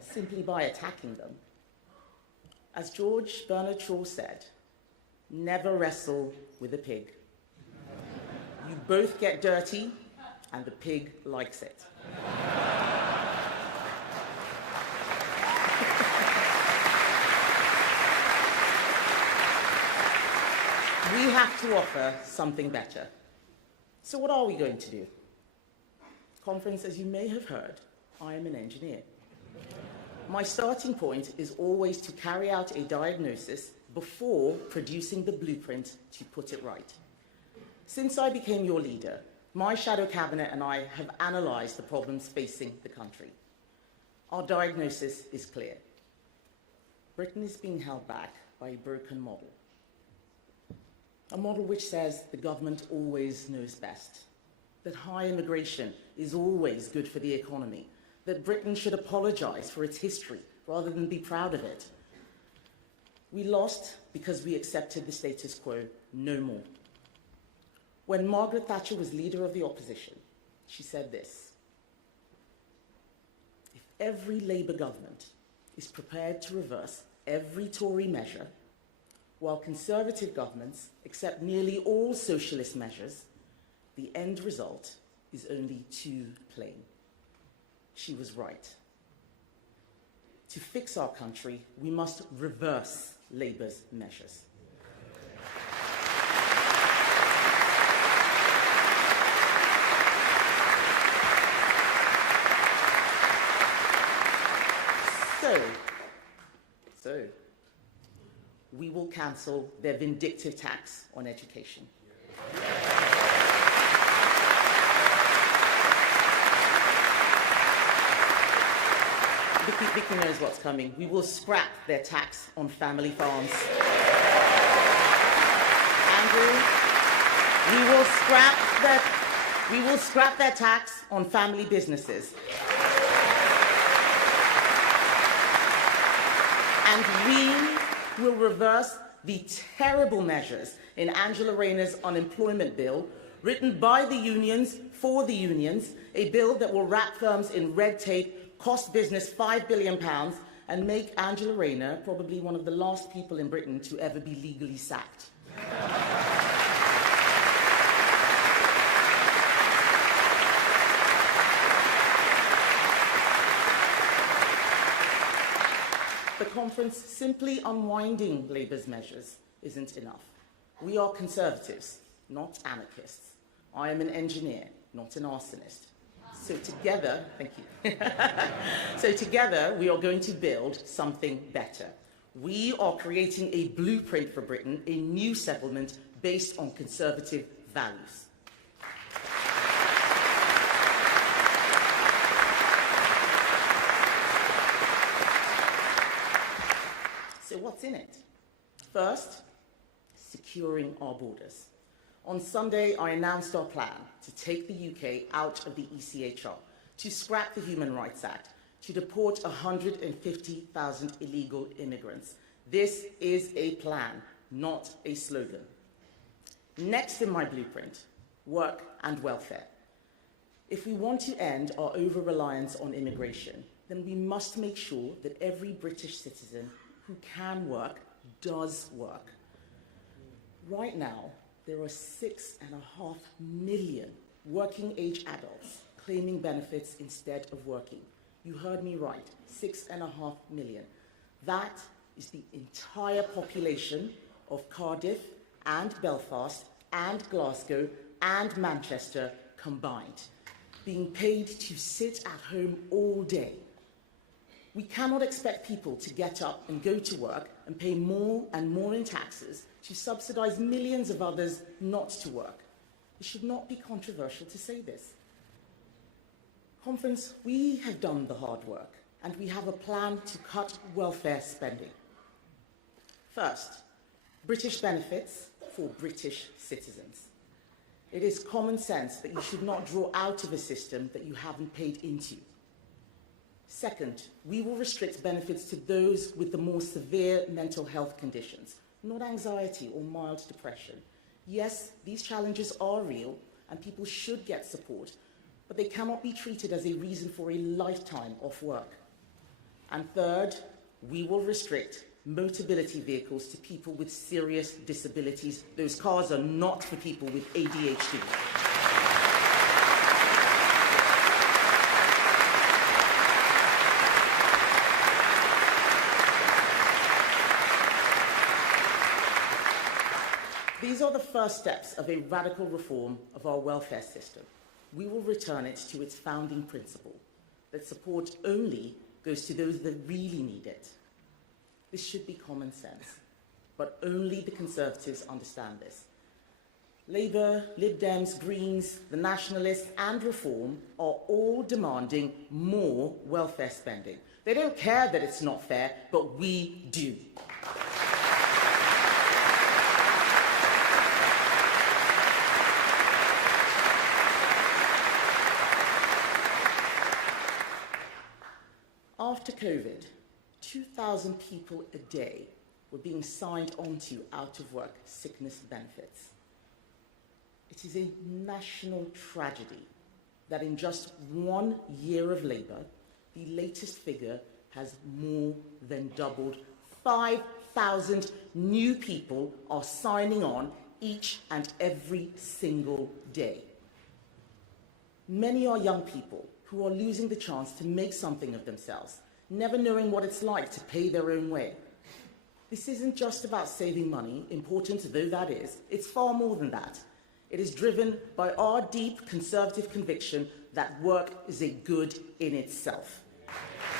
simply by attacking them. As George Bernard Shaw said, never wrestle with a pig. You both get dirty, and the pig likes it. We have to offer something better. So what are we going to do? Conference, as you may have heard, I am an engineer. My starting point is always to carry out a diagnosis before producing the blueprint to put it right. Since I became your leader, my shadow cabinet and I have analysed the problems facing the country. Our diagnosis is clear. Britain is being held back by a broken model. A model which says the government always knows best, that high immigration is always good for the economy, that Britain should apologise for its history rather than be proud of it. We lost because we accepted the status quo no more. When Margaret Thatcher was leader of the opposition, she said this: if every Labour government is prepared to reverse every Tory measure, while Conservative governments accept nearly all socialist measures, the end result is only too plain. She was right. To fix our country, we must reverse Labour's measures. So, we will cancel their vindictive tax on education. Vicky knows what's coming. We will scrap their tax on family farms. Andrew, we will scrap their tax on family businesses. And we will reverse the terrible measures in Angela Rayner's unemployment bill, written by the unions for the unions, a bill that will wrap firms in red tape, cost business £5 billion, and make Angela Rayner probably one of the last people in Britain to ever be legally sacked. The conference simply unwinding Labour's measures isn't enough. We are Conservatives, not anarchists. I am an engineer, not an arsonist. So together, thank you. So together, we are going to build something better. We are creating a blueprint for Britain, a new settlement based on Conservative values. So what's in it? First, securing our borders. On Sunday, I announced our plan to take the UK out of the ECHR, to scrap the Human Rights Act, to deport 150,000 illegal immigrants. This is a plan, not a slogan. Next in my blueprint, work and welfare. If we want to end our over-reliance on immigration, then we must make sure that every British citizen who can work does work. Right now, there are 6.5 million working-age adults claiming benefits instead of working. You heard me right, 6.5 million. That is the entire population of Cardiff and Belfast and Glasgow and Manchester combined, being paid to sit at home all day. We cannot expect people to get up and go to work and pay more and more in taxes to subsidise millions of others not to work. It should not be controversial to say this. Conference, we have done the hard work, and we have a plan to cut welfare spending. First, British benefits for British citizens. It is common sense that you should not draw out of a system that you haven't paid into. Second, we will restrict benefits to those with the more severe mental health conditions, not anxiety or mild depression. Yes, these challenges are real and people should get support, but they cannot be treated as a reason for a lifetime off work. And third, we will restrict mobility vehicles to people with serious disabilities. Those cars are not for people with ADHD. These are the first steps of a radical reform of our welfare system. We will return it to its founding principle, that support only goes to those that really need it. This should be common sense, but only the Conservatives understand this. Labour, Lib Dems, Greens, the Nationalists and Reform are all demanding more welfare spending. They don't care that it's not fair, but we do. After COVID, 2,000 people a day were being signed onto out-of-work sickness benefits. It is a national tragedy that in just 1 year of Labour, the latest figure has more than doubled. 5,000 new people are signing on each and every single day. Many are young people who are losing the chance to make something of themselves, never knowing what it's like to pay their own way. This isn't just about saving money, important though that is. It's far more than that. It is driven by our deep Conservative conviction that work is a good in itself.